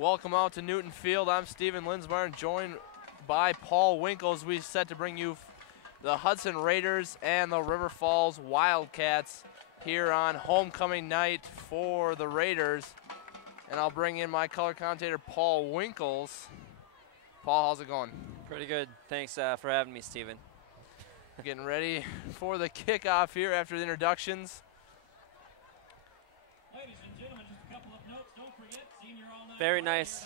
Welcome out to Newton Field. I'm Steven Linsmeyer, joined by Paul Winkles. We set to bring you the Hudson Raiders and the River Falls Wildcats here on homecoming night for the Raiders. And I'll bring in my color commentator, Paul Winkles. Paul, how's it going? Pretty good. Thanks for having me, Steven. Getting ready for the kickoff here after the introductions. Very nice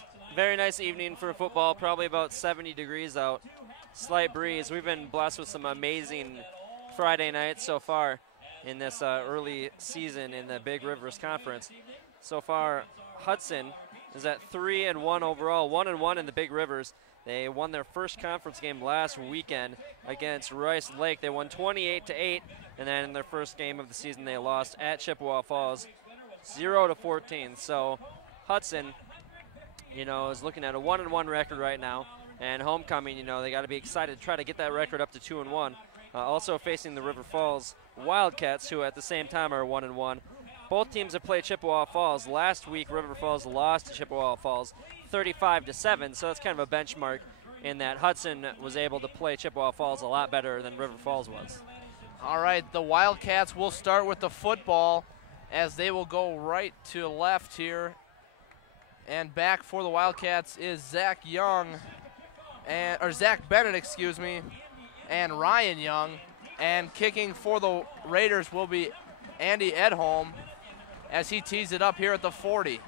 evening for football. Probably about 70 degrees out. Slight breeze. We've been blessed with some amazing Friday nights so far in this early season in the Big Rivers Conference. So far, Hudson is at 3-1 overall, 1-1 in the Big Rivers. They won their first conference game last weekend against Rice Lake. They won 28-8, and then in their first game of the season, they lost at Chippewa Falls, 0-14. So Hudson, is looking at a 1-1 record right now, and homecoming, they got to be excited to try to get that record up to 2-1. Also facing the River Falls Wildcats, who at the same time are 1-1. Both teams have played Chippewa Falls. Last week, River Falls lost to Chippewa Falls 35-7, so that's kind of a benchmark in that Hudson was able to play Chippewa Falls a lot better than River Falls was. All right, the Wildcats will start with the football as they will go right to left here. And back for the Wildcats is Zach Bennett, excuse me, and Ryan Young. And kicking for the Raiders will be Andy Edholm as he tees it up here at the 40.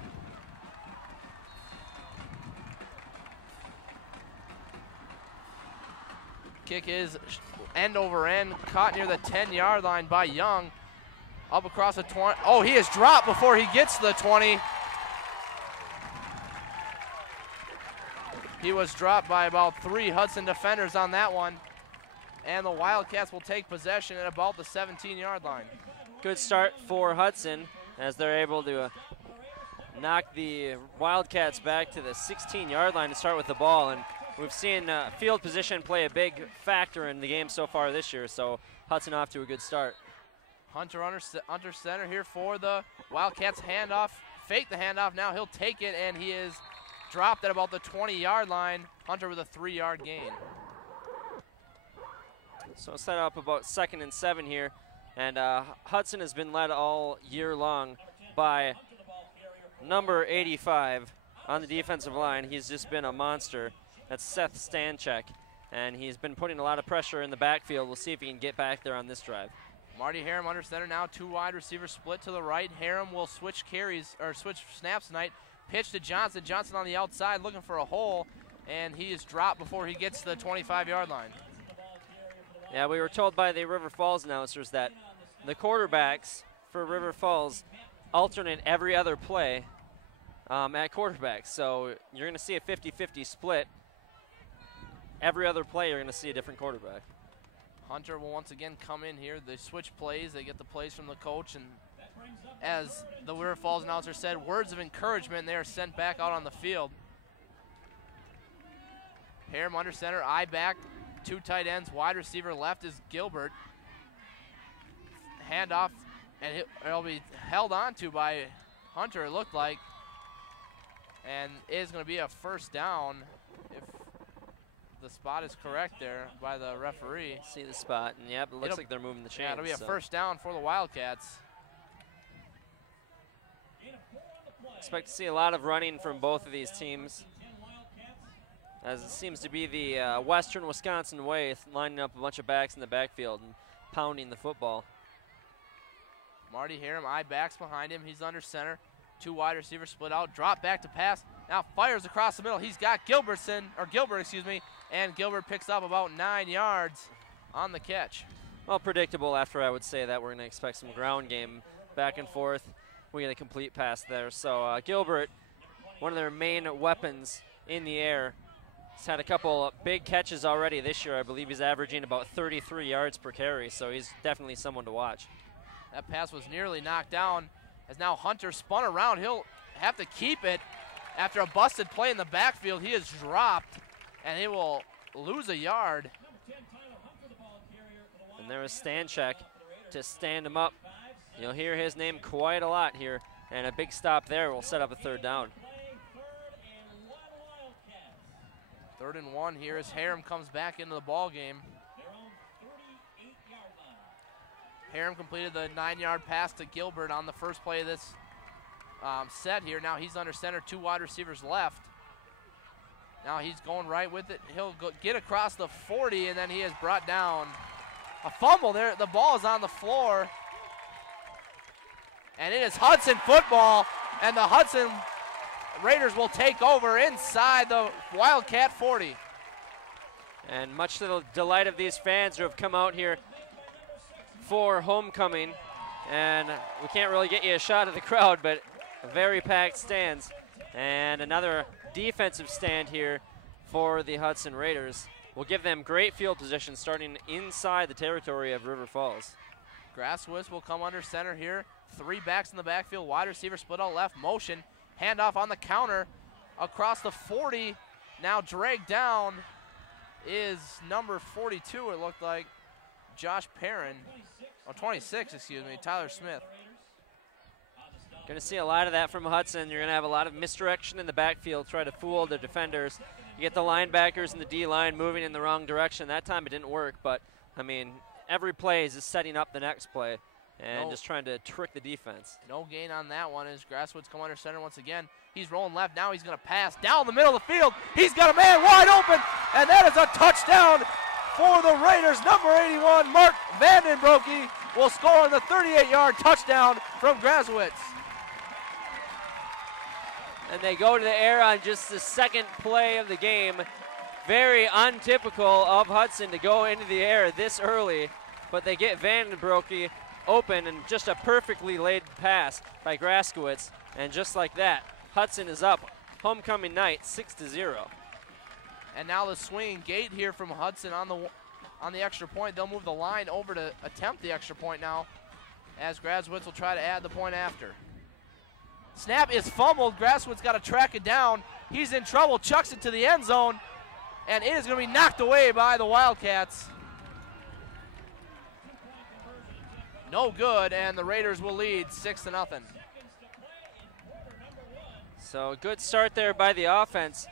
Kick is end over end, caught near the 10-yard line by Young. Up across the 20. Oh, he is dropped before he gets to the 20. He was dropped by about 3 Hudson defenders on that one. And the Wildcats will take possession at about the 17-yard line. Good start for Hudson as they're able to knock the Wildcats back to the 16-yard line to start with the ball. And we've seen field position play a big factor in the game so far this year, so Hudson off to a good start. Hunter under center here for the Wildcats. Handoff, fake the handoff. Now he'll take it, and he is dropped at about the 20-yard line. Hunter with a 3-yard gain. So set up about 2nd and 7 here. And Hudson has been led all year long by number 85 on the defensive line. He's just been a monster. That's Seth Stanchek. And he's been putting a lot of pressure in the backfield. We'll see if he can get back there on this drive. Marty Harum under center now. 2 wide receivers split to the right. Harum will switch snaps tonight. Pitch to Johnson. Johnson on the outside looking for a hole. And he is dropped before he gets to the 25-yard line. Yeah, we were told by the River Falls announcers that the quarterbacks for River Falls alternate every other play at quarterback. So you're going to see a 50-50 split. Every other play, you're going to see a different quarterback. Hunter will once again come in here. They switch plays. They get the plays from the coach. And as the River Falls announcer said, words of encouragement, they are sent back out on the field. Harum under center, eye back. 2 tight ends, wide receiver left is Gilbert. Handoff, and it'll be held on to by Hunter, it looked like. And it is going to be a first down if the spot is correct there by the referee. See the spot, and yep, it looks like they're moving the chains. Yeah, it'll be a first down for the Wildcats. Expect to see a lot of running from both of these teams, as it seems to be the Western Wisconsin way, lining up a bunch of backs in the backfield and pounding the football. Marty Harum, eye backs behind him. He's under center. 2 wide receivers split out. Drop back to pass. Now fires across the middle. He's got Gilbert, and Gilbert picks up about 9 yards on the catch. Well, predictable after I would say that. We're going to expect some ground game back and forth. We get a complete pass there. So Gilbert, one of their main weapons in the air, he's had a couple big catches already this year. I believe he's averaging about 33 yards per carry, so he's definitely someone to watch. That pass was nearly knocked down as now Hunter spun around. He'll have to keep it after a busted play in the backfield. He is dropped, and he will lose a yard. And there is Stanchek to stand him up. You'll hear his name quite a lot here, and a big stop there will set up a 3rd down. 3rd and 1 here as Harem comes back into the ball game. Harem completed the 9-yard pass to Gilbert on the first play of this set here. Now he's under center, 2 wide receivers left. Now he's going right with it. He'll get across the 40, and then he is brought down. A fumble there. The ball is on the floor. And it is Hudson football, and the Hudson Raiders will take over inside the Wildcat 40. And much to the delight of these fans who have come out here for homecoming. And we can't really get you a shot of the crowd, but very packed stands. And another defensive stand here for the Hudson Raiders. Will give them great field position starting inside the territory of River Falls. Grasswitz will come under center here. 3 backs in the backfield, wide receiver split out left, motion, handoff on the counter across the 40. Now dragged down is number 42, it looked like, Josh Perrin. Oh, 26, excuse me, Tyler Smith. Going to see a lot of that from Hudson. You're going to have a lot of misdirection in the backfield, try to fool the defenders. You get the linebackers and the D-line moving in the wrong direction. That time it didn't work, but, I mean, every play is just setting up the next play and just trying to trick the defense. No gain on that one as Grasswoods come under center once again. He's rolling left. Now he's going to pass down the middle of the field. He's got a man wide open, and that is a touchdown for the Raiders. Number 81, Mark Vandenbroeke, will score on the 38-yard touchdown from Grasswoods. And they go to the air on just the second play of the game. Very untypical of Hudson to go into the air this early, but they get Vandenbroeke open and just a perfectly laid pass by Graskowitz. And just like that, Hudson is up homecoming night 6-0. And now the swinging gate here from Hudson on the extra point. They'll move the line over to attempt the extra point now, as Graskowitz will try to add the point after. Snap is fumbled. Grasswood's got to track it down. He's in trouble, chucks it to the end zone, and it is going to be knocked away by the Wildcats. No good, and the Raiders will lead 6-0. So a good start there by the offense.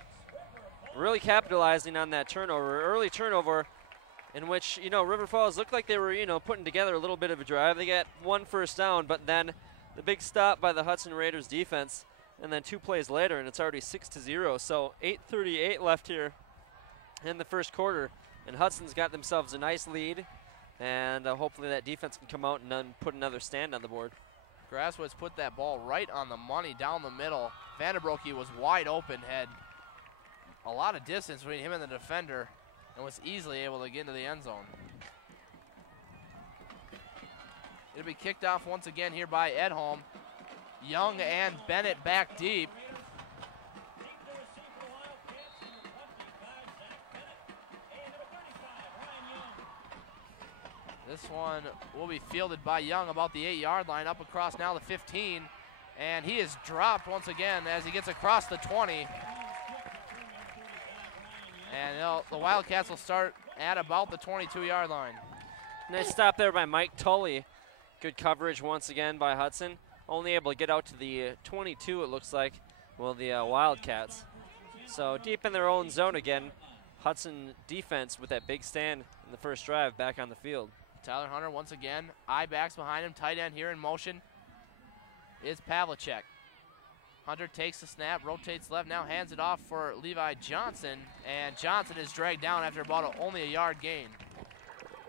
Really capitalizing on that turnover, early turnover, in which, River Falls looked like they were, putting together a little bit of a drive. They got 1 first down, but then the big stop by the Hudson Raiders defense, and then 2 plays later, and it's already 6-0. So 8:38 left here in the first quarter, and Hudson's got themselves a nice lead, and hopefully that defense can come out and then put another stand on the board. Grasswoods put that ball right on the money down the middle. Vandenbroeke was wide open, had a lot of distance between him and the defender, and was easily able to get into the end zone. It'll be kicked off once again here by Edholm. Young and Bennett back deep. This one will be fielded by Young about the 8-yard line, up across now the 15. And he is dropped once again as he gets across the 20. And the Wildcats will start at about the 22-yard line. Nice stop there by Mike Tully. Good coverage once again by Hudson. Only able to get out to the 22, it looks like, the Wildcats. So deep in their own zone again. Hudson defense with that big stand in the first drive back on the field. Tyler Hunter once again, eye backs behind him, tight end here in motion is Pavlicek. Hunter takes the snap, rotates left, now hands it off for Levi Johnson, and Johnson is dragged down after only a yard gain.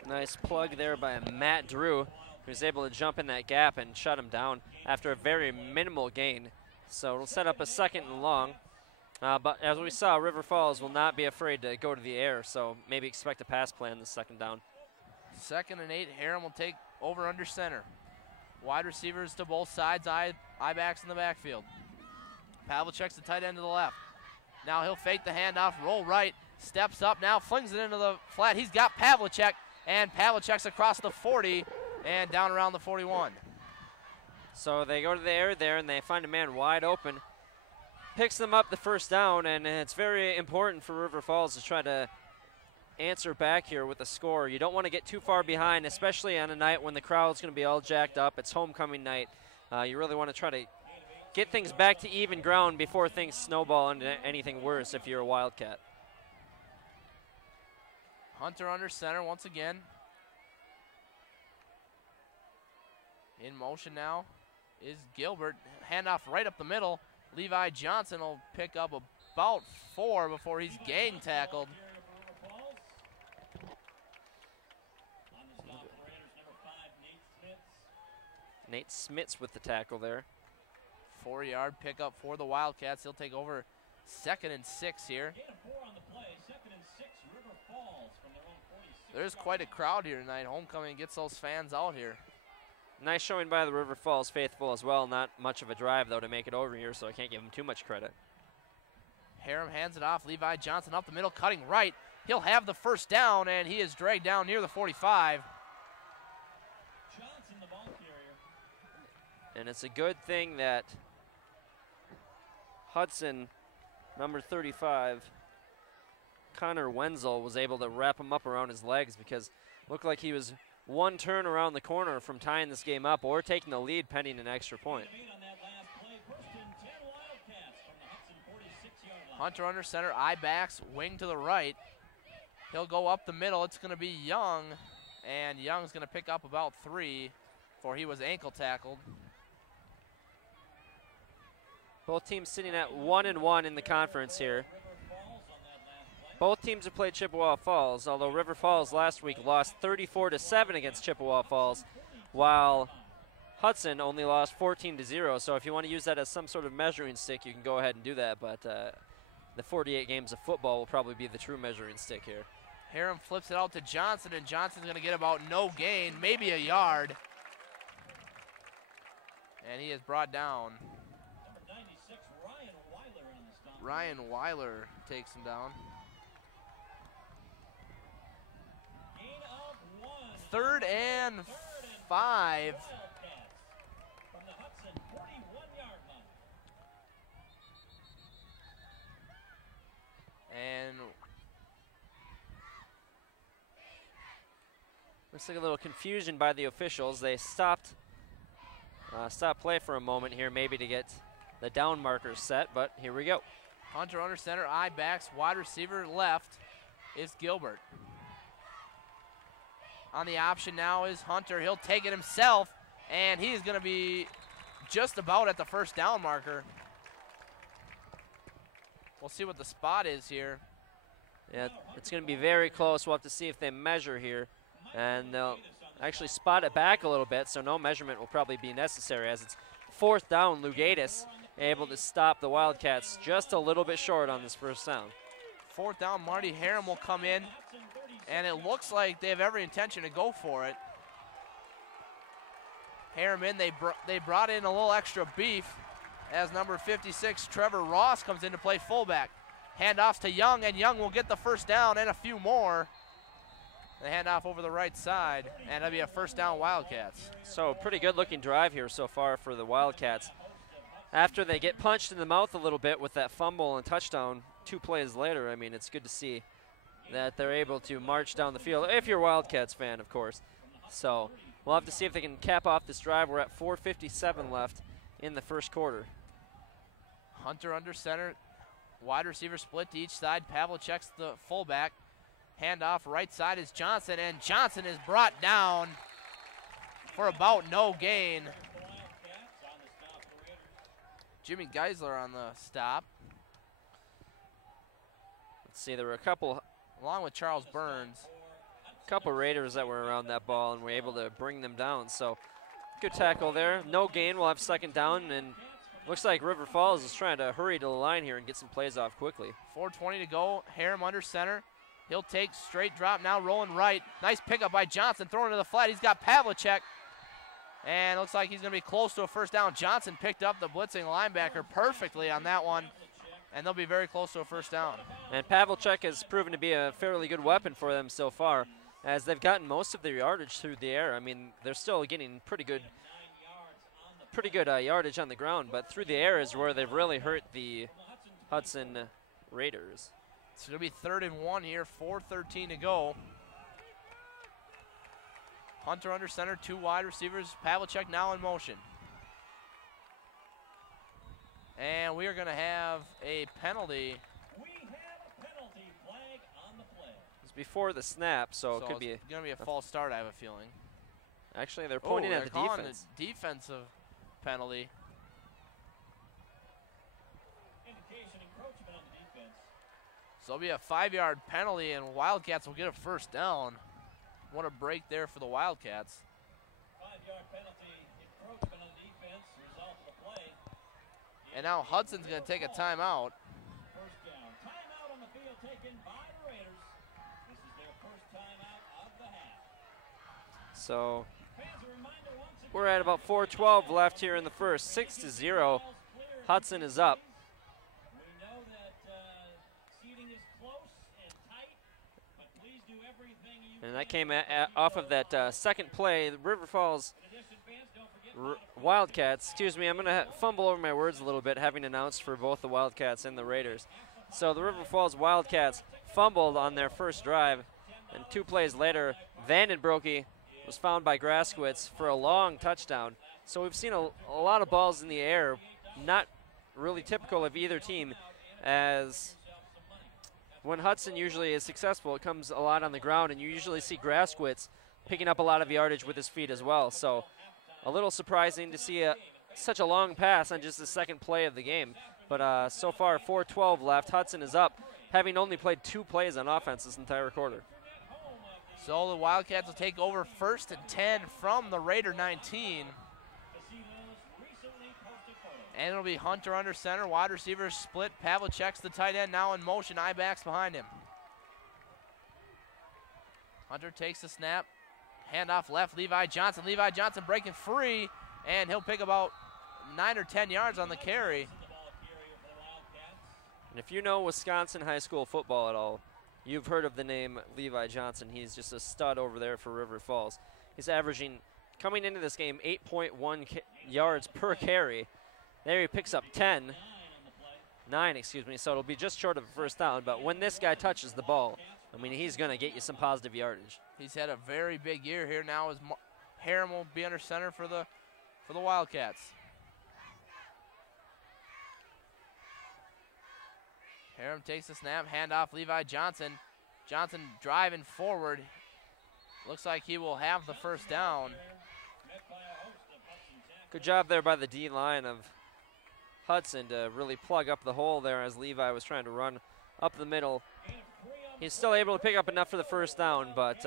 Nice plug there by Matt Drew, who's able to jump in that gap and shut him down after a very minimal gain. So it'll set up a 2nd and long. But as we saw, River Falls will not be afraid to go to the air, so maybe expect a pass play on the 2nd down. 2nd and 8, Harem will take over under center. Wide receivers to both sides, eye backs in the backfield. Pavlicek's the tight end to the left. Now he'll fake the handoff, roll right, steps up now, flings it into the flat. He's got Pavlicek, and Pavlicek's across the 40 and down around the 41. So they go to the air there, and they find a man wide open. Picks them up the first down, and it's very important for River Falls to try to answer back here with a score. You don't want to get too far behind, especially on a night when the crowd's going to be all jacked up. It's homecoming night. You really want to try to get things back to even ground before things snowball into anything worse if you're a Wildcat. Hunter under center once again. In motion now is Gilbert. Handoff right up the middle. Levi Johnson will pick up about 4 before he's gang tackled. Nate Smits with the tackle there. 4-yard pickup for the Wildcats. He'll take over 2nd and 6 here. There's quite a crowd here tonight. Homecoming gets those fans out here. Nice showing by the River Falls faithful as well. Not much of a drive, though, to make it over here, so I can't give them too much credit. Harem hands it off. Levi Johnson up the middle, cutting right. He'll have the first down, and he is dragged down near the 45. Johnson, the ball carrier. And it's a good thing that Hudson, number 35, Connor Wenzel, was able to wrap him up around his legs, because it looked like he was one turn around the corner from tying this game up or taking the lead pending an extra point. Hunter under center, eye backs, wing to the right. He'll go up the middle. It's going to be Young, and Young's going to pick up about 3 before he was ankle tackled. Both teams sitting at 1-1 in the conference here. Both teams have played Chippewa Falls, although River Falls last week lost 34-7 against Chippewa Falls, while Hudson only lost 14-0. So if you want to use that as some sort of measuring stick, you can go ahead and do that. But the 48 games of football will probably be the true measuring stick here. Harem flips it out to Johnson, and Johnson's going to get about no gain, maybe a yard. And he is brought down. Number 96, Ryan Weiler in the stop. Ryan Weiler takes him down. Gain of 1. 3rd and 5. Wildcats from the Hudson 41-yard line. And looks like a little confusion by the officials. They stopped play for a moment here, maybe to get the down markers set, but here we go. Hunter under center, eye backs, wide receiver left is Gilbert. On the option now is Hunter. He'll take it himself, and he is going to be just about at the first down marker. We'll see what the spot is here. Yeah, it's going to be very close. We'll have to see if they measure here, and they'll actually spot it back a little bit, so no measurement will probably be necessary, as it's 4th down. Lugatus able to stop the Wildcats just a little bit short on this first down. 4th down, Marty Harem will come in, and it looks like they have every intention to go for it. Harem in, they brought in a little extra beef as number 56, Trevor Ross, comes in to play fullback. Handoffs to Young, and Young will get the first down and a few more. The handoff over the right side, and it'll be a first down Wildcats. So pretty good looking drive here so far for the Wildcats. After they get punched in the mouth a little bit with that fumble and touchdown 2 plays later, I mean, it's good to see that they're able to march down the field, if you're a Wildcats fan, of course. So we'll have to see if they can cap off this drive. We're at 4:57 left in the first quarter. Hunter under center, wide receiver split to each side. Pavlicek's the fullback. Handoff right side is Johnson, and Johnson is brought down for about no gain. Jimmy Geisler on the stop. Let's see, there were a couple along with Charles Burns. Raiders that were around that ball and were able to bring them down. So good tackle there. No gain. We'll have 2nd down, and looks like River Falls is trying to hurry to the line here and get some plays off quickly. 4:20 to go. Harem under center. He'll take straight drop now, rolling right. Nice pickup by Johnson, throwing to the flat. He's got Pavlicek, and looks like he's going to be close to a first down. Johnson picked up the blitzing linebacker perfectly on that one, and they'll be very close to a first down. And Pavlicek has proven to be a fairly good weapon for them so far, as they've gotten most of their yardage through the air. I mean, they're still getting pretty good yardage on the ground, but through the air is where they've really hurt the Hudson Raiders. It's going to be 3rd and 1 here, 4:13 to go. Hunter under center, 2 wide receivers. Pavlicek now in motion. And we are going to have a penalty. We have a penalty flag on the play. It's before the snap, so it could be going to be a false start, I have a feeling. Actually, they're pointing at the defense. The defensive penalty. Indication encroachment on the defense. So it'll be a 5-yard penalty, and Wildcats will get a first down. What a break there for the Wildcats. 5-yard penalty, encroachment on defense, result of the play. And now Hudson's going to take a timeout. First down. Timeout on the field taken by the Raiders. This is their first timeout of the half. So Fans, a reminder once again, we're at about 4:12 left here in the first. 6-0. Hudson is up. we know that seating is close and tight, but please do everything you And that came off of that second play. The River Falls Tradition fans, don't forget Wildcats. Excuse me, I'm going to fumble over my words a little bit, having announced for both the Wildcats and the Raiders. So the River Falls Wildcats fumbled on their first drive, and 2 plays later, Vandenbroeke was found by Graskowitz for a long touchdown. So we've seen a lot of balls in the air, not really typical of either team, as when Hudson usually is successful, it comes a lot on the ground, and you usually see Graskowitz picking up a lot of yardage with his feet as well. So a little surprising to see such a long pass on just the second play of the game. But so far, 4:12 left. Hudson is up, having only played 2 plays on offense this entire quarter. So the Wildcats will take over 1st and 10 from the Raider 19. And it'll be Hunter under center, wide receivers split. Pavlicek's the tight end, now in motion, I-backs behind him. Hunter takes the snap, handoff left, Levi Johnson. Levi Johnson breaking free, and he'll pick about 9 or 10 yards on the carry. And if you know Wisconsin high school football at all, you've heard of the name Levi Johnson. He's just a stud over there for River Falls. He's averaging, coming into this game, 8.1 yards per carry. There he picks up 9, excuse me, so it'll be just short of a first down. But when this guy touches the ball, I mean, he's going to get you some positive yardage. He's had a very big year here now as Harem will be under center for the Wildcats. Harem takes the snap, handoff Levi Johnson. Johnson driving forward. Looks like he will have the first down. Good job there by the D-line of Hudson to really plug up the hole there as Levi was trying to run up the middle. He's still able to pick up enough for the first down, but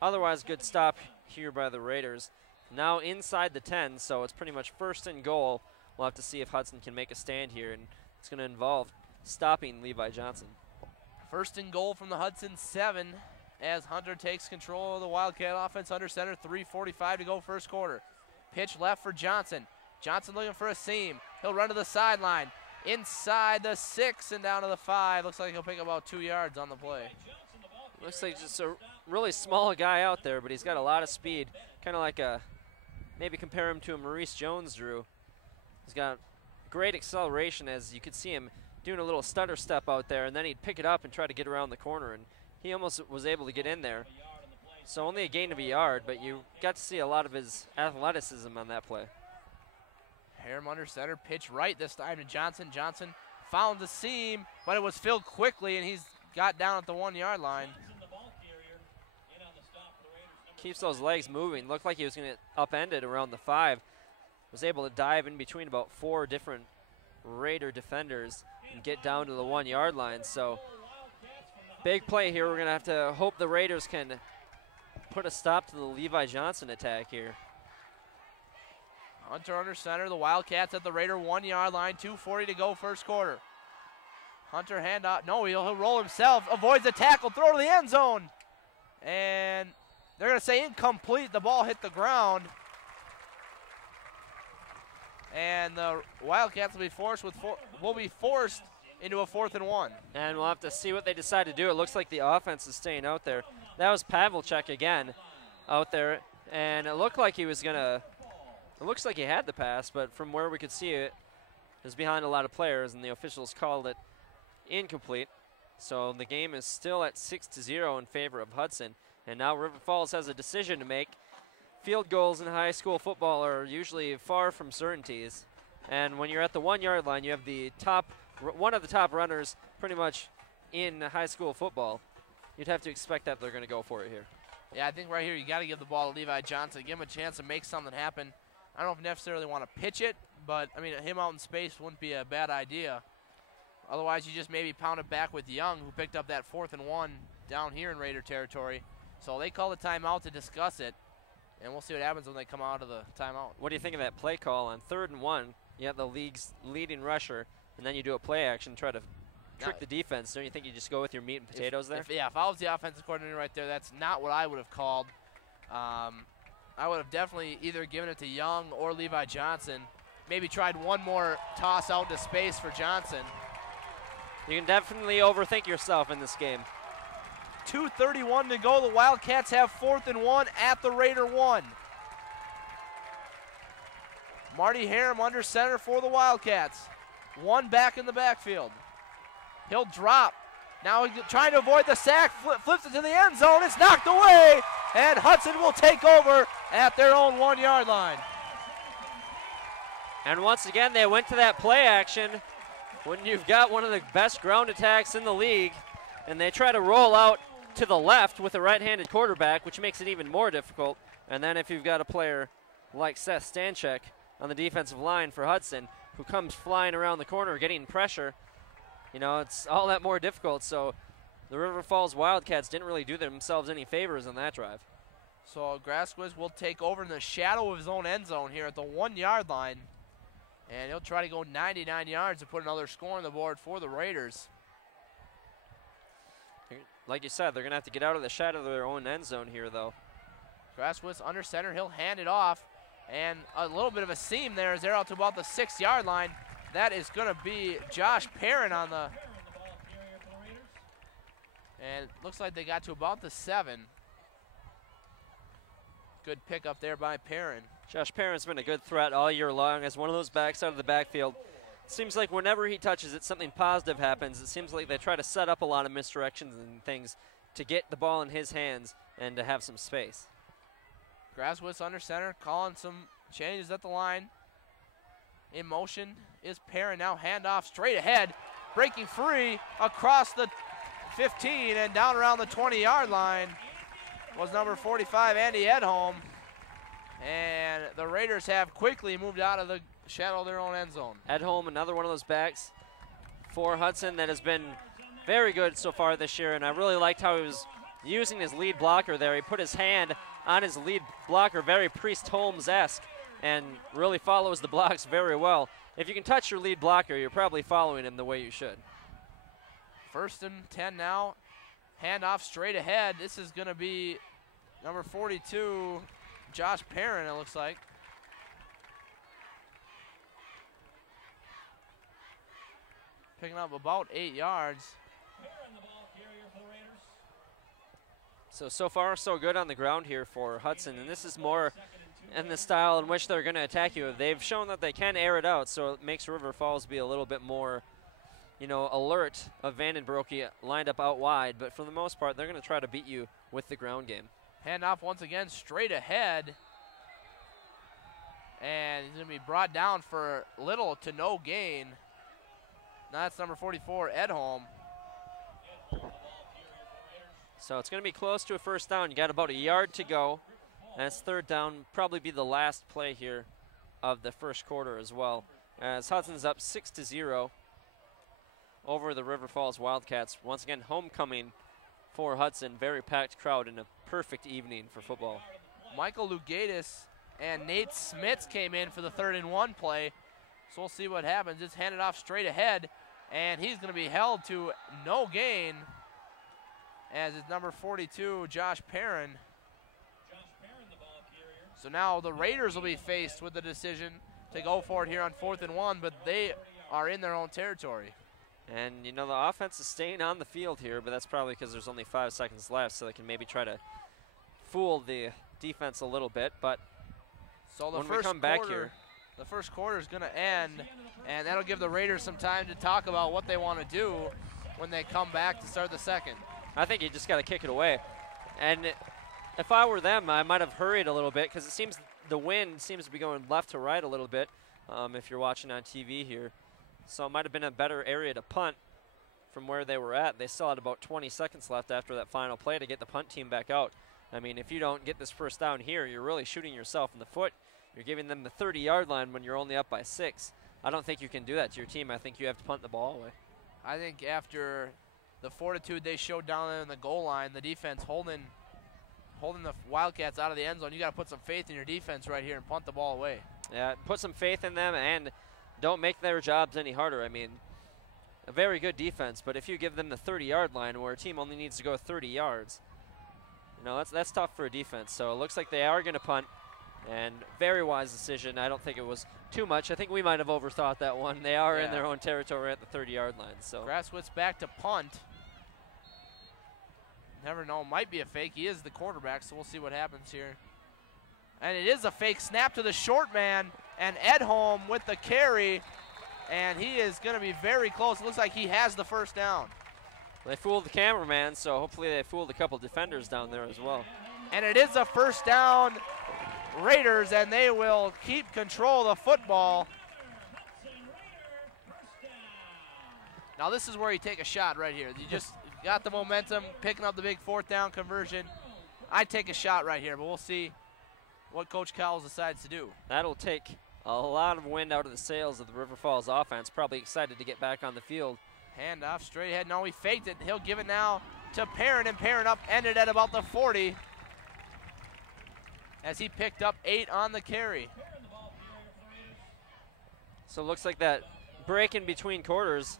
otherwise good stop here by the Raiders. Now inside the 10, so it's pretty much 1st and goal. We'll have to see if Hudson can make a stand here, and it's going to involve stopping Levi Johnson. 1st and goal from the Hudson 7 as Hunter takes control of the Wildcat offense under center. 3:45 to go first quarter. Pitch left for Johnson. Johnson looking for a seam. He'll run to the sideline. Inside the 6 and down to the 5. Looks like he'll pick about 2 yards on the play. Looks like just a really small guy out there, but he's got a lot of speed. Kind of like maybe compare him to a Maurice Jones, Drew. He's got great acceleration, as you could see him doing a little stutter step out there, and then he'd pick it up and try to get around the corner, and he almost was able to get in there. So only a gain of a yard, but you got to see a lot of his athleticism on that play. Harem under center, pitch right this time to Johnson. Johnson found the seam, but it was filled quickly, and he's got down at the 1-yard line. Keeps those legs moving. Looked like he was going to upend it around the 5. Was able to dive in between about 4 different Raider defenders and get down to the 1-yard line. So big play here. We're going to have to hope the Raiders can put a stop to the Levi Johnson attack here. Hunter under center, the Wildcats at the Raider 1-yard line, 2:40 to go first quarter. Hunter handoff, no, he'll roll himself, avoids the tackle, throw to the end zone. And they're gonna say incomplete, the ball hit the ground. And the Wildcats will be forced into a 4th and 1. And we'll have to see what they decide to do. It looks like the offense is staying out there. That was Pavlicek again out there, and it looked like he was gonna, it looks like he had the pass, but from where we could see it, it was behind a lot of players, and the officials called it incomplete. So the game is still at 6-0 in favor of Hudson, and now River Falls has a decision to make. Field goals in high school football are usually far from certainties, and when you're at the 1-yard line, you have the one of the top runners pretty much in high school football. you'd have to expect that they're going to go for it here. Yeah, I think right here you got to give the ball to Levi Johnson, give him a chance to make something happen. I don't know if necessarily want to pitch it, but, I mean, him out in space wouldn't be a bad idea. Otherwise, you just maybe pound it back with Young, who picked up that 4th and 1 down here in Raider territory. So they call the timeout to discuss it, and we'll see what happens when they come out of the timeout. What do you think of that play call on 3rd and 1? You have the league's leading rusher, and then you do a play action, try to trick the defense. Don't you think you just go with your meat and potatoes there? If I was the offensive coordinator right there, that's not what I would have called. I would have definitely either given it to Young or Levi Johnson. Maybe tried one more toss out to space for Johnson. You can definitely overthink yourself in this game. 2:31 to go. The Wildcats have 4th and 1 at the Raider 1. Marty Harem under center for the Wildcats. 1 back in the backfield. He'll drop. Now he's trying to avoid the sack, flips it to the end zone. It's knocked away, and Hudson will take over at their own 1-yard line. And once again, they went to that play action when you've got one of the best ground attacks in the league, and they try to roll out to the left with a right-handed quarterback, which makes it even more difficult. And then if you've got a player like Seth Stanchek on the defensive line for Hudson, who comes flying around the corner getting pressure, you know, it's all that more difficult. So the River Falls Wildcats didn't really do themselves any favors on that drive. So Grasquez will take over in the shadow of his own end zone here at the 1-yard line. And he'll try to go 99 yards to put another score on the board for the Raiders. Like you said, they're going to have to get out of the shadow of their own end zone here, though. Grasquez under center. He'll hand it off. And a little bit of a seam there as they're out to about the 6-yard line. That is going to be Josh Perrin on the. And it looks like they got to about the 7. Good pickup there by Perrin. Josh Perrin's been a good threat all year long as one of those backs out of the backfield. It seems like whenever he touches it, something positive happens. It seems like they try to set up a lot of misdirections and things to get the ball in his hands and to have some space. Grasquez under center, calling some changes at the line. In motion is Perrin, now handoff straight ahead, breaking free across the 15 and down around the 20-yard line was number 45, Andy Edholm. And the Raiders have quickly moved out of the shadow of their own end zone. Edholm, another one of those backs for Hudson that has been very good so far this year, and I really liked how he was using his lead blocker there. He put his hand on his lead blocker, very Priest Holmes-esque, and really follows the blocks very well. If you can touch your lead blocker, you're probably following him the way you should. 1st and 10 now. Handoff straight ahead. This is going to be number 42, Josh Perrin, it looks like. Picking up about 8 yards. So far, so good on the ground here for Hudson, and this is more in the style in which they're going to attack you. They've shown that they can air it out, so it makes River Falls be a little bit more, you know, alert of Vandenbroek lined up out wide, but for the most part, they're going to try to beat you with the ground game. Handoff once again straight ahead. And he's going to be brought down for little to no gain. Now that's number 44, Edholm. So it's going to be close to a 1st down. You got about a yard to go. And it's 3rd down, probably be the last play here of the 1st quarter as well. As Hudson's up 6-0 over the River Falls Wildcats. Once again, homecoming for Hudson. Very packed crowd and a perfect evening for football. Michael Lugatis and Nate Smits came in for the 3rd and 1 play. So we'll see what happens. It's handed off straight ahead, and he's going to be held to no gain as it's number 42, Josh Perrin. So now the Raiders will be faced with the decision to go for it here on 4th and 1, but they are in their own territory. And, you know, the offense is staying on the field here, but that's probably because there's only 5 seconds left, so they can maybe try to fool the defense a little bit. But so when we come back here, the 1st quarter is going to end, and that'll give the Raiders some time to talk about what they want to do when they come back to start the 2nd. I think you just got to kick it away. And if I were them, I might have hurried a little bit because it seems the wind seems to be going left to right a little bit if you're watching on TV here. So it might have been a better area to punt. from where they were at. They still had about 20 seconds left after that final play to get the punt team back out. I mean, if you don't get this first down here, you're really shooting yourself in the foot. You're giving them the 30-yard line when you're only up by 6. I don't think you can do that to your team. I think you have to punt the ball away. I think after the fortitude they showed down there in the goal line, the defense holding the Wildcats out of the end zone, you got to put some faith in your defense right here and punt the ball away. Yeah, put some faith in them and don't make their jobs any harder. I mean, a very good defense, but if you give them the 30-yard line where a team only needs to go 30 yards, you know, that's tough for a defense. So it looks like they are going to punt, and very wise decision. I don't think it was too much. I think we might have overthought that one. They are in their own territory at the 30-yard line. So Grasswitz back to punt. Never know, might be a fake. He is the quarterback, so we'll see what happens here. And it is a fake snap to the short man, and Edholm with the carry, and he is going to be very close. It looks like he has the first down. They fooled the cameraman, so hopefully they fooled a couple defenders down there as well. And it is a first down, Raiders, and they will keep control of the football. Now this is where you take a shot right here. You just got the momentum, picking up the big fourth down conversion. I'd take a shot right here, but we'll see what Coach Cowles decides to do. That'll take a lot of wind out of the sails of the River Falls offense. Probably excited to get back on the field. Hand off straight ahead. No, he faked it. He'll give it now to Perrin, and Perrin ended at about the 40 as he picked up 8 on the carry. So it looks like that break in between quarters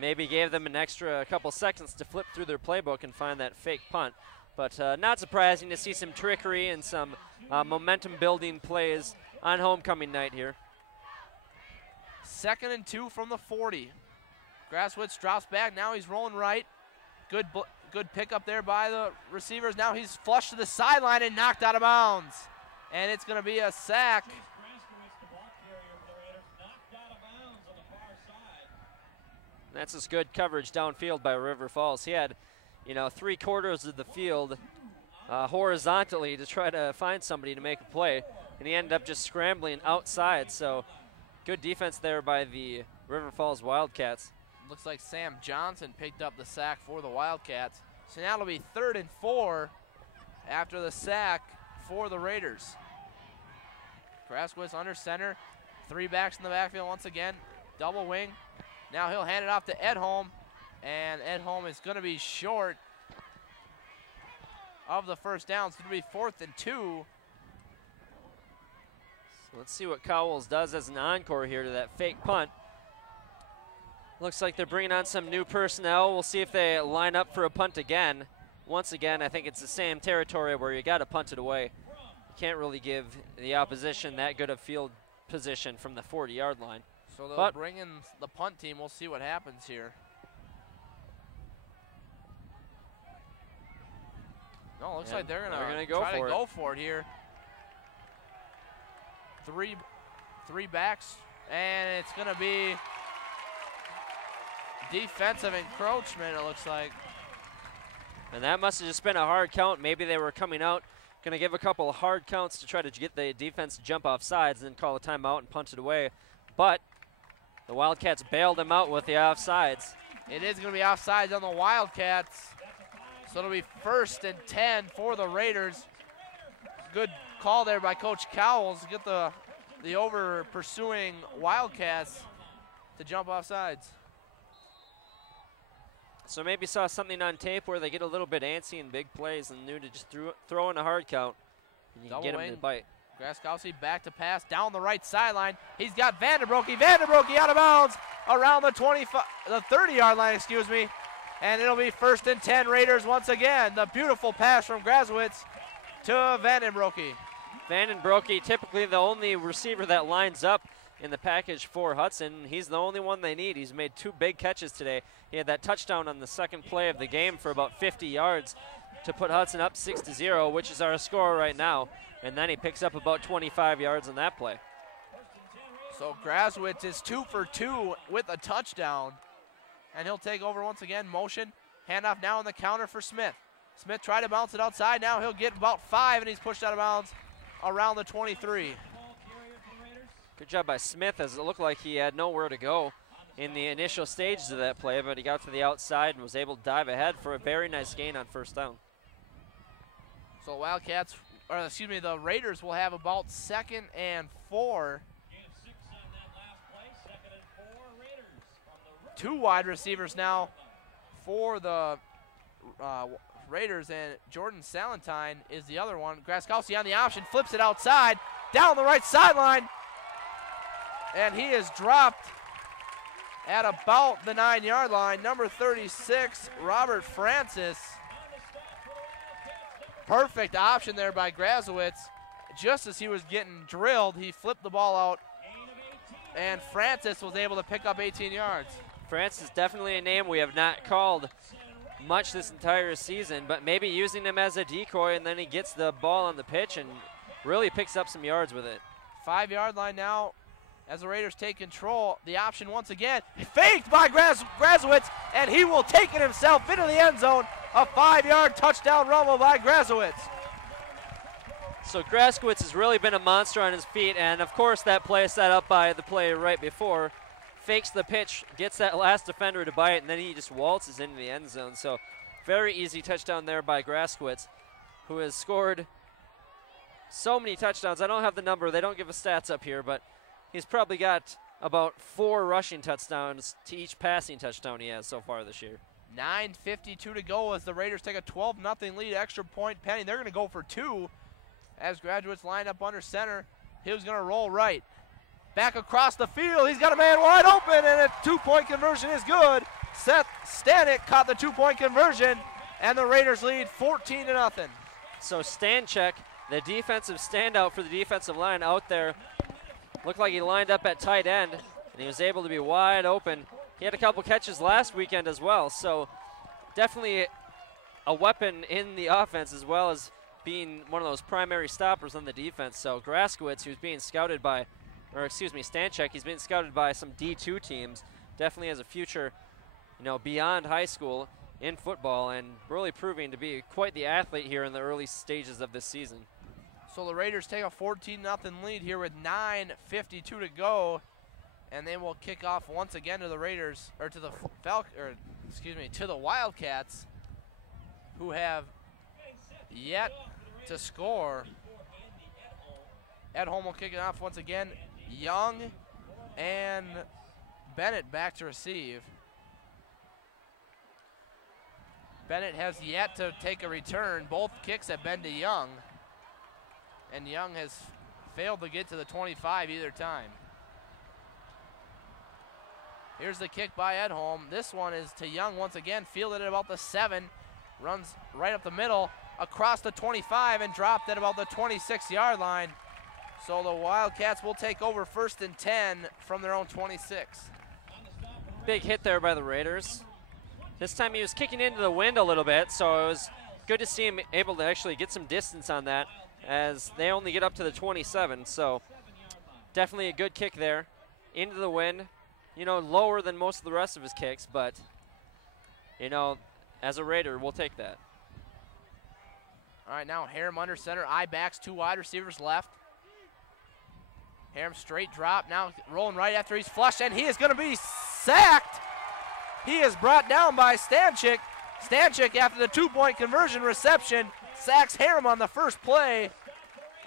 maybe gave them an extra couple seconds to flip through their playbook and find that fake punt. But not surprising to see some trickery and some momentum-building plays on homecoming night here. 2nd and 2 from the 40. Grasswitz drops back. Now he's rolling right. Good pickup there by the receivers. Now he's flushed to the sideline and knocked out of bounds. And it's going to be a sack. That's just good coverage downfield by River Falls. He had, you know, 3/4 of the field horizontally to try to find somebody to make a play, and he ended up just scrambling outside. So good defense there by the River Falls Wildcats. Looks like Sam Johnson picked up the sack for the Wildcats. So now it'll be 3rd and 4 after the sack for the Raiders. Grasswitz under center. 3 backs in the backfield once again. Double wing. Now he'll hand it off to Edholm, and Edholm is going to be short of the first down. It's going to be 4th and 2. So let's see what Cowles does as an encore here to that fake punt. Looks like they're bringing on some new personnel. We'll see if they line up for a punt again. Once again, I think it's the same territory where you got to punt it away. You can't really give the opposition that good of field position from the 40-yard line. So they'll bring in the punt team. We'll see what happens here. No, it looks like they're going to try to go for it here. Three backs, and it's going to be defensive encroachment, it looks like. And that must have just been a hard count. Maybe they were coming out, going to give a couple of hard counts to try to get the defense to jump off sides and then call a timeout and punt it away. But the Wildcats bailed them out with the offsides. It is going to be offsides on the Wildcats. So it'll be 1st and 10 for the Raiders. Good call there by Coach Cowles to get the over-pursuing Wildcats to jump off sides. So maybe saw something on tape where they get a little bit antsy in big plays and knew to just throw in a hard count. And you can get them to bite. Graskowski back to pass down the right sideline. He's got Vandenbroeke. Vandenbroeke out of bounds around the 30-yard line, excuse me. And it'll be 1st and 10 Raiders once again. The beautiful pass from Graswitz to Vandenbroeke. Vandenbroeke, typically the only receiver that lines up in the package for Hudson. He's the only one they need. He's made 2 big catches today. He had that touchdown on the second play of the game for about 50 yards to put Hudson up 6-0, which is our score right now. And then he picks up about 25 yards on that play. So Graswitz is 2 for 2 with a touchdown. And he'll take over once again. Motion. Handoff now on the counter for Smith. Smith tried to bounce it outside. Now he'll get about 5, and he's pushed out of bounds around the 23. Good job by Smith, as it looked like he had nowhere to go. in the initial stages of that play, but he got to the outside and was able to dive ahead for a very nice gain on first down. So Wildcats, or excuse me, the Raiders will have about 2nd and 4. Two wide receivers now for the Raiders, and Jordan Salentine is the other one. Graskowski on the option, flips it outside, down the right sideline, and he is dropped at about the 9-yard line. Number 36, Robert Francis. Perfect option there by Grazowitz. Just as he was getting drilled, he flipped the ball out, and Francis was able to pick up 18 yards. Francis is definitely a name we have not called much this entire season, but maybe using him as a decoy, and then he gets the ball on the pitch and really picks up some yards with it. 5-yard line now as the Raiders take control. The option once again, faked by Grazowitz, and he will take it himself into the end zone. A 5-yard touchdown rumble by Grazowitz. So Grazowitz has really been a monster on his feet, and of course that play set up by the play right before. Fakes the pitch, gets that last defender to bite, and then he just waltzes into the end zone. So very easy touchdown there by Grazowitz, who has scored so many touchdowns. I don't have the number. They don't give us stats up here, but he's probably got about 4 rushing touchdowns to each passing touchdown he has so far this year. 9:52 to go as the Raiders take a 12-0 lead, extra point pending. They're going to go for 2 as Grazowitz lined up under center. He was going to roll right. Back across the field, he's got a man wide open, and a 2-point conversion is good. Seth Stanek caught the 2-point conversion, and the Raiders lead 14-0. So Stanchek, the defensive standout for the defensive line out there, looked like he lined up at tight end, and he was able to be wide open. He had a couple catches last weekend as well, so definitely a weapon in the offense as well as being one of those primary stoppers on the defense. So Grazowitz, who's being scouted by, or excuse me, Stanchek, he's been scouted by some D2 teams, definitely has a future, you know, beyond high school in football, and really proving to be quite the athlete here in the early stages of this season. So the Raiders take a 14-0 lead here with 9:52 to go, and they will kick off once again to the Raiders, or to the to the Wildcats, who have yet to score. Ed Holm will kick it off once again. Young and Bennett back to receive. Bennett has yet to take a return. Both kicks have been to Young, and Young has failed to get to the 25 either time. Here's the kick by Edholm. This one is to Young once again, fielded at about the 7, runs right up the middle, across the 25, and dropped at about the 26-yard line. So the Wildcats will take over 1st and 10 from their own 26. Big hit there by the Raiders. This time he was kicking into the wind a little bit, so it was good to see him able to actually get some distance on that, as they only get up to the 27. So definitely a good kick there. Into the wind, you know, lower than most of the rest of his kicks, but, you know, as a Raider, we'll take that. All right, now Harem under center, eye backs, 2 wide receivers left. Harem straight drop, now rolling right after he's flushed, and he is going to be sacked. He is brought down by Stanchik. Stanchik, after the 2-point conversion reception, sacks Harem on the first play,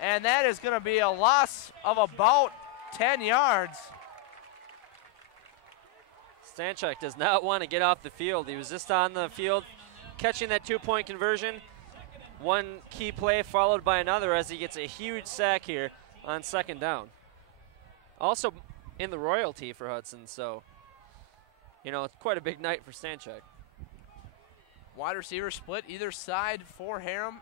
and that is going to be a loss of about 10 yards. Stanchik does not want to get off the field. He was just on the field catching that 2-point conversion. One key play followed by another as he gets a huge sack here on 2nd down. Also in the royalty for Hudson, so, you know, it's quite a big night for Stanchik. Wide receiver split either side for Harem.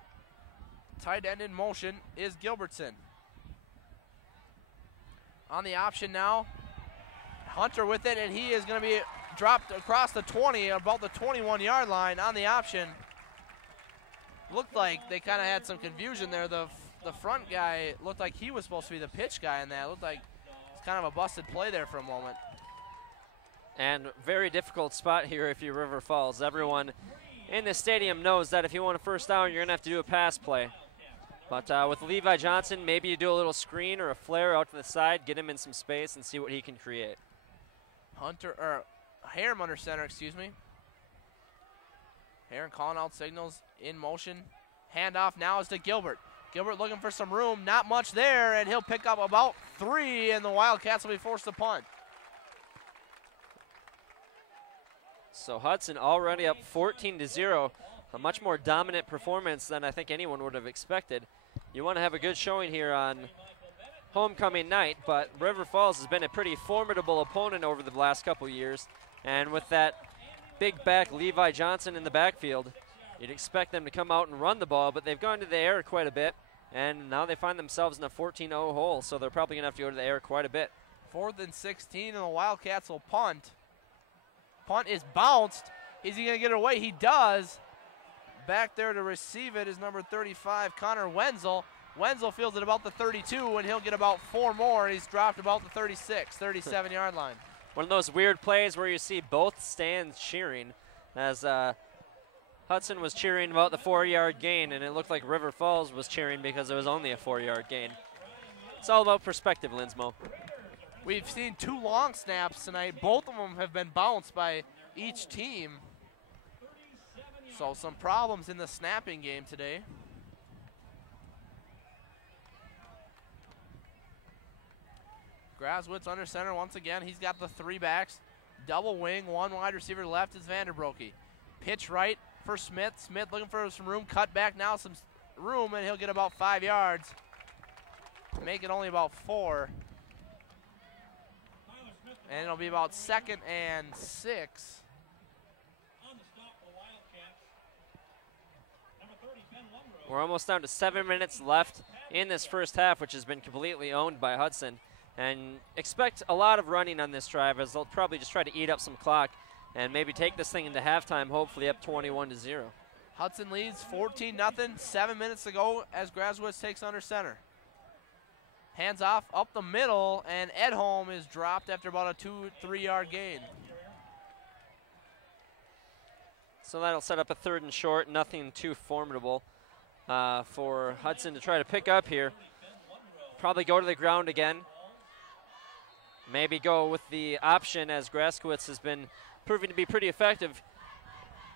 Tight end in motion is Gilbertson. On the option now, Hunter with it, and he is going to be dropped across the 20, about the 21-yard line on the option. Looked like they kind of had some confusion there. The front guy looked like he was supposed to be the pitch guy in that. Looked like it's kind of a busted play there for a moment. And very difficult spot here if you're River Falls. Everyone in the stadium knows that if you want a first down, you're going to have to do a pass play. But with Levi Johnson, maybe you do a little screen or a flare out to the side, get him in some space and see what he can create. Harem under center, excuse me. Harem calling out signals in motion. Handoff now is to Gilbert. Gilbert looking for some room, not much there, and he'll pick up about 3, and the Wildcats will be forced to punt. So Hudson already up 14-0, a much more dominant performance than I think anyone would have expected. You want to have a good showing here on homecoming night, but River Falls has been a pretty formidable opponent over the last couple years, and with that big back Levi Johnson in the backfield, you'd expect them to come out and run the ball, but they've gone to the air quite a bit, and now they find themselves in a 14-0 hole, so they're probably going to have to go to the air quite a bit. 4th and 16, and the Wildcats will punt. Punt is bounced. Is he going to get it away? He does. Back there to receive it is number 35, Connor Wenzel. Wenzel feels it about the 32, and he'll get about 4 more. He's dropped about the 36, 37-yard line. One of those weird plays where you see both stands cheering, as Hudson was cheering about the 4-yard gain, and it looked like River Falls was cheering because it was only a 4-yard gain. It's all about perspective, Linsmo. We've seen 2 long snaps tonight. Both of them have been bounced by each team. So some problems in the snapping game today. Graswitz under center once again. He's got the 3 backs. Double wing, 1 wide receiver left is Vanderbroeke. Pitch right for Smith. Smith looking for some room. Cut back now, some room, and he'll get about 5 yards. Make it only about 4. And it'll be about 2nd and 6. We're almost down to 7 minutes left in this first half, which has been completely owned by Hudson. And expect a lot of running on this drive, as they'll probably just try to eat up some clock and maybe take this thing into halftime, hopefully up 21-0. Hudson leads 14-0, 7 minutes to go as Graswitz takes under center. Hands off up the middle, and Edholm is dropped after about a 2-3 yard gain. So that'll set up a 3rd and short, nothing too formidable for Hudson to try to pick up here. Probably go to the ground again. Maybe go with the option, as Graswitz has been proving to be pretty effective,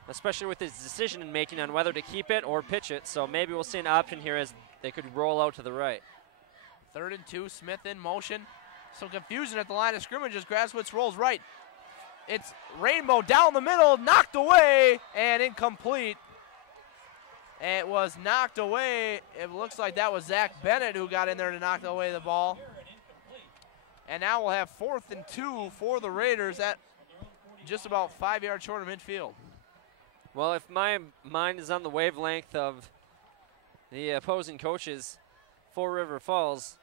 especially with his decision making on whether to keep it or pitch it. So maybe we'll see an option here as they could roll out to the right. 3rd and 2, Smith in motion. Some confusion at the line of scrimmage as Graswitz rolls right. It's Rainbow down the middle, knocked away, and incomplete. It was knocked away. It looks like that was Zach Bennett who got in there to knock away the ball. And now we'll have 4th and 2 for the Raiders at just about 5 yards short of midfield. Well, if my mind is on the wavelength of the opposing coaches for River Falls,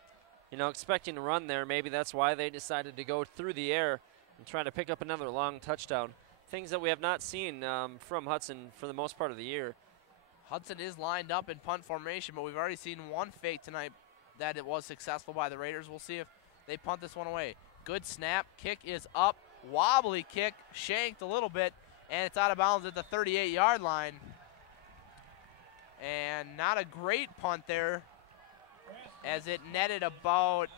you know, expecting to run there, maybe that's why they decided to go through the air and try to pick up another long touchdown. Things that we have not seen from Hudson for the most part of the year. Hudson is lined up in punt formation, but we've already seen one fake tonight that it was successful by the Raiders. We'll see if they punt this one away. Good snap. Kick is up. Wobbly kick. Shanked a little bit, and it's out of bounds at the 38-yard line. And not a great punt there, as it netted about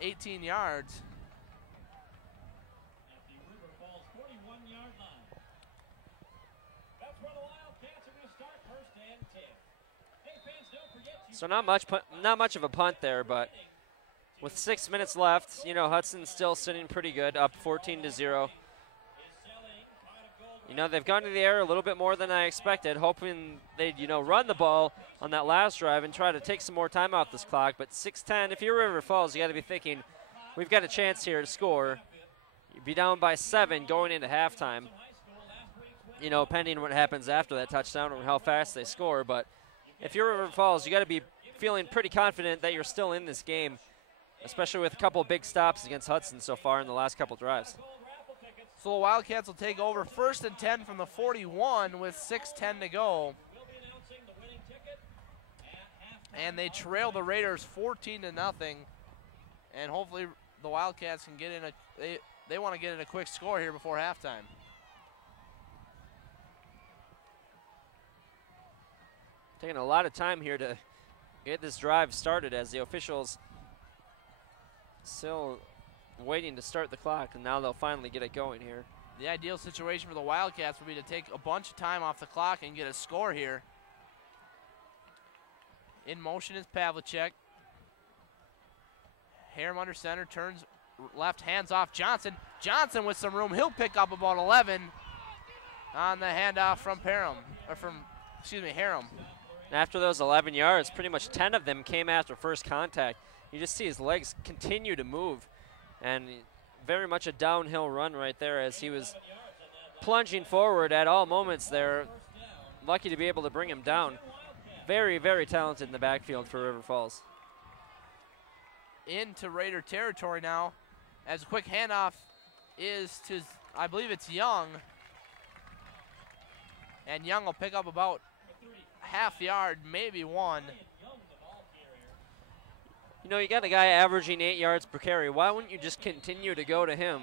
18 yards. So not much of a punt there, but with 6 minutes left, you know, Hudson's still sitting pretty good, up 14-0. You know, they've gone to the air a little bit more than I expected, hoping they'd, you know, run the ball on that last drive and try to take some more time off this clock. But 6:10, if you're River Falls, you got to be thinking, we've got a chance here to score. You'd be down by 7 going into halftime, you know, pending what happens after that touchdown or how fast they score. But if you're River Falls, you got to be feeling pretty confident that you're still in this game, especially with a couple of big stops against Hudson so far in the last couple drives. So the Wildcats will take over 1st and 10 from the 41 with 6:10 to go. And they trail the Raiders 14-0. And hopefully the Wildcats can get in they want to get in a quick score here before halftime. Taking a lot of time here to get this drive started, as the officials still waiting to start the clock, and now they'll finally get it going here. The ideal situation for the Wildcats would be to take a bunch of time off the clock and get a score here. In motion is Pavlicek. Harem under center, turns left, hands off Johnson. Johnson with some room, he'll pick up about 11 on the handoff from Harem. After those 11 yards, pretty much 10 of them came after first contact. You just see his legs continue to move, and very much a downhill run right there as he was plunging forward at all moments there. Lucky to be able to bring him down. Very, very talented in the backfield for River Falls. Into Raider territory now, as a quick handoff is to, I believe it's Young. And Young will pick up about half yard, maybe one. You know, you got a guy averaging 8 yards per carry. Why wouldn't you just continue to go to him?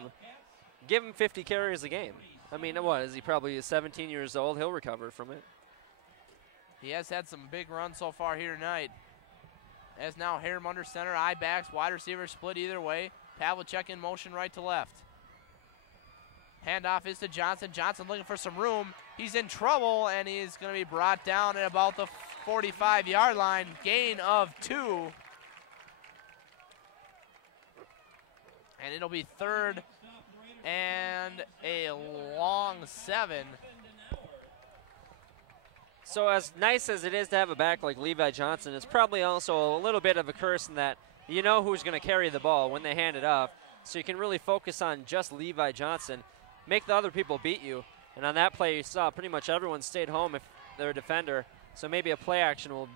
Give him 50 carries a game. I mean, what, is he probably 17 years old? He'll recover from it. He has had some big runs so far here tonight. As now Harem under center, eye backs, wide receiver split either way. Pavlicek in motion right to left. Handoff is to Johnson. Johnson looking for some room. He's in trouble, and he's going to be brought down at about the 45-yard line. Gain of 2. And it'll be 3rd and a long 7. So as nice as it is to have a back like Levi Johnson, it's probably also a little bit of a curse in that you know who's going to carry the ball when they hand it off. So you can really focus on just Levi Johnson, make the other people beat you. And on that play, you saw pretty much everyone stayed home if they're a defender. So maybe a play action will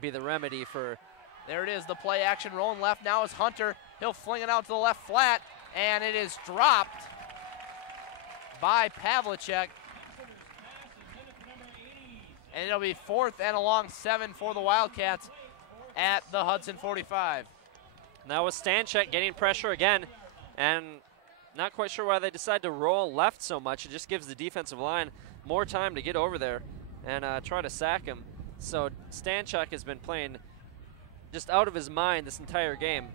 be the remedy for. There it is, the play action rolling left now is Hunter. He'll fling it out to the left flat, and it is dropped by Pavlicek. And it'll be 4th and a long 7 for the Wildcats at the Hudson 45. Now with Stanchek getting pressure again, and not quite sure why they decide to roll left so much. It just gives the defensive line more time to get over there and try to sack him. So Stanchek has been playing just out of his mind this entire game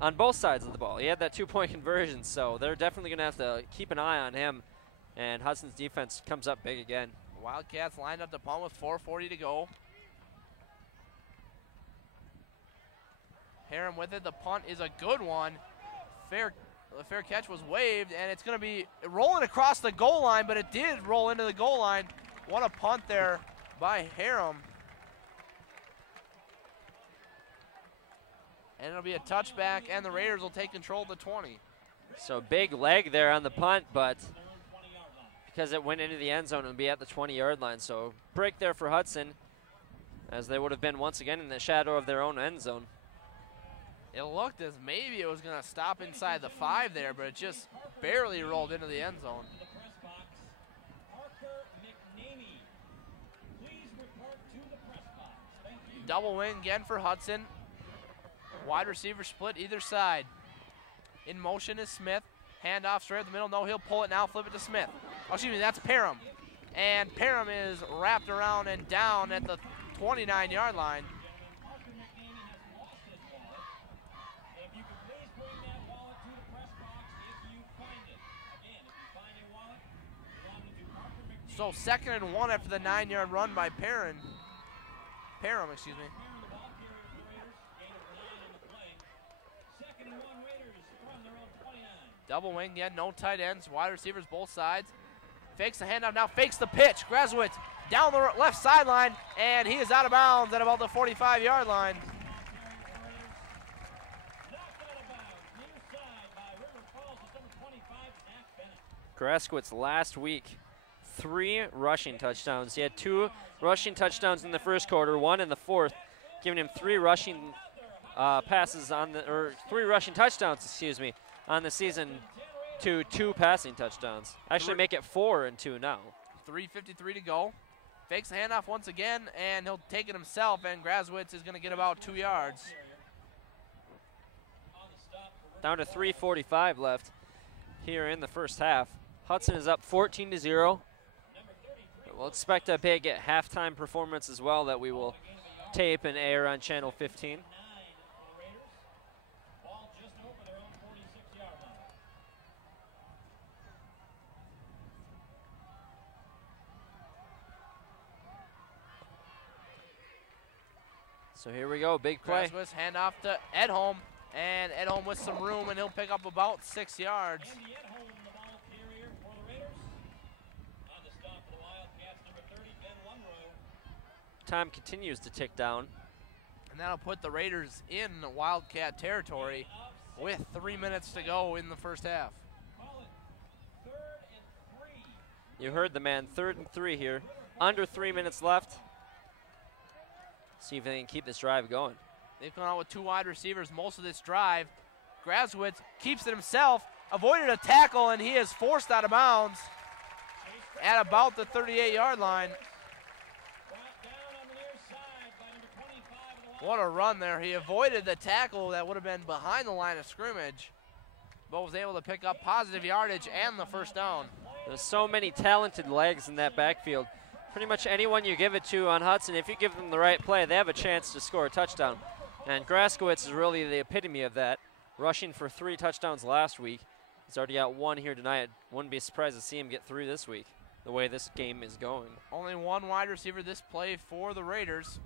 on both sides of the ball. He had that 2-point conversion, so they're definitely going to have to keep an eye on him, and Hudson's defense comes up big again. Wildcats lined up to punt with 4:40 to go. Harem with it. The punt is a good one. The fair catch was waved, and it's going to be rolling across the goal line, but it did roll into the goal line. What a punt there by Harem. And it'll be a touchback, and the Raiders will take control of the 20. So big leg there on the punt, but because it went into the end zone, it'll be at the 20-yard line. So break there for Hudson, as they would have been once again in the shadow of their own end zone. It looked as maybe it was going to stop inside the 5 there, but it just barely rolled into the end zone. Double wing again for Hudson. Wide receiver split either side. In motion is Smith. Handoff straight up the middle. No, he'll pull it now, flip it to Smith. Oh, excuse me, that's Parham. And Parham is wrapped around and down at the 29-yard line. So 2nd and 1 after the 9-yard run by Parham, excuse me. Double wing, yeah, no tight ends, wide receivers both sides. Fakes the handoff now, fakes the pitch. Graswitz down the left sideline, and he is out of bounds at about the 45-yard line. Graswitz last week, 3 rushing touchdowns. He had 2 rushing touchdowns in the first quarter, 1 in the fourth, giving him 3 rushing passes on the, or 3 rushing touchdowns, excuse me, on the season to 2 passing touchdowns. Actually make it 4 and 2 now. 3:53 to go. Fakes the handoff once again, and he'll take it himself, and Graswitz is going to get about 2 yards. Down to 3:45 left here in the first half. Hudson is up 14-0. We'll expect a big halftime performance as well that we will tape and air on Channel 15. So here we go, big play. Graswitz hand off to Edholm, and Edholm with some room, and he'll pick up about 6 yards. Andy Edholm, the ball carrier for the Raiders. On the stop for the Wildcats, number 30, Ben Lunro. Time continues to tick down. And that'll put the Raiders in Wildcat territory with 3 minutes to go in the first half. Call it 3rd and 3. You heard the man, 3rd and 3 here. Under 3 minutes left. See if they can keep this drive going. They've gone out with 2 wide receivers most of this drive. Graswitz keeps it himself, avoided a tackle, and he is forced out of bounds at about the 38-yard line. Brought down on the near side by number 25 of the What a run there. He avoided the tackle that would have been behind the line of scrimmage, but was able to pick up positive yardage and the first down. There's so many talented legs in that backfield. Pretty much anyone you give it to on Hudson, if you give them the right play, they have a chance to score a touchdown. And Graswitz is really the epitome of that, rushing for 3 touchdowns last week. He's already got 1 here tonight. Wouldn't be surprised to see him get through this week, the way this game is going. Only 1 wide receiver this play for the Raiders.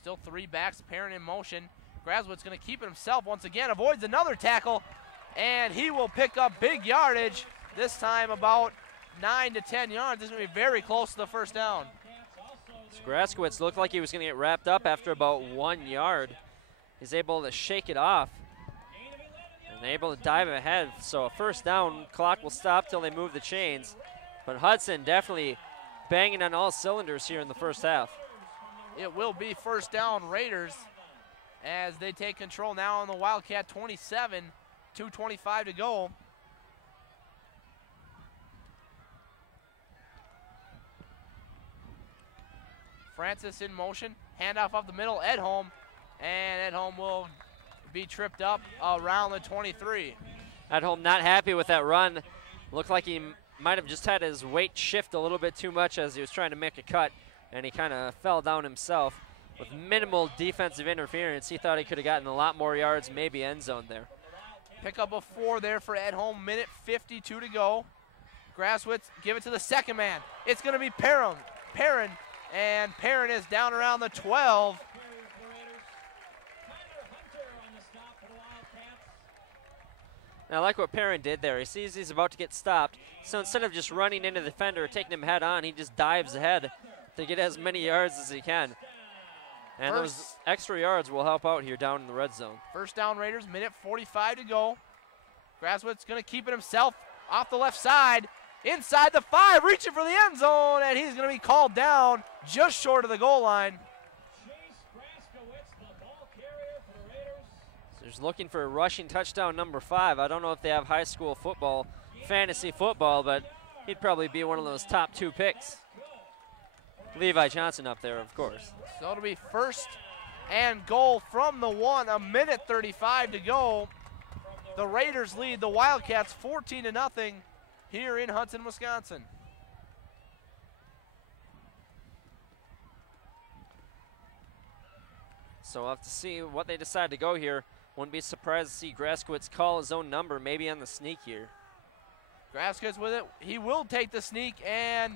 Still 3 backs, Perrin in motion. Graswitz going to keep it himself once again, avoids another tackle, and he will pick up big yardage, this time about 9 to 10 yards. This is going to be very close to the first down. So Graswitz looked like he was going to get wrapped up after about 1 yard. He's able to shake it off and able to dive ahead. So a first down, clock will stop till they move the chains. But Hudson definitely banging on all cylinders here in the first half. It will be first down Raiders as they take control now on the Wildcat 27, 2:25 to go. Francis in motion, handoff up the middle, Edholm, and Edholm will be tripped up around the 23. Edholm not happy with that run. Looked like he might have just had his weight shift a little bit too much as he was trying to make a cut, and he kind of fell down himself. With minimal defensive interference, he thought he could have gotten a lot more yards, maybe end zone there. Pick up a 4 there for Edholm, minute 52 to go. Graswitz give it to the second man. It's going to be Perrin, and Perrin is down around the 12. And I like what Perrin did there. He sees he's about to get stopped, so instead of just running into the defender or taking him head on, he just dives ahead to get as many yards as he can. And those extra yards will help out here down in the red zone. First down Raiders, minute 45 to go. Graswitz going to keep it himself off the left side, inside the 5, reaching for the end zone, and he's going to be called down just short of the goal line. So he's looking for a rushing touchdown number 5. I don't know if they have high school football, fantasy football, but he'd probably be one of those top 2 picks. Levi Johnson up there, of course. So it'll be first and goal from the 1, a minute 35 to go. The Raiders lead the Wildcats 14-0 here in Hudson, Wisconsin. So we'll have to see what they decide to go here. Wouldn't be surprised to see Graswitz call his own number, maybe on the sneak here. Graswitz with it. He will take the sneak, and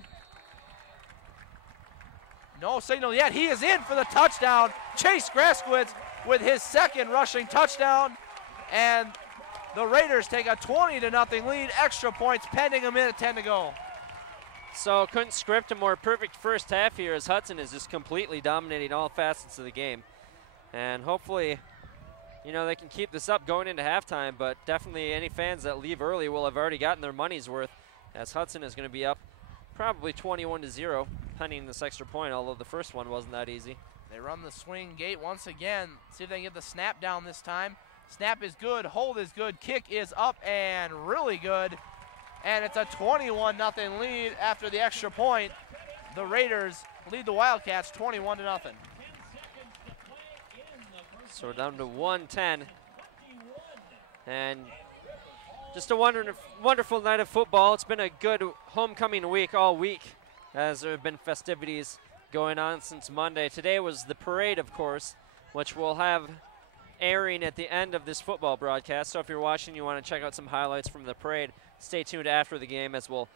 no signal yet. He is in for the touchdown. Chase Graswitz with his 2nd rushing touchdown, and the Raiders take a 20-0 lead. Extra points pending, a minute 10 to go. So couldn't script a more perfect first half here as Hudson is just completely dominating all facets of the game. And hopefully, you know, they can keep this up going into halftime, but definitely any fans that leave early will have already gotten their money's worth, as Hudson is going to be up probably 21-0, pending this extra point, although the first one wasn't that easy. They run the swing gate once again. See if they can get the snap down this time. Snap is good, hold is good, kick is up and really good. And it's a 21-0 lead after the extra point. The Raiders lead the Wildcats 21-0. So we're down to 1:10. And just a wonderful night of football. It's been a good homecoming week all week, as there have been festivities going on since Monday. Today was the parade, of course, which we'll have airing at the end of this football broadcast. So if you're watching, you want to check out some highlights from the parade, stay tuned after the game, as we'll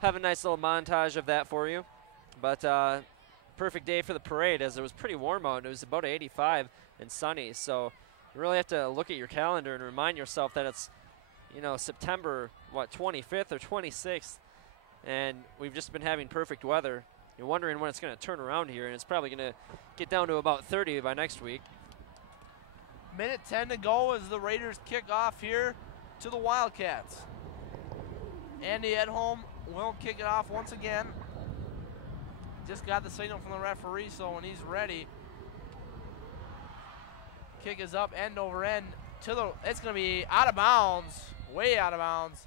have a nice little montage of that for you. But perfect day for the parade, as it was pretty warm out. It was about 85 and sunny, so you really have to look at your calendar and remind yourself that it's, you know, September, 25th or 26th, and we've just been having perfect weather. You're wondering when it's going to turn around here, and it's probably going to get down to about 30 by next week. Minute 10 to go as the Raiders kick off here to the Wildcats. Andy Edholm will kick it off once again. Just got the signal from the referee, so when he's ready, kick is up end over end to the, it's going to be out of bounds, way out of bounds,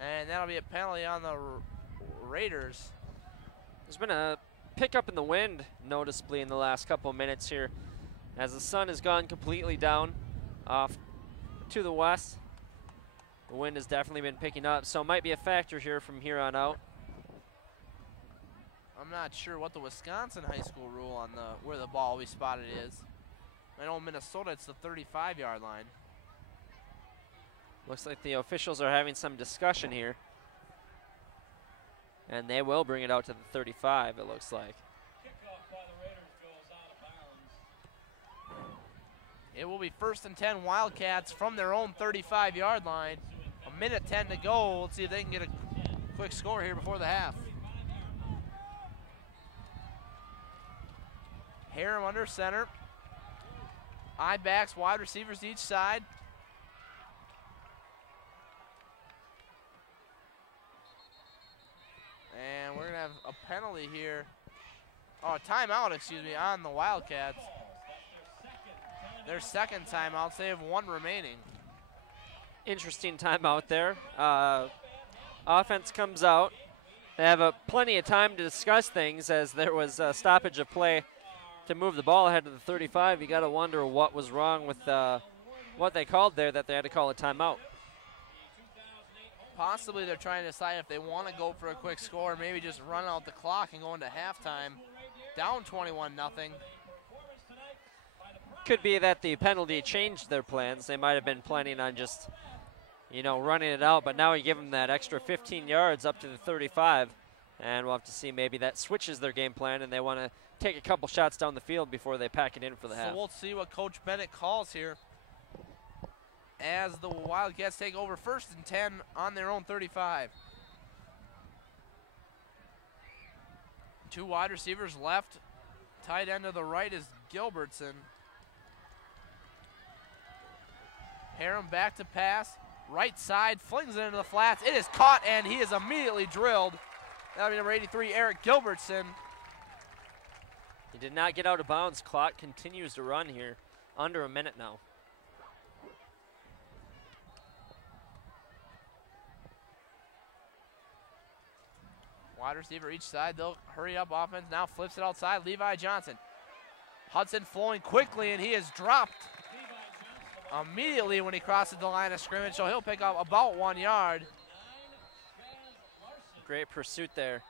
and that'll be a penalty on the Raiders. There's been a pickup in the wind noticeably in the last couple of minutes here, as the sun has gone completely down off to the west. The wind has definitely been picking up, so it might be a factor here from here on out. I'm not sure what the Wisconsin high school rule on the where the ball we spotted is. I know in Minnesota it's the 35-yard line. Looks like the officials are having some discussion here, and they will bring it out to the 35, it looks like. Kickoff by the Raiders goes out of bounds. It will be 1st and 10 Wildcats from their own 35-yard line. A minute 10 to go. Let's see if they can get a quick score here before the half. Harem under center. I backs, wide receivers each side. And we're going to have a penalty here. Oh, timeout, excuse me, on the Wildcats. Their second timeout. They have one remaining. Interesting timeout there. Offense comes out. They have plenty of time to discuss things, as there was a stoppage of play to move the ball ahead to the 35. You got to wonder what was wrong with what they called there, that they had to call a timeout. Possibly they're trying to decide if they want to go for a quick score, maybe just run out the clock and go into halftime down 21-0. Could be that the penalty changed their plans. They might have been planning on just, you know, running it out, but now you give them that extra 15 yards up to the 35, and we'll have to see, maybe that switches their game plan and they want to take a couple shots down the field before they pack it in for the half. So we'll see what Coach Bennett calls here as the Wildcats take over 1st and 10 on their own 35. Two wide receivers left. Tight end to the right is Gilbertson. Harem back to pass. Right side, flings it into the flats. It is caught, and he is immediately drilled. That'll be number 83, Eric Gilbertson. He did not get out of bounds. Clock continues to run here. Under a minute now. Wide receiver each side. They'll hurry up offense. Now flips it outside. Levi Johnson. Hudson flowing quickly, and he is dropped immediately when he crosses the line of scrimmage, so he'll pick up about 1 yard. Great pursuit there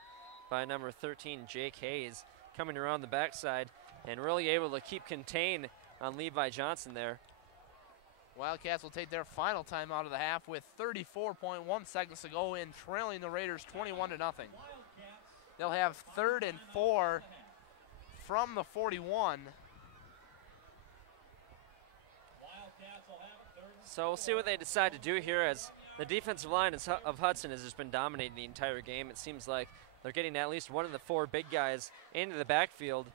by number 13, Jake Hayes, coming around the backside and really able to keep contain on Levi Johnson there. Wildcats will take their final timeout of the half with 34.1 seconds to go in, trailing the Raiders 21-0. They'll have 3rd and 4 from the 41. So we'll see what they decide to do here, as the defensive line of Hudson has just been dominating the entire game. It seems like they're getting at least one of the 4 big guys into the backfield,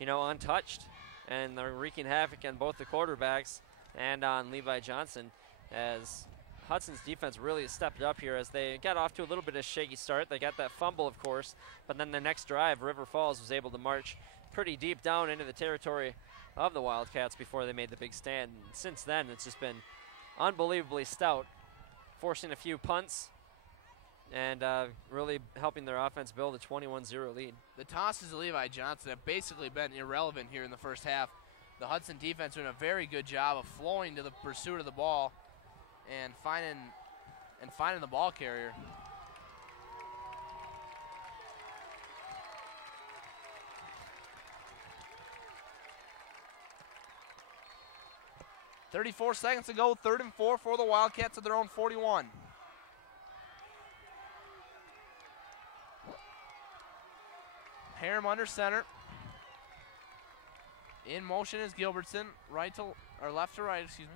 you know, untouched, and they're wreaking havoc on both the quarterbacks and on Levi Johnson, as Hudson's defense really stepped up here, as they got off to a little bit of a shaky start. They got that fumble, of course, but then the next drive, River Falls was able to march pretty deep down into the territory of the Wildcats before they made the big stand. And since then, it's just been unbelievably stout, forcing a few punts and really helping their offense build a 21-0 lead. The tosses of Levi Johnson have basically been irrelevant here in the first half. The Hudson defense doing a very good job of flowing to the pursuit of the ball and finding the ball carrier. .34 seconds to go, 3rd and 4 for the Wildcats at their own 41. Harem under center. In motion is Gilbertson, left to right, excuse me.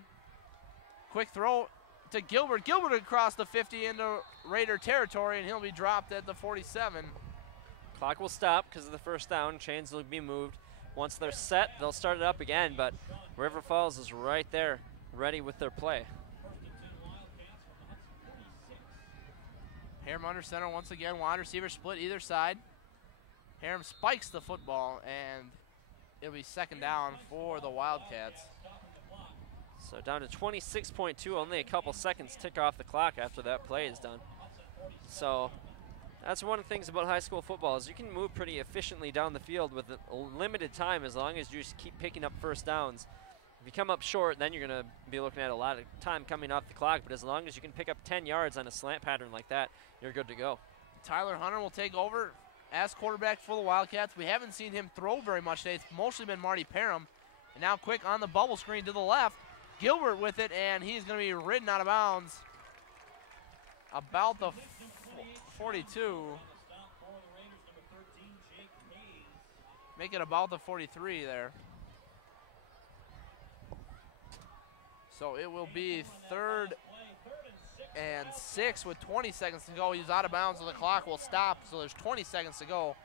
Quick throw to Gilbert. Gilbert across the 50 into Raider territory, and he'll be dropped at the 47. Clock will stop because of the first down. Chains will be moved. Once they're set, they'll start it up again, but River Falls is right there, ready with their play. Harem under center once again. Wide receiver split either side. Harem spikes the football, and it'll be second down for the Wildcats. So down to 26.2, only a couple seconds tick off the clock after that play is done. So that's one of the things about high school football is you can move pretty efficiently down the field with a limited time as long as you just keep picking up first downs. If you come up short, then you're going to be looking at a lot of time coming off the clock, but as long as you can pick up 10 yards on a slant pattern like that, you're good to go. Tyler Hunter will take over as quarterback for the Wildcats. We haven't seen him throw very much today. It's mostly been Marty Parham. And now quick on the bubble screen to the left. Gilbert with it, and he's going to be ridden out of bounds about the 42. Make it about the 43 there. So it will be 3rd and 6 with 20 seconds to go. He's out of bounds, so the clock will stop. So there's 20 seconds to go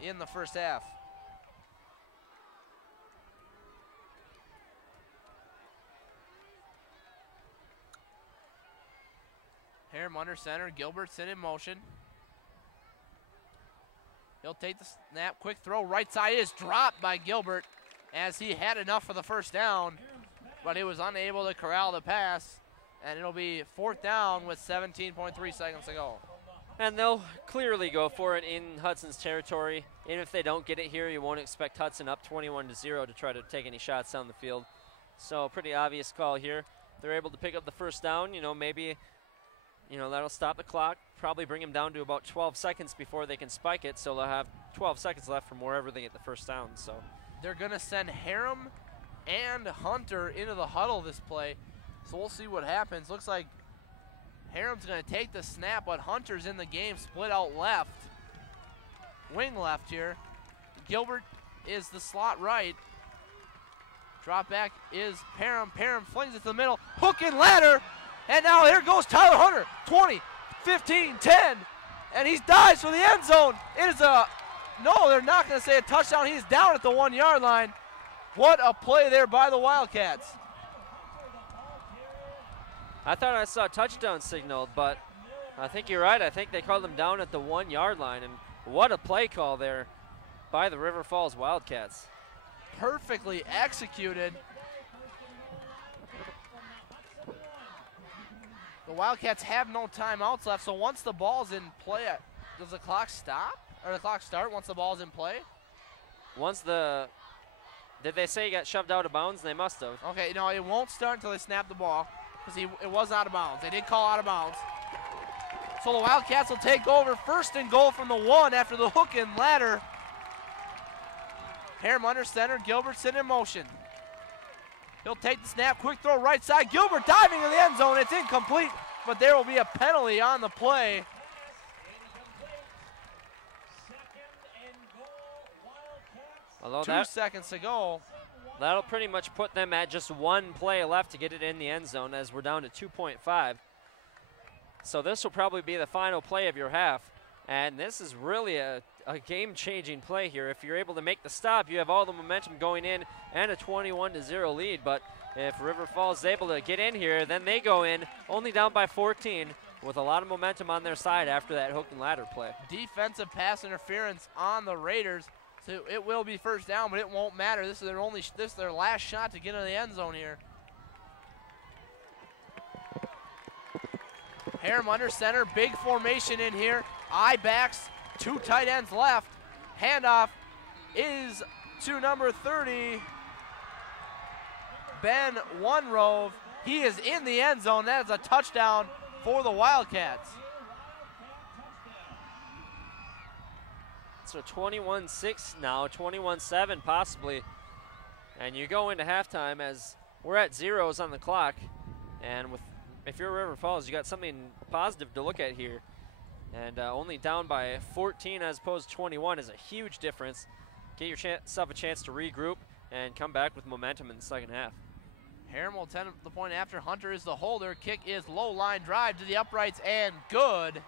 in the first half. Harem under center, Gilbertson in motion. He'll take the snap, quick throw, right side is dropped by Gilbert as he had enough for the first down, but he was unable to corral the pass, and it'll be 4th down with 17.3 seconds to go. And they'll clearly go for it in Hudson's territory. Even if they don't get it here, you won't expect Hudson up 21-0 to try to take any shots down the field. So pretty obvious call here. They're able to pick up the first down, maybe that'll stop the clock, probably bring them down to about 12 seconds before they can spike it, so they'll have 12 seconds left from wherever they get the first down. So they're going to send Harem and Hunter into the huddle this play, so we'll see what happens. Looks like Harem's going to take the snap, but Hunter's in the game, split out left, wing left here. Gilbert is the slot right. Drop back is Parham. Parham flings it to the middle, hook and ladder. And now here goes Tyler Hunter, 20, 15, 10, and he dives for the end zone. It is no, they're not going to say a touchdown. He's down at the 1-yard line. What a play there by the Wildcats. I thought I saw a touchdown signaled, but I think you're right. I think they called him down at the 1-yard line, and what a play call there by the River Falls Wildcats. Perfectly executed. The Wildcats have no timeouts left, so once the ball's in play, does the clock stop? Or the clock start once the ball's in play? Did they say he got shoved out of bounds? They must have. Okay, no, it won't start until they snap the ball because it was out of bounds. They did call out of bounds. So the Wildcats will take over 1st and goal from the 1 after the hook and ladder. Harem under center, Gilbertson in motion. He'll take the snap, quick throw right side. Gilbert diving in the end zone. It's incomplete, but there will be a penalty on the play. Although 2 seconds to go. That'll pretty much put them at just 1 play left to get it in the end zone as we're down to 2.5. So this will probably be the final play of your half. And this is really a game-changing play here. If you're able to make the stop, you have all the momentum going in and a 21-0 lead. But if River Falls is able to get in here, then they go in only down by 14 with a lot of momentum on their side after that hook and ladder play. Defensive pass interference on the Raiders. So it will be first down, but it won't matter. This is their last shot to get into the end zone here. Harem under center, big formation in here. I backs, 2 tight ends left. Handoff is to number 30, Ben Onrove. He is in the end zone. That is a touchdown for the Wildcats. So 21-6 now, 21-7 possibly. And you go into halftime as we're at zeros on the clock. And if you're River Falls, you got something positive to look at here. And only down by 14 as opposed to 21 is a huge difference. Get yourself a chance to regroup and come back with momentum in the second half. Harem will tend the point after. Hunter is the holder. Kick is low line drive to the uprights and good.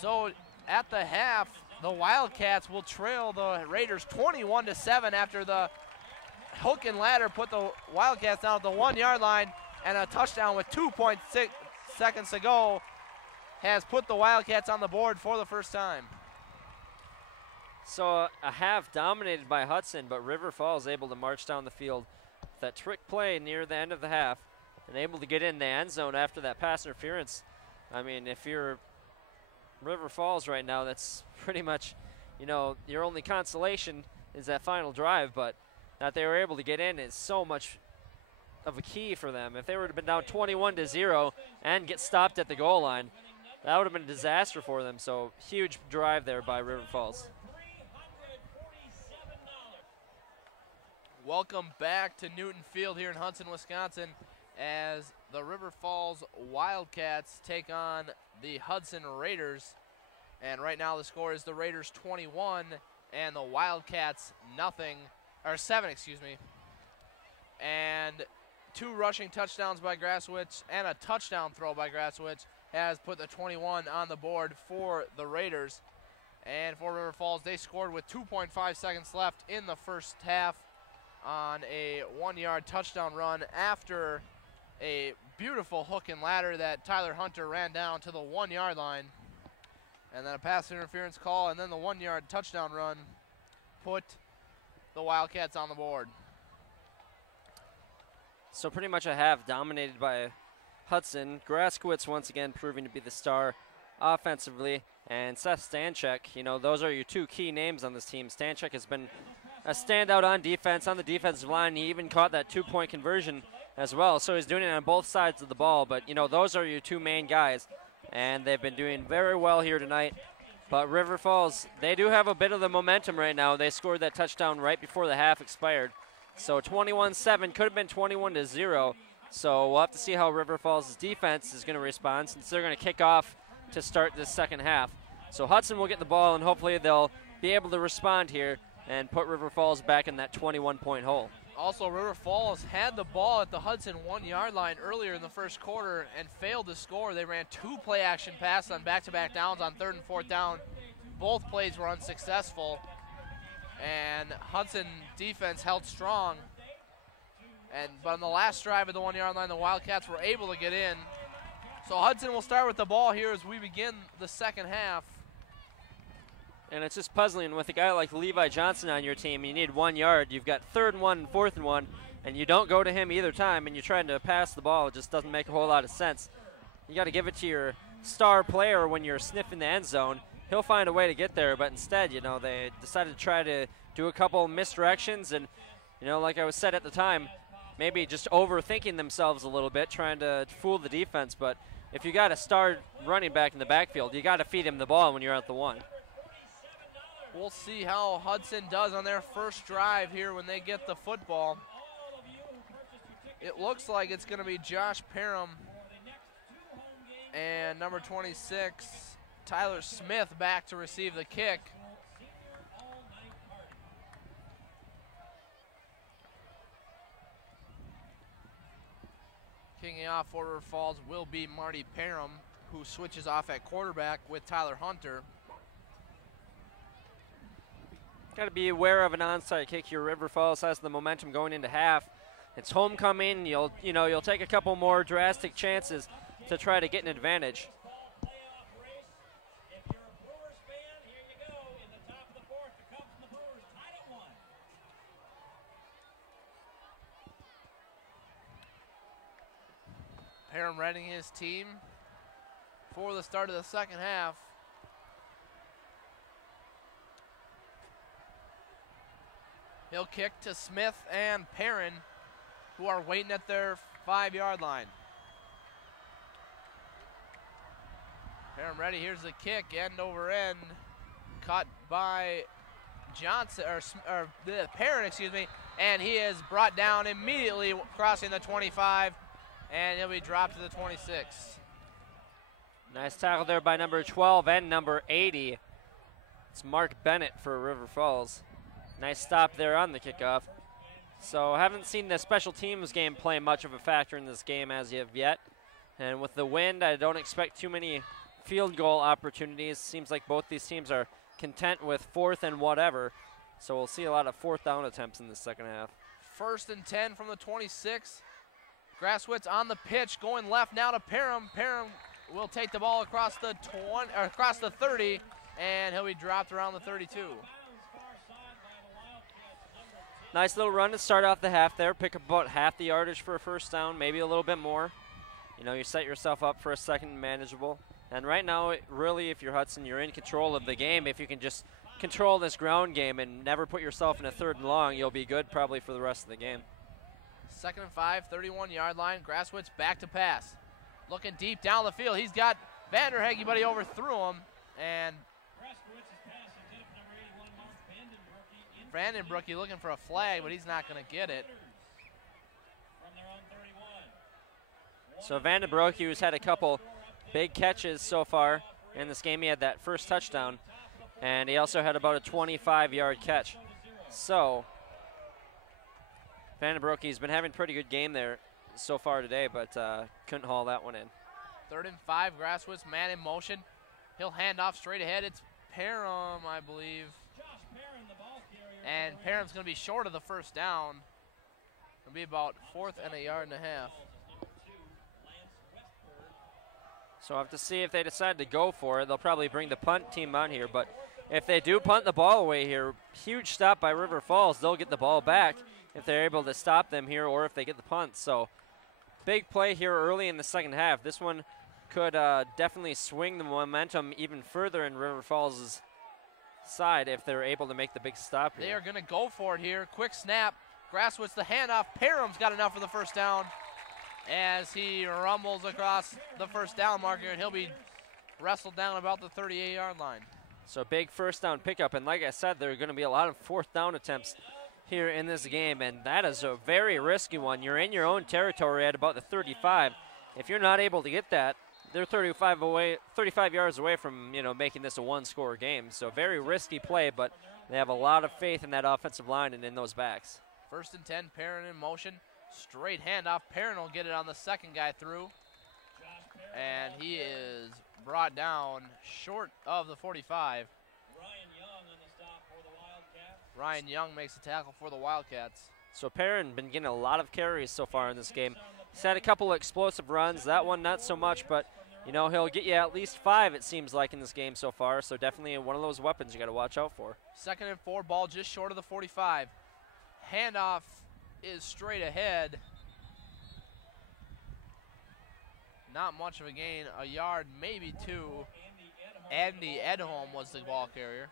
So at the half, the Wildcats will trail the Raiders 21-7 after the hook and ladder put the Wildcats down at the 1 yard line, and a touchdown with 2.6 seconds to go has put the Wildcats on the board for the first time. So a half dominated by Hudson, but River Falls able to march down the field. That trick play near the end of the half and able to get in the end zone after that pass interference. I mean, if you're River Falls right now, that's pretty much, you know, your only consolation is that final drive, but that they were able to get in is so much of a key for them. If they were to have been down 21-0 and get stopped at the goal line, that would have been a disaster for them. So huge drive there by River Falls. Welcome back to Newton Field here in Hudson, Wisconsin, as the River Falls Wildcats take on the Hudson Raiders. And right now the score is the Raiders 21 and the Wildcats 7, excuse me. And 2 rushing touchdowns by Graswich and a touchdown throw by Graswich has put the 21 on the board for the Raiders. And for River Falls, they scored with 2.5 seconds left in the first half on a 1 yard touchdown run after a beautiful hook and ladder that Tyler Hunter ran down to the 1 yard line. And then a pass interference call, and then the 1 yard touchdown run put the Wildcats on the board. So pretty much a half dominated by Hudson. Graskowitz once again proving to be the star offensively, and Seth Stanchek, you know, those are your 2 key names on this team. Stanchek has been a standout on defense, on the defensive line. He even caught that 2-point conversion as well, so he's doing it on both sides of the ball. But, you know, those are your 2 main guys, and they've been doing very well here tonight. But River Falls, they do have a bit of the momentum right now. They scored that touchdown right before the half expired. So 21-7, could have been 21-0. So we'll have to see how River Falls' defense is going to respond, since they're going to kick off to start this second half. So Hudson will get the ball, and hopefully they'll be able to respond here and put River Falls back in that 21-point hole. Also, River Falls had the ball at the Hudson 1 yard line earlier in the first quarter and failed to score. They ran 2 play action passes on back-to-back downs on 3rd and 4th down. Both plays were unsuccessful, and Hudson defense held strong. But on the last drive of the 1 yard line, the Wildcats were able to get in. So Hudson will start with the ball here as we begin the second half. And it's just puzzling with a guy like Levi Johnson on your team. You need 1 yard. You've got 3rd and 1 and 4th and 1, and you don't go to him either time, and you're trying to pass the ball. It just doesn't make a whole lot of sense. You got to give it to your star player when you're sniffing the end zone. He'll find a way to get there, but instead, you know, they decided to try to do a couple misdirections, and, you know, like I was said at the time, maybe just overthinking themselves a little bit, trying to fool the defense. But if you got a star running back in the backfield, you got to feed him the ball when you're at the 1. We'll see how Hudson does on their first drive here when they get the football. It looks like it's going to be Josh Parham and number 26, Tyler Smith, back to receive the kick. Kicking off for River Falls will be Marty Parham, who switches off at quarterback with Tyler Hunter. Got to be aware of an onside kick here. River Falls has the momentum going into half. It's homecoming. You'll take a couple more drastic chances to try to get an advantage. Parham readying his team for the start of the second half. He'll kick to Smith and Perrin, who are waiting at their 5 yard line. Perrin ready, here's the kick, end over end, caught by Johnson, or Perrin, excuse me, and he is brought down immediately crossing the 25, and he'll be dropped to the 26. Nice tackle there by number 12 and number 80. It's Mark Bennett for River Falls. Nice stop there on the kickoff. So haven't seen the special teams game play much of a factor in this game as of yet. And with the wind, I don't expect too many field goal opportunities. Seems like both these teams are content with 4th and whatever. So we'll see a lot of 4th down attempts in the second half. 1st and 10 from the 26. Grasswitz on the pitch, going left now to Parham. Parham will take the ball across the 30, and he'll be dropped around the 32. Nice little run to start off the half there. Pick up about half the yardage for a first down, maybe a little bit more. You know, you set yourself up for a second manageable. And right now, really, if you're Hudson, you're in control of the game. If you can just control this ground game and never put yourself in a 3rd and long, you'll be good probably for the rest of the game. 2nd and 5, 31-yard line. Grasswitz back to pass. Looking deep down the field. He's got Vanderhegge, but he overthrew him. And Vandenbrookie looking for a flag, but he's not going to get it. So Vandenbrookie, who's had a couple big catches so far in this game. He had that first touchdown, and he also had about a 25-yard catch. So Vandenbroekie's been having a pretty good game there so far today, but couldn't haul that one in. 3rd and 5, Grasswitz, man in motion. He'll hand off straight ahead. It's Parham, I believe. And Parham's going to be short of the first down. It'll be about 4th and a yard and a half. So we'll have to see if they decide to go for it. They'll probably bring the punt team on here, but if they do punt the ball away here, huge stop by River Falls, they'll get the ball back if they're able to stop them here or if they get the punt. So big play here early in the second half. This one could definitely swing the momentum even further in River Falls' side if they're able to make the big stop here. They are going to go for it here. Quick snap. Grasswitz the handoff. Parham's got enough for the first down as he rumbles across the first down marker, and he'll be wrestled down about the 38-yard line. So big first down pickup, and like I said, there are going to be a lot of 4th down attempts here in this game, and that is a very risky one. You're in your own territory at about the 35. If you're not able to get that, they're 35 yards away from, you know, making this a 1-score game. So very risky play, but they have a lot of faith in that offensive line and in those backs. 1st and 10, Perrin in motion. Straight handoff. Perrin will get it on the second guy through. And he is brought down short of the 45. Ryan Young makes a tackle for the Wildcats. So Perrin been getting a lot of carries so far in this game. He's had a couple of explosive runs. That one not so much, but you know, he'll get you at least 5, it seems like, in this game so far. So definitely one of those weapons you got to watch out for. 2nd and 4, ball just short of the 45. Handoff is straight ahead. Not much of a gain, a yard, maybe 2. Andy Edholm was the ball carrier.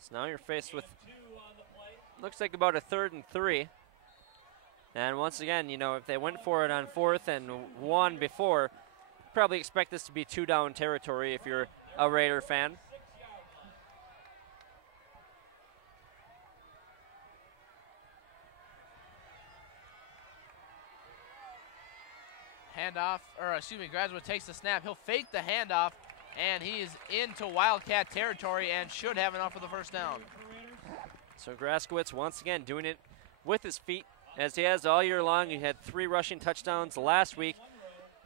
So now you're faced with, looks like about a 3rd and 3. And once again, you know, if they went for it on 4th and 1 before, probably expect this to be 2-down territory if you're a Raider fan. Handoff, or excuse me, Graduate takes the snap. He'll fake the handoff, and he is into Wildcat territory and should have enough for the first down. So Graskowitz once again doing it with his feet, as he has all year long. He had 3 rushing touchdowns last week.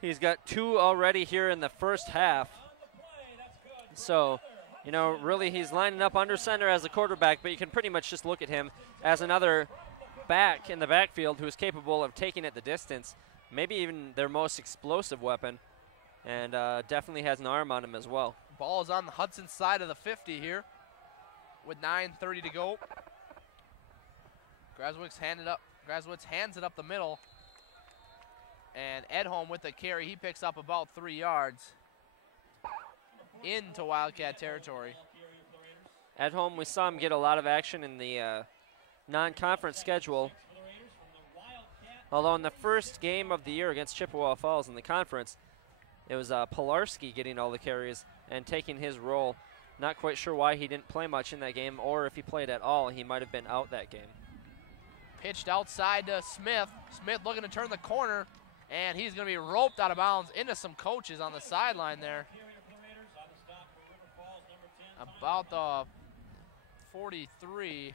He's got 2 already here in the first half. So, you know, really he's lining up under center as a quarterback, but you can pretty much just look at him as another back in the backfield who is capable of taking it the distance, maybe even their most explosive weapon, and definitely has an arm on him as well. Ball is on the Hudson side of the 50 here with 9:30 to go. Graswitz hands it up the middle, and Edholm with the carry. He picks up about 3 yards into Wildcat territory. Edholm, we saw him get a lot of action in the non-conference schedule. Although in the first game of the year against Chippewa Falls in the conference, it was Pilarski getting all the carries and taking his role. Not quite sure why he didn't play much in that game, or if he played at all, he might have been out that game. Pitched outside to Smith. Smith looking to turn the corner, and he's going to be roped out of bounds into some coaches on the sideline there. about the 43.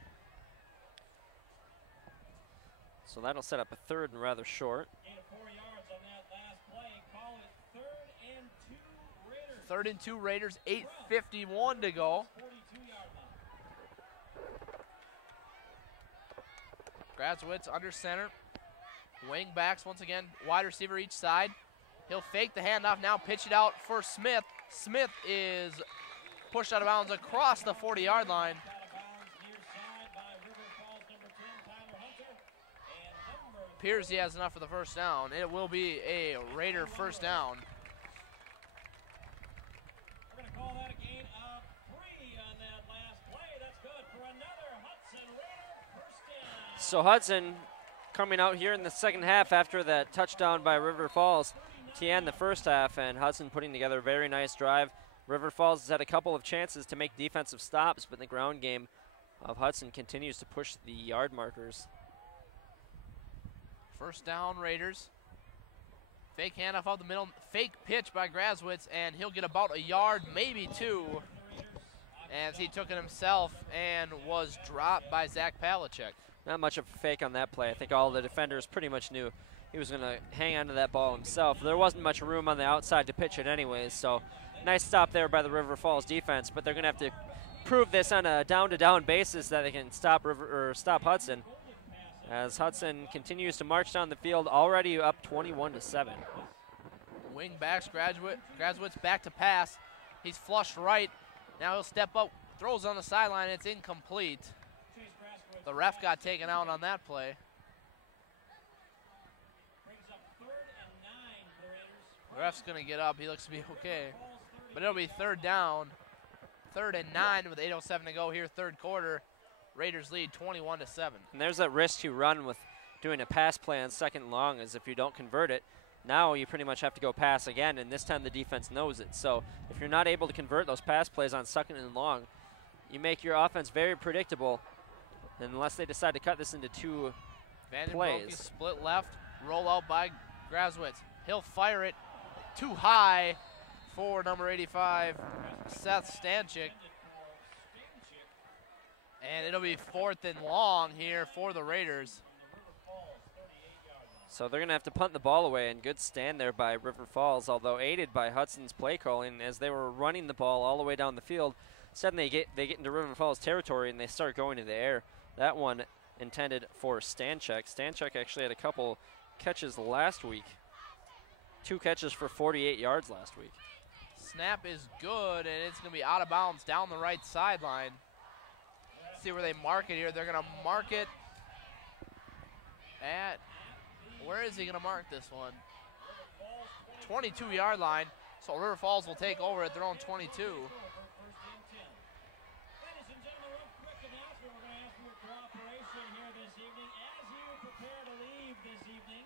So that'll set up a third and rather short. Gain of 4 yards on that last play. Call it 3rd and 2 Raiders. 3rd and 2 Raiders, 8:51 to go. 42-yard line. Gradzwitz under center. Wing backs once again, wide receiver each side. He'll fake the handoff now, pitch it out for Smith. Smith is pushed out of bounds across the 40-yard line. Out of bounds near side by River Falls number 10, Tyler Hunter. And number Appears he has enough for the first down. It will be a Raider first down. We're going to call that a gain of 3 on that last play. That's good for another Hudson Raider first down. So Hudson coming out here in the second half after that touchdown by River Falls to end the first half, and Hudson putting together a very nice drive. River Falls has had a couple of chances to make defensive stops, but the ground game of Hudson continues to push the yard markers. First down Raiders. Fake handoff out the middle, fake pitch by Gradzwitz, and he'll get about a yard, maybe 2, as he took it himself and was dropped by Zach Palachek. Not much of a fake on that play. I think all the defenders pretty much knew he was going to hang on to that ball himself. There wasn't much room on the outside to pitch it anyways, so nice stop there by the River Falls defense, but they're going to have to prove this on a down-to-down basis that they can stop Hudson, as Hudson continues to march down the field, already up 21-7. Wing backs, Gradzwitz back to pass. He's flushed right. Now he'll step up, throws on the sideline, it's incomplete. The ref got taken out on that play. Brings up 3rd and 9 for Raiders. The ref's going to get up. He looks to be okay. But it'll be 3rd down. 3rd and 9 with 8:07 to go here, 3rd quarter. Raiders lead 21-7. And there's that risk you run with doing a pass play on 2nd and long, as if you don't convert it, now you pretty much have to go pass again, and this time the defense knows it. So if you're not able to convert those pass plays on 2nd and long, you make your offense very predictable, unless they decide to cut this into 2 plays. Split left, roll out by Gradzwitz. He'll fire it too high for number 85, Seth Stanchik. And it'll be 4th and long here for the Raiders. So they're going to have to punt the ball away, and good stand there by River Falls, although aided by Hudson's play calling as they were running the ball all the way down the field. Suddenly they get into River Falls territory and they start going in the air. That one intended for Stanchik. Stanchik actually had a couple catches last week. 2 catches for 48 yards last week. Snap is good, and it's going to be out of bounds down the right sideline. See where they mark it here. They're going to mark it at, where is he going to mark this one? 22-yard line. So River Falls will take over at their own 22. Ladies and gentlemen, real quick announcement. We're going to ask for your cooperation here this evening. As you prepare to leave this evening,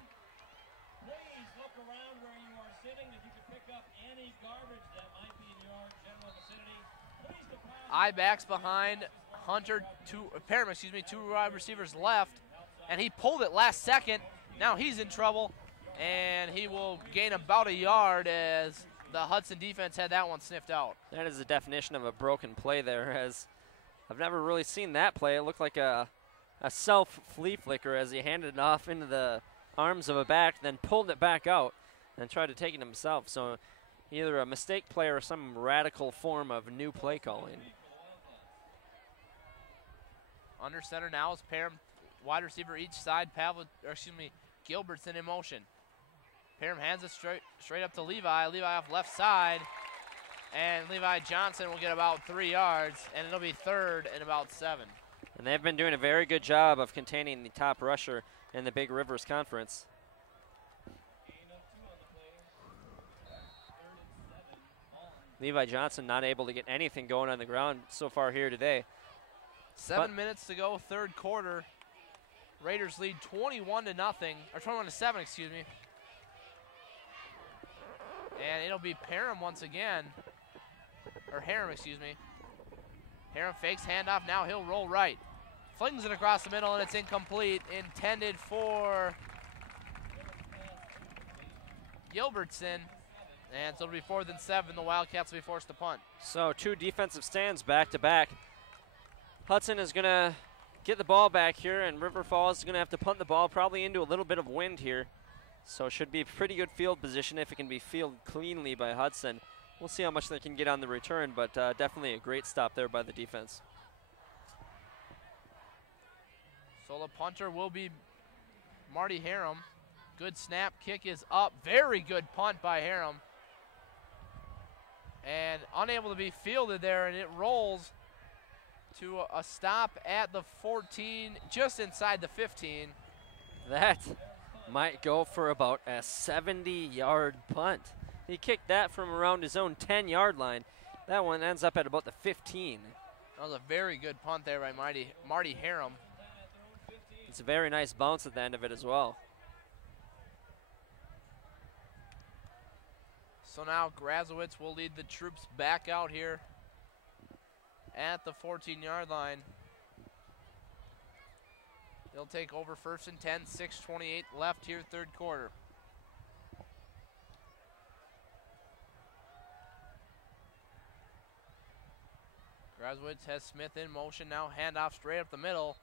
please look around where you are sitting. If you could pick up any garbage that might be in your general vicinity, please deposit. I-backs behind Hunter, 2 wide receivers left, and he pulled it last second. Now he's in trouble, and he will gain about a yard as the Hudson defense had that one sniffed out. That is the definition of a broken play there, as I've never really seen that play. It looked like a self-flea flicker as he handed it off into the arms of a back, then pulled it back out and tried to take it himself. So either a mistake play or some radical form of new play calling. Under center now is Parham, wide receiver each side. Gilbertson in motion. Parham hands it straight up to Levi. Levi off left side, and Levi Johnson will get about 3 yards, and it'll be 3rd and about 7. And they've been doing a very good job of containing the top rusher in the Big Rivers Conference. Levi Johnson not able to get anything going on the ground so far here today. 7 minutes to go, 3rd quarter. Raiders lead 21-0, or 21-7, excuse me. And it'll be Parham once again, or Harum, excuse me. Harum fakes handoff, now he'll roll right. Flings it across the middle, and it's incomplete, intended for Gilbertson. And so it'll be 4th and 7. The Wildcats will be forced to punt. So 2 defensive stands back to back. Hudson is going to get the ball back here, and River Falls is going to have to punt the ball probably into a little bit of wind here. So it should be pretty good field position if it can be fielded cleanly by Hudson. We'll see how much they can get on the return, but definitely a great stop there by the defense. So the punter will be Marty Harem. Good snap, kick is up. Very good punt by Harem. And unable to be fielded there, and it rolls to a stop at the 14, just inside the 15. That might go for about a 70-yard punt. He kicked that from around his own 10-yard line. That one ends up at about the 15. That was a very good punt there by Marty Harem. It's a very nice bounce at the end of it as well. So now Grazowitz will lead the troops back out here at the 14-yard line. They'll take over 1st and 10, 6:28 left here, 3rd quarter. Grazowitz has Smith in motion now, handoff straight up the middle.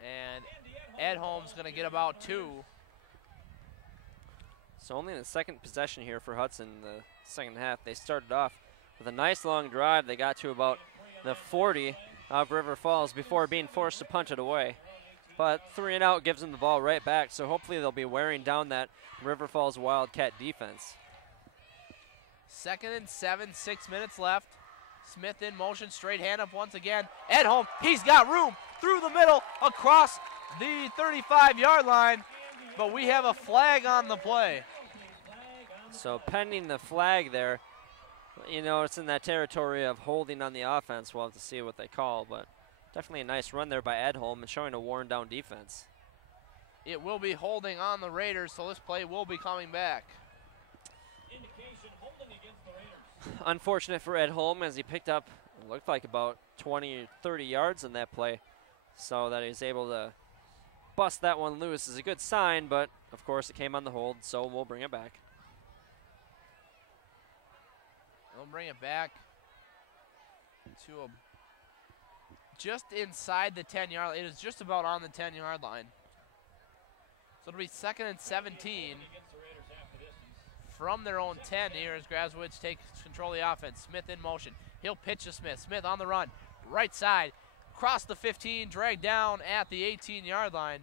And Edholm's going to get about 2. So only in the second possession here for Hudson in the second half. They started off with a nice long drive. They got to about the 40 of River Falls before being forced to punt it away. But 3 and out gives them the ball right back, so hopefully they'll be wearing down that River Falls Wildcat defense. 2nd and 7, 6 minutes left. Smith in motion, straight hand up once again. Edholm, he's got room through the middle across the 35-yard line, but we have a flag on the play. So pending the flag there, you know, it's in that territory of holding on the offense. We'll have to see what they call, but definitely a nice run there by Edholm and showing a worn down defense. It will be holding on the Raiders, so this play will be coming back. Indication holding against the Raiders. Unfortunate for Edholm as he picked up, it looked like about 20 or 30 yards in that play. So that he's able to bust that one loose is a good sign, but of course it came on the hold, so we'll bring it back. They'll bring it back to just inside the 10-yard line. It is just about on the 10-yard line. So it'll be 2nd and 17 from their own 10 here as Grazowitz takes control of the offense. Smith in motion. He'll pitch to Smith. Smith on the run. Right side. Cross the 15. Dragged down at the 18-yard line.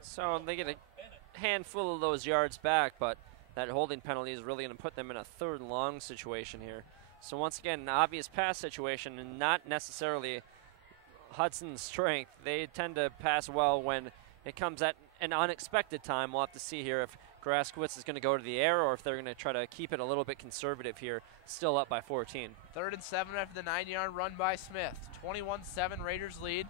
So they get a handful of those yards back, but that holding penalty is really going to put them in a 3rd and long situation here. So once again, an obvious pass situation and not necessarily Hudson's strength. They tend to pass well when it comes at an unexpected time. We'll have to see here if Grazowitz is going to go to the air or if they're going to try to keep it a little bit conservative here, still up by 14. 3rd and 7 after the 9-yard run by Smith. 21-7 Raiders lead.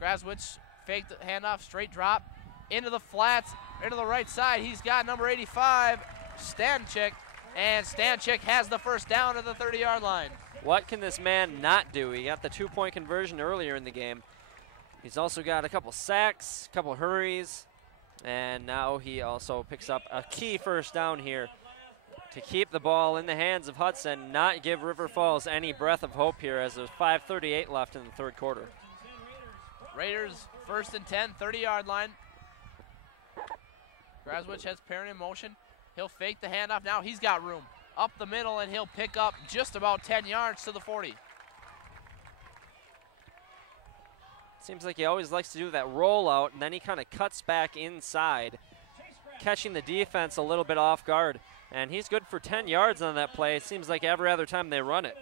Grazowitz faked the handoff, straight drop into the flats, into the right side. He's got number 85, Stanchik, and Stanchik has the first down at the 30-yard line. What can this man not do? He got the 2-point conversion earlier in the game. He's also got a couple sacks, a couple hurries, and now he also picks up a key first down here to keep the ball in the hands of Hudson, not give River Falls any breath of hope here as there's 5:38 left in the 3rd quarter. Raiders 1st and 10, 30-yard line. Grazowitz has Perrin in motion. He'll fake the handoff. Now he's got room up the middle, and he'll pick up just about 10 yards to the 40. Seems like he always likes to do that rollout, and then he kind of cuts back inside, catching the defense a little bit off guard. And he's good for 10 yards on that play. It seems like every other time they run it.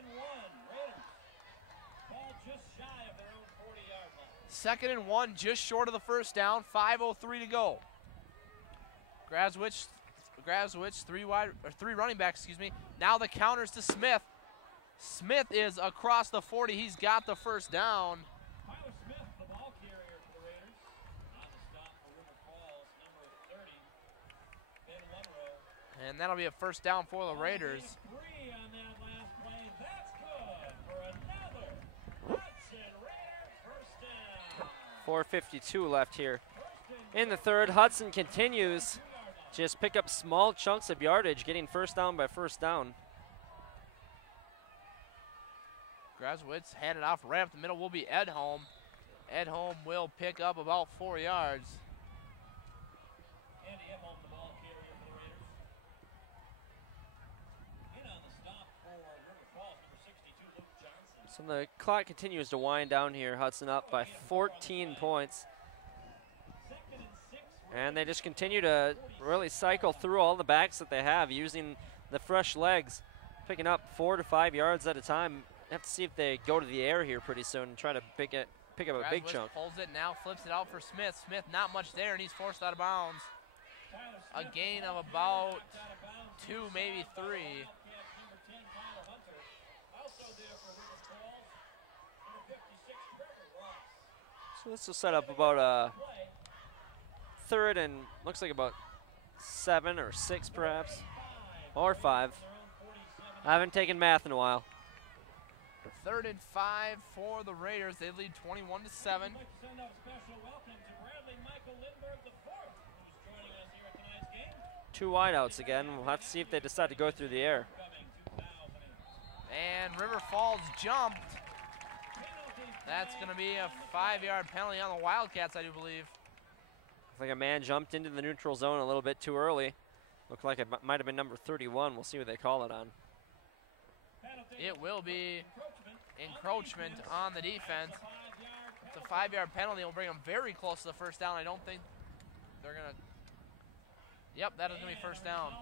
2nd and 1, just short of the first down, 5:03 to go. Grazowitz, 3 running backs, excuse me. Now the counters to Smith. Smith is across the 40. He's got the first down. Smith, the ball carrier for the Raiders. On the stop for River Falls, number 30, Ben Munro. And that'll be a first down for the Raiders. 3 on that last play. That's good for another Hudson Raiders first down. 4:52 left here. 1st and in the third. Hudson continues just pick up small chunks of yardage, getting first down by first down. Graswitz handed off right up the middle will be Edholm. Edholm will pick up about 4 yards. Andy Edholm, the ball carrier for the Raiders. In on the stop for River Falls, number 62, Luke Johnson. So the clock continues to wind down here. Hudson up by 14 points. And they just continue to really cycle through all the backs that they have, using the fresh legs, picking up 4 to 5 yards at a time. Have to see if they go to the air here pretty soon and try to pick up a big chunk. Pulls it now, flips it out for Smith. Smith not much there, and he's forced out of bounds. A gain of about 2, maybe 3. So this will set up about a third and looks like about 7 or 6 perhaps, or 5. I haven't taken math in a while. 3rd and 5 for the Raiders. They lead 21-7. 2 wideouts again. We'll have to see if they decide to go through the air. And River Falls jumped. That's going to be a 5-yard penalty on the Wildcats, I do believe. Looks like a man jumped into the neutral zone a little bit too early. Looked like it might have been number 31. We'll see what they call it on. It will be encroachment on the defense. It's a 5-yard penalty. It will bring them very close to the first down. I don't think they're going to. Yep, that is going to be first down.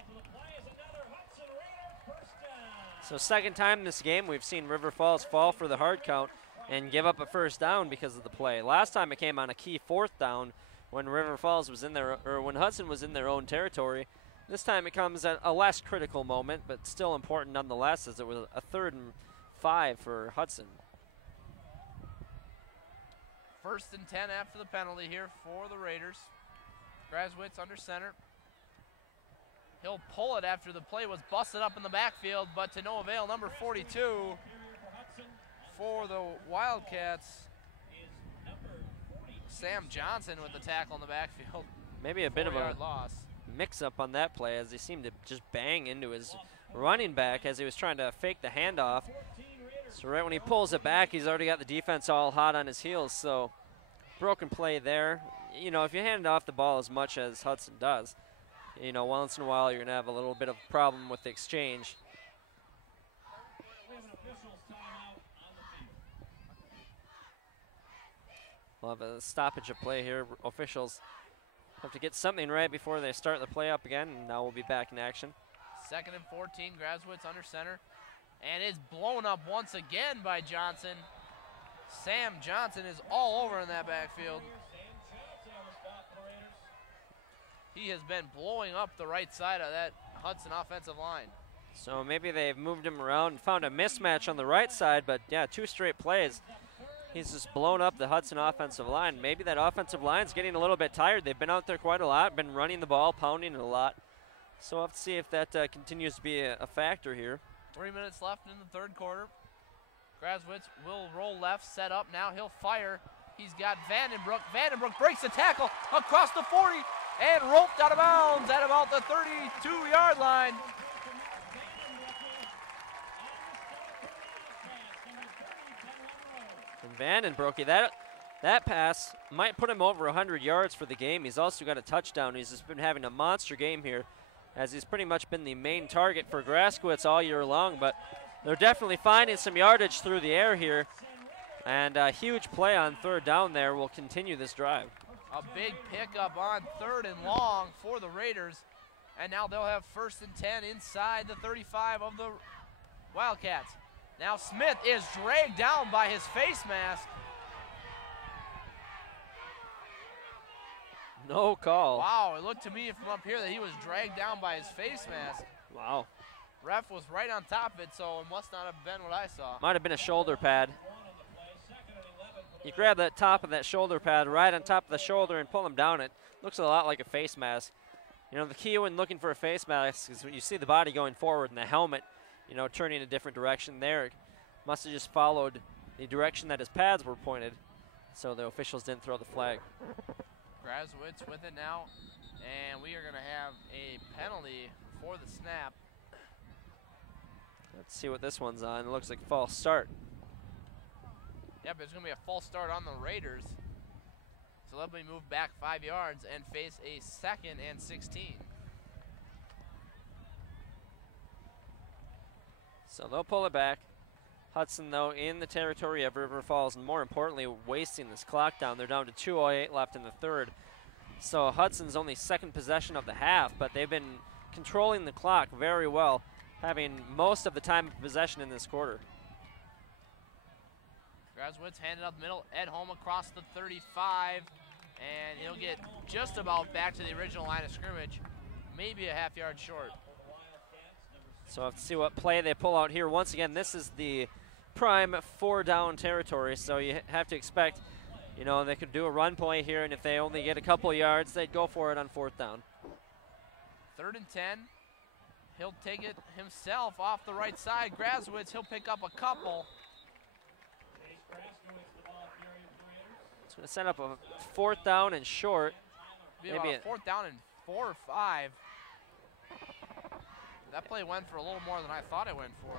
So second time this game we've seen River Falls fall for the hard count and give up a first down because of the play. Last time it came on a key 4th down when River Falls was in their, or when Hudson was in their own territory. This time it comes at a less critical moment, but still important nonetheless, as it was a 3rd and 5 for Hudson. 1st and 10 after the penalty here for the Raiders. Graswitz under center. He'll pull it after the play was busted up in the backfield, but to no avail. Number 42 for the Wildcats, Sam Johnson with the tackle in the backfield. Maybe a bit of a loss. Mix-up on that play, as he seemed to just bang into his running back as he was trying to fake the handoff. So right when he pulls it back, he's already got the defense all hot on his heels. So broken play there. You know, if you hand off the ball as much as Hudson does, you know, once in a while you're going to have a little bit of problem with the exchange. We'll have a stoppage of play here. Officials have to get something right before they start the play up again, and now we'll be back in action. 2nd and 14, Graswitz under center. And is blown up once again by Johnson. Sam Johnson is all over in that backfield. He has been blowing up the right side of that Hudson offensive line. So maybe they've moved him around and found a mismatch on the right side, but yeah, 2 straight plays. He's just blown up the Hudson offensive line. Maybe that offensive line's getting a little bit tired. They've been out there quite a lot, been running the ball, pounding it a lot. So we'll have to see if that continues to be a factor here. 3 minutes left in the 3rd quarter. Graswitz will roll left, set up now. He'll fire. He's got Vandenbroek. Vandenbroek breaks the tackle across the 40 and roped out of bounds at about the 32-yard line. Vandenbroek, that pass might put him over 100 yards for the game. He's also got a touchdown. He's just been having a monster game here, as he's pretty much been the main target for Graswitz all year long, but they're definitely finding some yardage through the air here, and a huge play on 3rd down there will continue this drive. A big pickup on 3rd and long for the Raiders, and now they'll have 1st and 10 inside the 35 of the Wildcats. Now Smith is dragged down by his face mask. No call. Wow, it looked to me from up here that he was dragged down by his face mask. Wow. Ref was right on top of it, so it must not have been what I saw. Might have been a shoulder pad. You grab that top of that shoulder pad right on top of the shoulder and pull him down. It looks a lot like a face mask. You know, the key when looking for a face mask is when you see the body going forward and the helmet, you know, turning a different direction there. It must have just followed the direction that his pads were pointed, so the officials didn't throw the flag. Graswitz with it now, and we are going to have a penalty for the snap. Let's see what this one's on. It looks like false start. Yep, there's going to be a false start on the Raiders. So they'll be moved back 5 yards and face a 2nd and 16. So they'll pull it back. Hudson, though, in the territory of River Falls, and more importantly, wasting this clock down. They're down to 2:08 left in the third. So Hudson's only second possession of the half, but they've been controlling the clock very well, having most of the time of possession in this quarter. Graswitz handed up the middle, Ed Home across the 35, and he'll get just about back to the original line of scrimmage, maybe a half yard short. So we'll have to see what play they pull out here. Once again, this is the prime 4-down territory, so you have to expect, you know, they could do a run play here, and if they only get a couple yards, they'd go for it on 4th down. 3rd and 10. He'll take it himself off the right side. Graswitz, he'll pick up a couple. It's going to set up a 4th down and short. Maybe about a 4th down and 4 or 5. That play went for a little more than I thought it went for.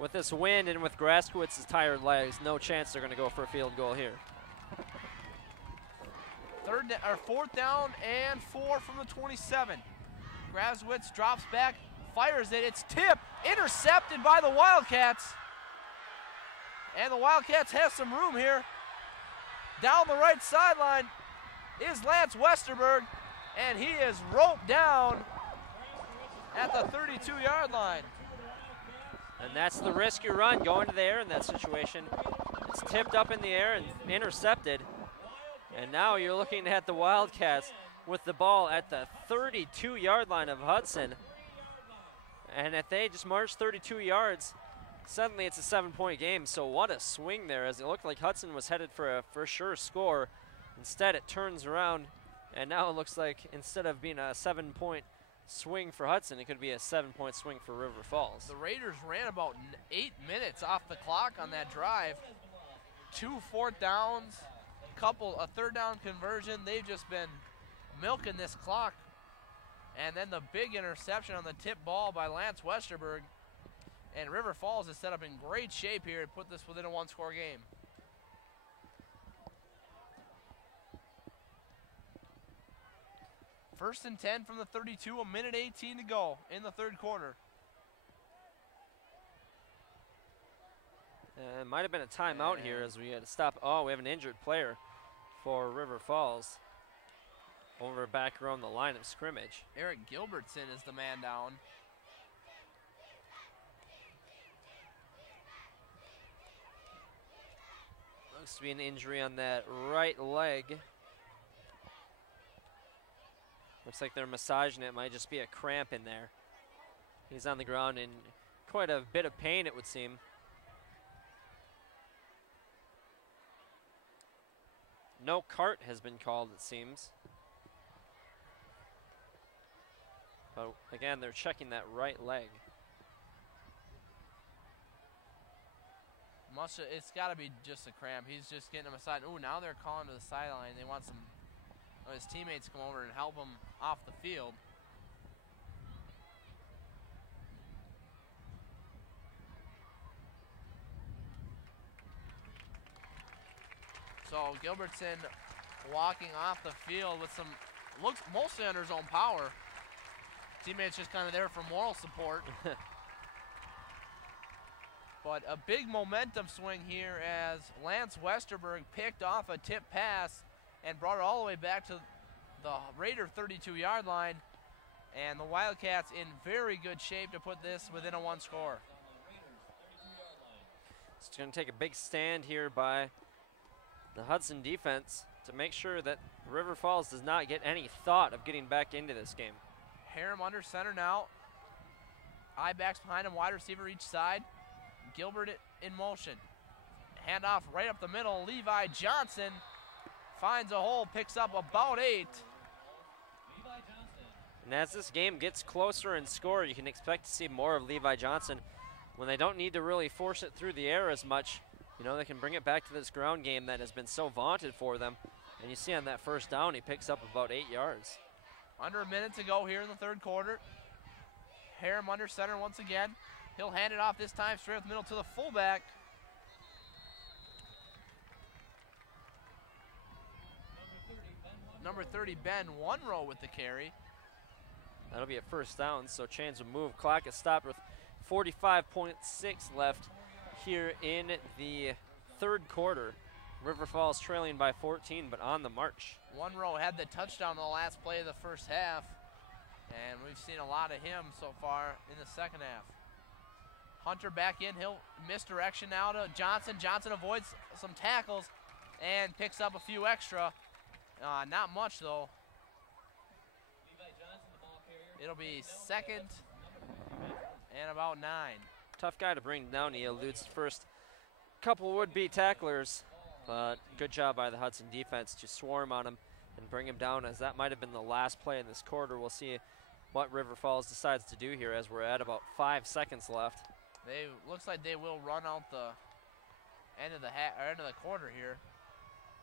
With this wind and with Graskowitz's tired legs, no chance they're going to go for a field goal here. 4th down and 4 from the 27. Graswitz drops back, fires it. It's tipped, intercepted by the Wildcats. And the Wildcats have some room here. Down the right sideline is Lance Westerberg, and he is roped down at the 32-yard line. And that's the risk you run going to the air in that situation. It's tipped up in the air and intercepted. And now you're looking at the Wildcats with the ball at the 32-yard line of Hudson. And if they just march 32 yards, suddenly it's a 7-point game. So what a swing there, as it looked like Hudson was headed for a for sure score. Instead it turns around, and now it looks like instead of being a 7-point swing for Hudson, it could be a 7-point swing for River Falls. The Raiders ran about 8 minutes off the clock on that drive. 2 4th downs, a 3rd down conversion. They've just been milking this clock. And then the big interception on the tip ball by Lance Westerberg. And River Falls is set up in great shape here to put this within a 1-score game. First and 10 from the 32, a minute 18 to go in the 3rd quarter. It might have been a timeout here as we had to stop. Oh, we have an injured player for River Falls over back around the line of scrimmage. Eric Gilbertson is the man down. Looks to be an injury on that right leg. Looks like they're massaging it. Might just be a cramp in there. He's on the ground in quite a bit of pain, it would seem. No cart has been called, it seems. But again, they're checking that right leg. It's got to be just a cramp. He's just getting him aside. Ooh, now they're calling to the sideline. They want some of his teammates to come over and help him off the field. So Gilbertson walking off the field with some, looks mostly under his own power. Teammates just kind of there for moral support. But a big momentum swing here as Lance Westerberg picked off a tip pass and brought it all the way back to the Raider 32-yard line. And the Wildcats in very good shape to put this within a 1-score. It's going to take a big stand here by the Hudson defense to make sure that River Falls does not get any thought of getting back into this game. Harem under center now. I-backs behind him, wide receiver each side. Gilbert in motion. Handoff right up the middle. Levi Johnson finds a hole, picks up about 8. And as this game gets closer in score, you can expect to see more of Levi Johnson. when they don't need to really force it through the air as much, you know, they can bring it back to this ground game that has been so vaunted for them. And you see on that first down, he picks up about 8 yards. Under a minute to go here in the third quarter. Harem under center once again. He'll hand it off this time straight up the middle to the fullback. Number 30, Ben Wunrow with the carry. That'll be a first down, so chains will move. Clock is stopped with 45.6 left here in the third quarter. River Falls trailing by 14, but on the march. Wunrow had the touchdown on the last play of the first half, and we've seen a lot of him so far in the second half. Hunter back in, he'll misdirection now to Johnson. Johnson avoids some tackles and picks up a few extra. Not much though. It'll be second and about 9. Tough guy to bring down. He eludes first couple would-be tacklers, but good job by the Hudson defense to swarm on him and bring him down, as that might have been the last play in this quarter. We'll see what River Falls decides to do here as we're at about 5 seconds left. Looks like they will run out the end of the quarter here.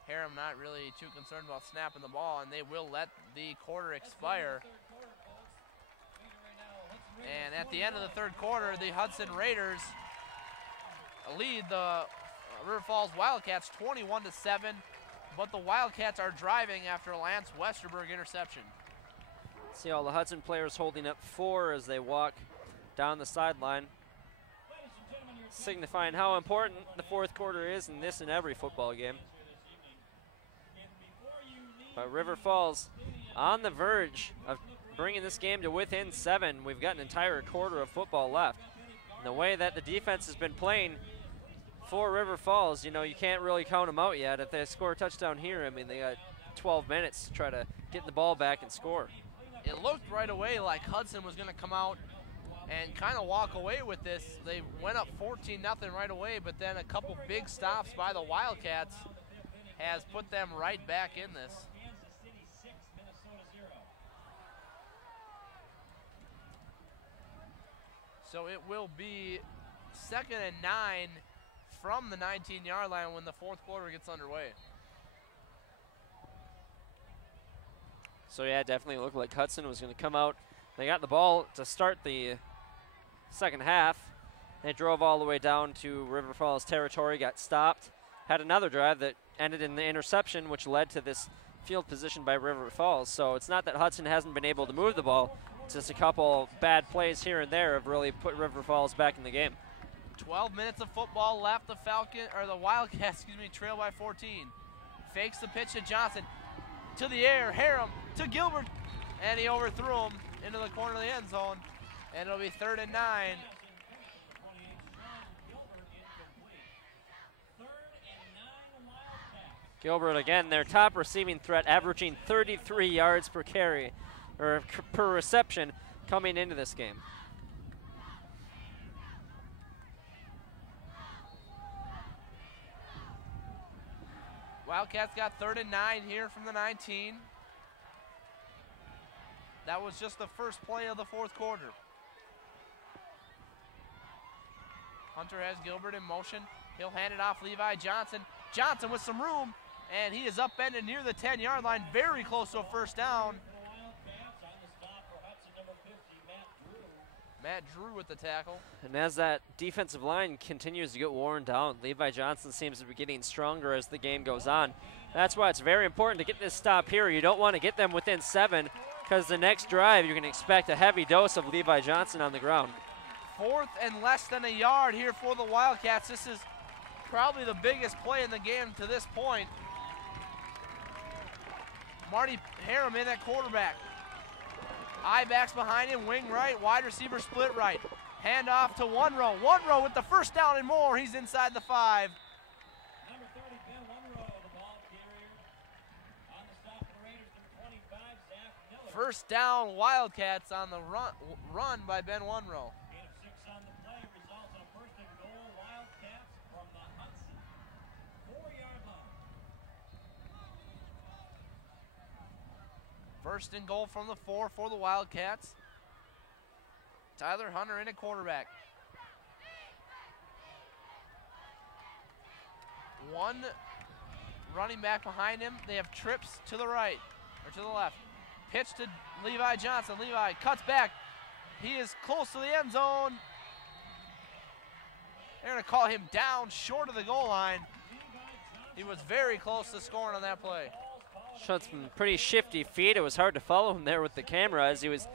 Harem not really too concerned about snapping the ball, and they will let the quarter expire. And at the end of the third quarter, the Hudson Raiders lead the River Falls Wildcats 21-7, but the Wildcats are driving after a Lance Westerberg interception. See all the Hudson players holding up 4 as they walk down the sideline, signifying how important the fourth quarter is in this and every football game. But River Falls on the verge of bringing this game to within 7. We've got an entire quarter of football left. And the way that the defense has been playing for River Falls, you know, you can't really count them out yet. If they score a touchdown here, I mean, they got 12 minutes to try to get the ball back and score. It looked right away like Hudson was going to come out and kind of walk away with this. They went up 14-0 right away, but then a couple big stops by the Wildcats has put them right back in this. So it will be 2nd and 9 from the 19-yard line when the fourth quarter gets underway. So yeah, it definitely looked like Hudson was going to come out. They got the ball to start the second half. They drove all the way down to River Falls territory, got stopped, had another drive that ended in the interception, which led to this field position by River Falls. So it's not that Hudson hasn't been able to move the ball, just a couple bad plays here and there have really put River Falls back in the game. 12 minutes of football left. The Wildcats, trail by 14. Fakes the pitch to Johnson. To the air, Harem to Gilbert, and he overthrew him into the corner of the end zone, and it'll be 3rd and 9. Gilbert again, their top receiving threat, averaging 33 yards per carry, or per reception coming into this game. Wildcats got 3rd and 9 here from the 19. That was just the first play of the fourth quarter. Hunter has Gilbert in motion. He'll hand it off Levi Johnson. Johnson with some room, and he is upended near the 10-yard line, very close to a first down. Matt Drew with the tackle. And as that defensive line continues to get worn down, Levi Johnson seems to be getting stronger as the game goes on. That's why it's very important to get this stop here. You don't want to get them within 7, because the next drive you can expect a heavy dose of Levi Johnson on the ground. 4th and less than a yard here for the Wildcats. This is probably the biggest play in the game to this point. Marty Harem in at quarterback. I-backs behind him, wing right, wide receiver split right. Hand off to Wunrow. Wunrow with the first down and more. He's inside the 5. Number 30, Ben Wunrow, the ball carrier. On the stop for the Raiders, number 25, Zach Miller. First down, Wildcats on the run by Ben Wunrow. 8 of 6 on the play results in a first and goal. Wildcats from the Hudson 4-yard line. First and goal from the 4 for the Wildcats. Tyler Hunter in at quarterback. one running back behind him. They have trips to the right, or to the left. Pitch to Levi Johnson. Levi cuts back. He is close to the end zone. They're going to call him down short of the goal line. He was very close to scoring on that play. Showed some pretty shifty feet. It was hard to follow him there with the camera as he was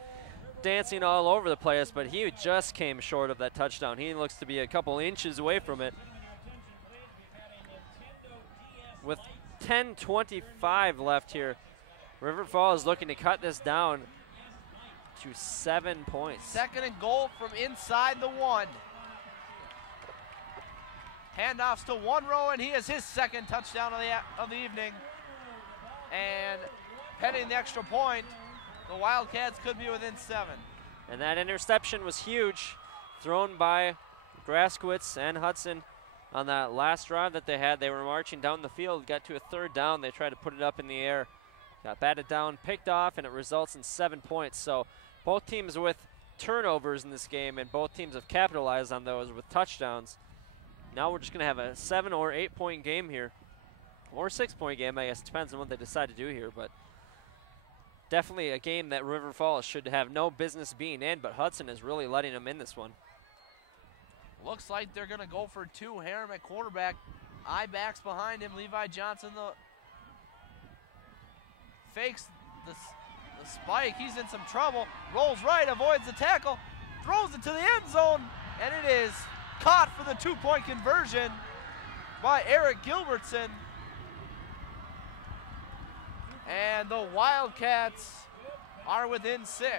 dancing all over the place, but he just came short of that touchdown. He looks to be a couple inches away from it. With 10:25 left here, River Falls looking to cut this down to 7 points. Second and goal from inside the 1. Handoffs to one row, and he has his second touchdown of the evening. And pending the extra point, the Wildcats could be within 7. And that interception was huge, thrown by Graskowitz and Hudson on that last drive that they had. They were marching down the field, got to a third down. They tried to put it up in the air, got batted down, picked off, and it results in 7 points. So both teams with turnovers in this game, and both teams have capitalized on those with touchdowns. Now we're just going to have a 7 or 8 point game here, or 6 point game, I guess. Depends on what they decide to do here, but definitely a game that River Falls should have no business being in, but Hudson is really letting them in this one. Looks like they're going to go for 2. Harem at quarterback. Eye backs behind him. Levi Johnson fakes the spike. He's in some trouble. Rolls right, avoids the tackle, throws it to the end zone, and it is caught for the 2-point conversion by Eric Gilbertson. And the Wildcats are within 6.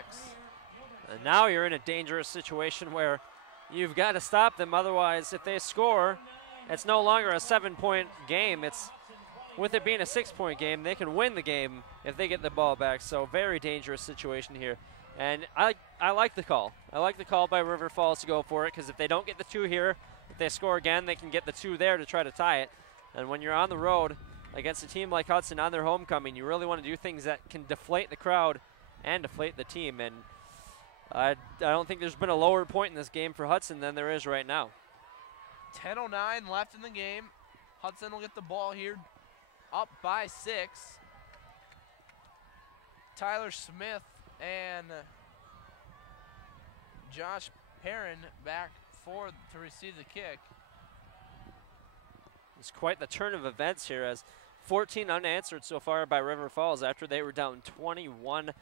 And now you're in a dangerous situation where you've got to stop them. Otherwise, if they score, it's no longer a 7-point game. It's, with it being a 6-point game, they can win the game if they get the ball back. So very dangerous situation here. And I like the call. I like the call by River Falls to go for it, because if they don't get the 2 here, if they score again, they can get the 2 there to try to tie it. And when you're on the road against a team like Hudson on their homecoming, you really want to do things that can deflate the crowd and deflate the team. And I don't think there's been a lower point in this game for Hudson than there is right now. 10:09 left in the game. Hudson will get the ball here, up by 6. Tyler Smith and Josh Perrin back to receive the kick. It's quite the turn of events here, as 14 unanswered so far by River Falls after they were down 21-0.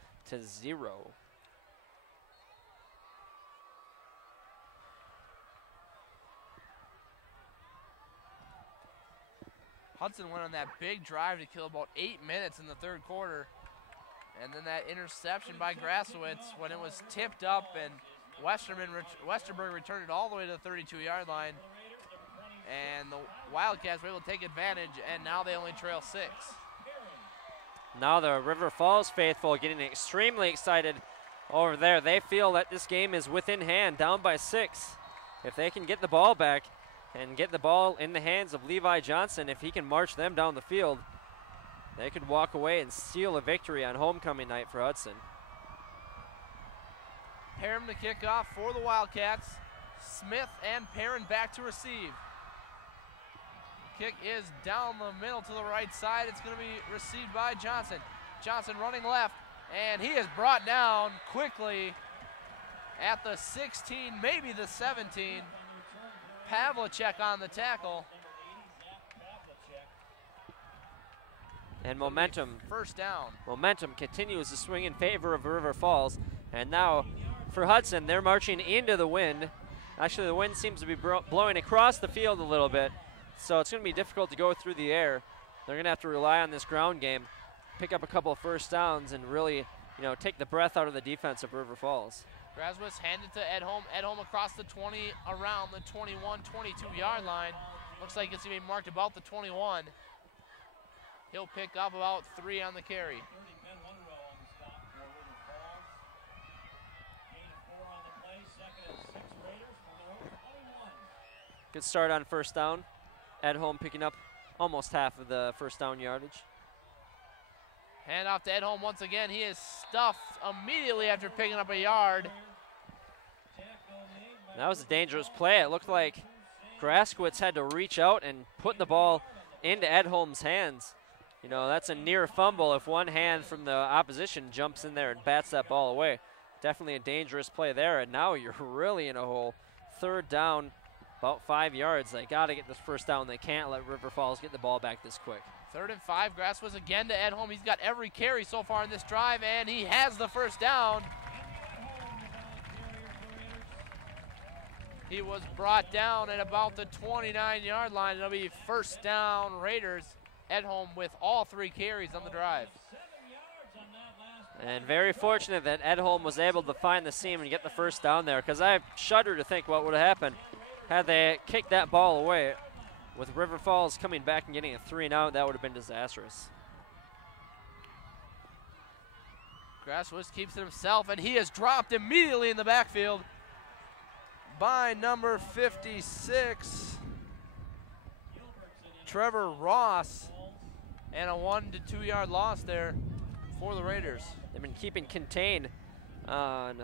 Hudson went on that big drive to kill about 8 minutes in the third quarter. And then that interception by Grassowitz when it was tipped up, and Westerberg returned it all the way to the 32-yard line. And the Wildcats were able to take advantage, and now they only trail 6. Now the River Falls faithful getting extremely excited over there. They feel that this game is within hand, down by 6. If they can get the ball back and get the ball in the hands of Levi Johnson, if he can march them down the field, they could walk away and steal a victory on homecoming night for Hudson. Perrin to kick off for the Wildcats. Smith and Perrin back to receive. Kick is down the middle to the right side. It's going to be received by Johnson. Johnson running left, and he is brought down quickly at the 16, maybe the 17. Pavlicek on the tackle. And momentum. First down. Momentum continues to swing in favor of River Falls. And now for Hudson, they're marching into the wind. Actually, the wind seems to be blowing across the field a little bit, so it's going to be difficult to go through the air. They're going to have to rely on this ground game, pick up a couple of first downs, and really, take the breath out of the defense of River Falls. Graswitz handed to Edholm. Edholm across the 20, around the 21, 22-yard line. Looks like it's going to be marked about the 21. He'll pick up about 3 on the carry. Good start on first down. Edholm picking up almost half of the first down yardage. Hand off to Edholm once again. He is stuffed immediately after picking up a yard. That was a dangerous play. It looked like Graskowitz had to reach out and put the ball into Edholm's hands. You know, that's a near fumble if one hand from the opposition jumps in there and bats that ball away. Definitely a dangerous play there, and now you're really in a hole. 3rd down, about 5 yards. They got to get this first down. They can't let River Falls get the ball back this quick. 3rd and 5, Grasswoods again to Edholm. He's got every carry so far in this drive, and he has the first down. He was brought down at about the 29-yard line. It'll be first down Raiders. Edholm with all 3 carries on the drive. And very fortunate that Edholm was able to find the seam and get the first down there, because I shudder to think what would have happened had they kicked that ball away. With River Falls coming back and getting a 3-and-out, that would have been disastrous. Grasswoods keeps it himself, and he is dropped immediately in the backfield by number 56, Trevor Ross, and a 1 to 2 yard loss there for the Raiders. They've been keeping contained on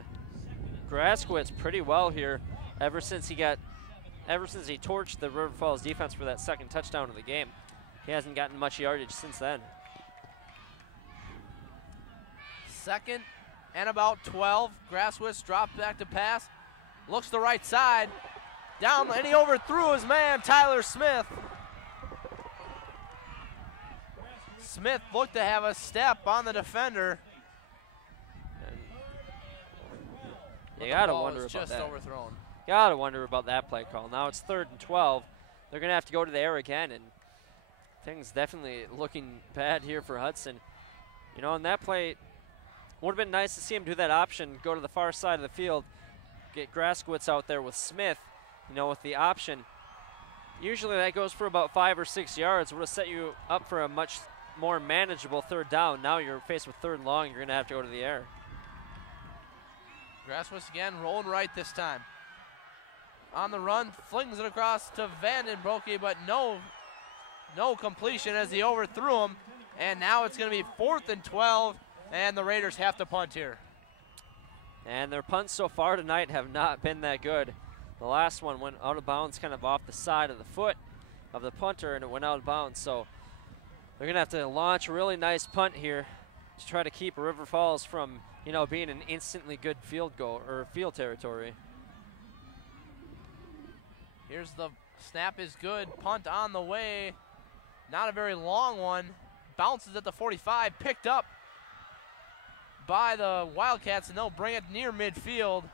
Grasswoods pretty well here ever since he torched the River Falls defense for that 2nd touchdown of the game. He hasn't gotten much yardage since then. 2nd and about 12. Grasswoods dropped back to pass. Looks the right side. Down, and he overthrew his man, Tyler Smith. Smith looked to have a step on the defender. You gotta wonder about that. Overthrown. Gotta wonder about that play call. Now it's 3rd and 12. They're gonna have to go to the air again, and things definitely looking bad here for Hudson. You know, in that play, would have been nice to see him do that option, go to the far side of the field, get Graskowitz out there with Smith, you know, with the option. Usually that goes for about 5 or 6 yards. Would have set you up for a much more manageable 3rd down. Now you're faced with 3rd and long. You're gonna have to go to the air. Grasswoods again, rolling right this time. On the run, flings it across to Vandenbroeke, but no completion as he overthrew him. And now it's going to be 4th and 12, and the Raiders have to punt here. And their punts so far tonight have not been that good. The last one went out of bounds kind of off the side of the foot of the punter, and it went out of bounds. So they're going to have to launch a really nice punt here to try to keep River Falls from, you know, being an instantly good field goal or field territory. Here's the snap is good. Punt on the way. Not a very long one. Bounces at the 45. Picked up by the Wildcats, and they'll bring it near midfield.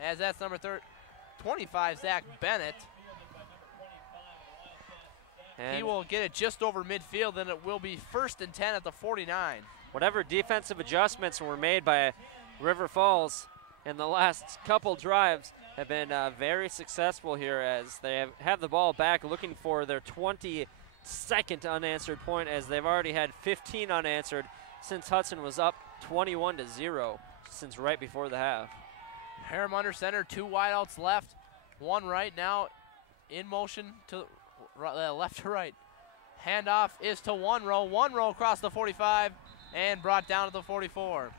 As that's number 25, Zach Bennett. And he will get it just over midfield, and it will be 1st and 10 at the 49. Whatever defensive adjustments were made by River Falls in the last couple drives have been very successful here, as they have the ball back looking for their 22nd unanswered point, as they've already had 15 unanswered since Hudson was up 21-0 since right before the half. Harem under center, 2 wideouts left, 1 right now in motion to left to right. Handoff is to one row across the 45 and brought down to the 44.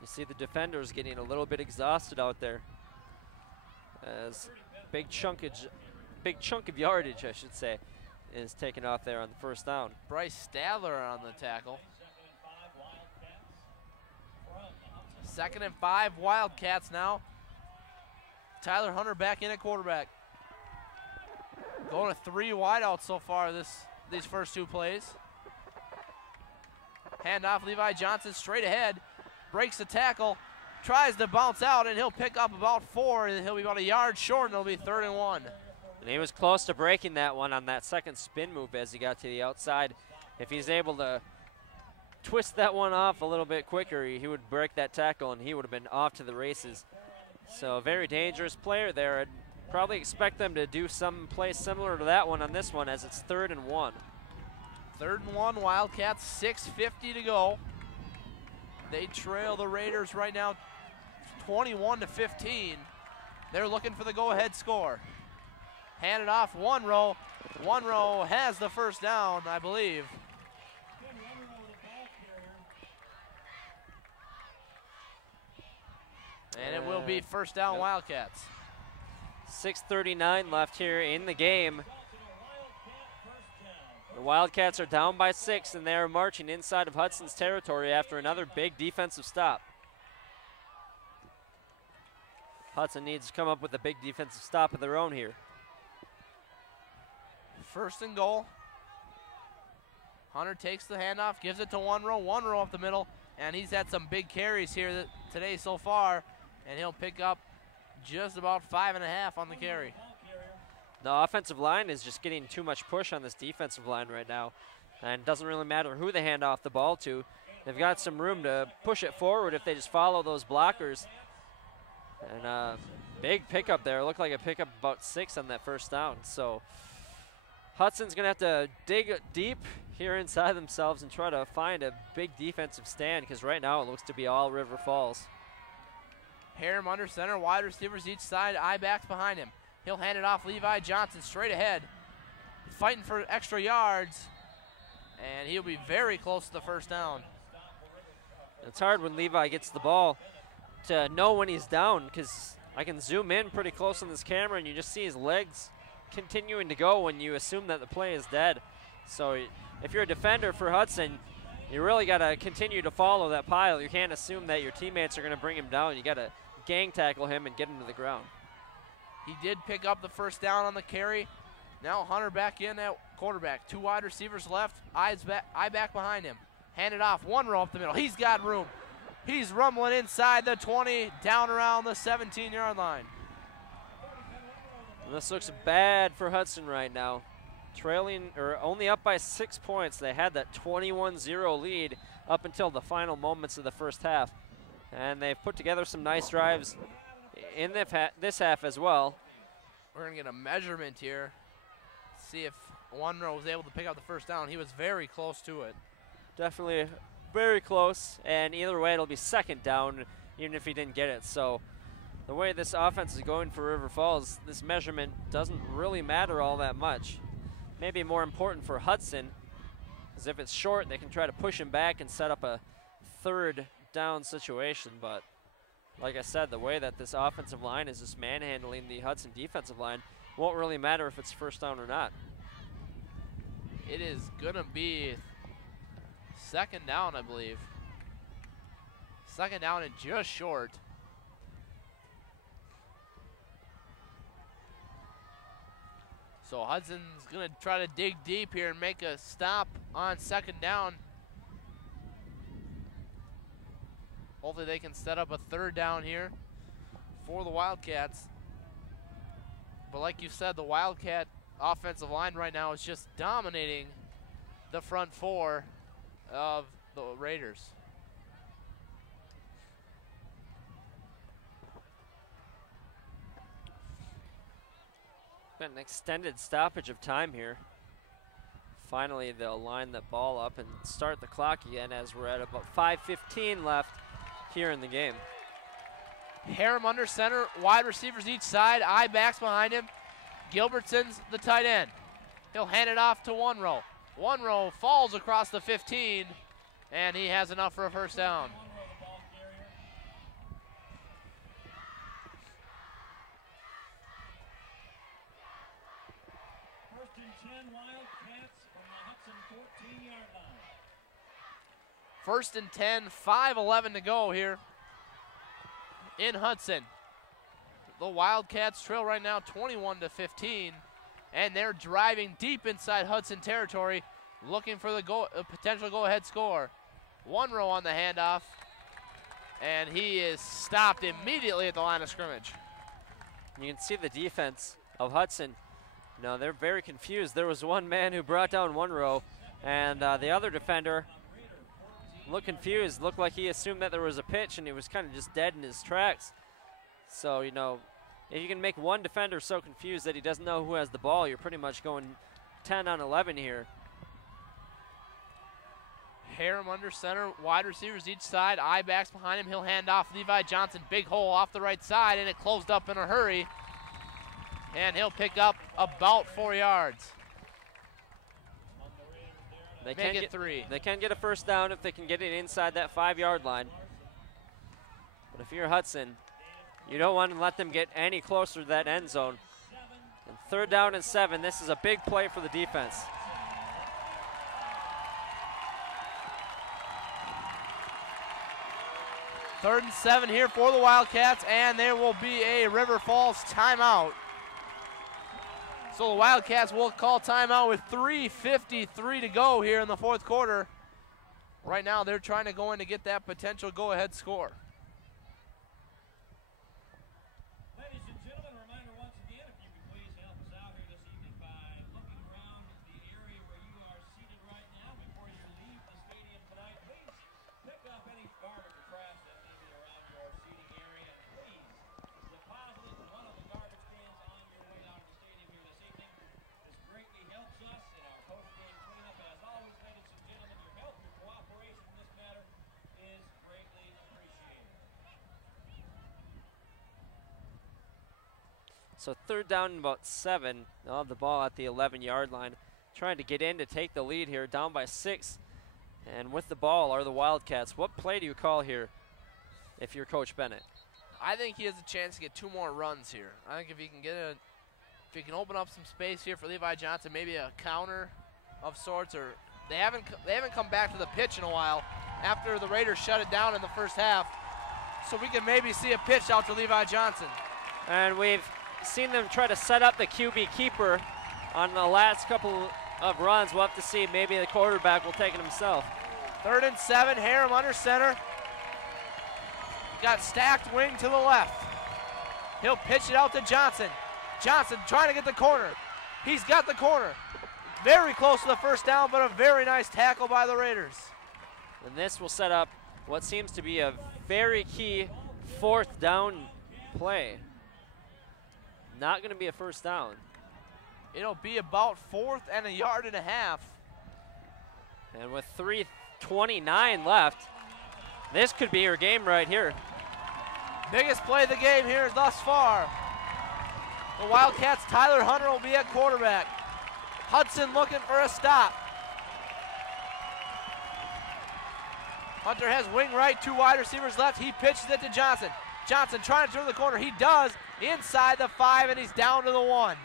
You see the defenders getting a little big exhausted out there, as big chunk of yardage, I should say, is taken off there on the 1st down. Bryce Stadler on the tackle. 2nd and 5, Wildcats now. Tyler Hunter back in at quarterback. Going to 3 wideouts so far these first 2 plays. Handoff, Levi Johnson straight ahead. Breaks the tackle, tries to bounce out, and he'll pick up about 4, and he'll be about a yard short, and it'll be 3rd and 1. And he was close to breaking that one on that 2nd spin move as he got to the outside. If he's able to twist that one off a little bit quicker, he would break that tackle, and he would have been off to the races. So a very dangerous player there. I'd probably expect them to do some play similar to that one on this one, as it's 3rd and 1. 3rd and 1, Wildcats, 6:50 to go. They trail the Raiders right now 21-15. They're looking for the go-ahead score. Hand it off, one row. One row has the first down, I believe. And it will be 1st down, Wildcats. 6:39 left here in the game. The Wildcats are down by 6, and they're marching inside of Hudson's territory after another big defensive stop. Hudson needs to come up with a big defensive stop of their own here. First and goal. Hunter takes the handoff, gives it to one row up the middle, and he's had some big carries here today so far, and he'll pick up just about 5.5 on the carry. The offensive line is just getting too much push on this defensive line right now, and it doesn't really matter who they hand off the ball to. They've got some room to push it forward if they just follow those blockers. And big pickup there. It looked like a pickup about 6 on that first down. So Hudson's going to have to dig deep here inside themselves and try to find a big defensive stand, because right now it looks to be all River Falls. Harem under center, wide receivers each side, I-backs behind him. He'll hand it off Levi Johnson straight ahead, fighting for extra yards, and he'll be very close to the first down. It's hard when Levi gets the ball to know when he's down, because I can zoom in pretty close on this camera and you just see his legs continuing to go when you assume that the play is dead. So if you're a defender for Hudson, you really got to continue to follow that pile. You can't assume that your teammates are going to bring him down. You got to gang tackle him and get him to the ground. He did pick up the first down on the carry. Now Hunter back in at quarterback. 2 wide receivers left, I back behind him. Hand it off, one row up the middle. He's got room. He's rumbling inside the 20, down around the 17-yard line. And this looks bad for Hudson right now. Trailing, or only up by 6 points. They had that 21-0 lead up until the final moments of the first half. And they've put together some nice drives in this half as well. We're going to get a measurement here. See if Wanro was able to pick up the first down. He was very close to it. Definitely very close, and either way it'll be second down even if he didn't get it. So the way this offense is going for River Falls, this measurement doesn't really matter all that much. Maybe more important for Hudson, because if it's short they can try to push him back and set up a third down situation. But like I said, the way that this offensive line is just manhandling the Hudson defensive line won't really matter if it's first down or not. It is going to be second down, I believe. Second down and just short. So Hudson's going to try to dig deep here and make a stop on second down. Hopefully they can set up a third down here for the Wildcats. But like you said, the Wildcat offensive line right now is just dominating the front four of the Raiders. Been an extended stoppage of time here. Finally, they'll line the ball up and start the clock again as we're at about 5:15 left here in the game. Harem under center, wide receivers each side, I-backs behind him. Gilbertson's the tight end. He'll hand it off to Wanro. Wanro falls across the 15, and he has enough for a first down. First and 10 Wildcats from the Hudson 14-yard line. First and 10, 5:11 to go here in Hudson. The Wildcats trail right now 21-15, and they're driving deep inside Hudson territory, looking for the potential go-ahead score. Wanro on the handoff, and he is stopped immediately at the line of scrimmage. You can see the defense of Hudson. No, they're very confused. There was one man who brought down Wanro, and the other defender looked confused. Looked like he assumed that there was a pitch, and he was kind of just dead in his tracks. So, you know, if you can make one defender so confused that he doesn't know who has the ball, you're pretty much going 10 on 11 here. Harem under center, wide receivers each side, I-backs behind him. He'll hand off Levi Johnson, big hole off the right side, and it closed up in a hurry. And he'll pick up about 4 yards. They Make it 3. They can get a first down if they can get it inside that 5-yard line. But if you're Hudson, You don't want to let them get any closer to that end zone. And 3rd down and 7. This is a big play for the defense. Third and 7 here for the Wildcats, and there will be a River Falls timeout. So the Wildcats will call timeout with 3:53 to go here in the 4th quarter. Right now they're trying to go in to get that potential go-ahead score. Ladies and gentlemen, a reminder once again, if you could please help us out here this evening by looking around the area where you are seated right now before you leave the stadium tonight. Please pick up any garbage or trash that may be around your seating area, and please deposit it in one of the garbage cans on your way out of the stadium here this evening. This greatly helps us in our post-game cleanup. As always, ladies and gentlemen, your help, your cooperation in this matter is greatly appreciated. So 3rd down and about 7. They'll have the ball at the 11-yard line. Trying to get in to take the lead here, down by 6. And with the ball are the Wildcats. What play do you call here if you're Coach Bennett? I think he has a chance to get 2 more runs here. I think if he can open up some space here for Levi Johnson, maybe a counter of sorts, or they haven't come back to the pitch in a while after the Raiders shut it down in the first half. So we can maybe see a pitch out to Levi Johnson. And we've seen them try to set up the QB keeper on the last couple of runs. We'll have to see. Maybe the quarterback will take it himself. 3rd and 7, Harum under center. Got stacked wing to the left. He'll pitch it out to Johnson. Johnson trying to get the corner. He's got the corner. Very close to the first down, but a very nice tackle by the Raiders. And this will set up what seems to be a very key 4th down play. Not going to be a first down. It'll be about 4th and 1.5 yards. And with 3:29 left, this could be your game right here. Biggest play of the game here thus far. The Wildcats, Tyler Hunter will be at quarterback. Hudson looking for a stop. Hunter has wing right, 2 wide receivers left. He pitches it to Johnson. Johnson trying to turn the corner. He does inside the 5, and he's down to the 1.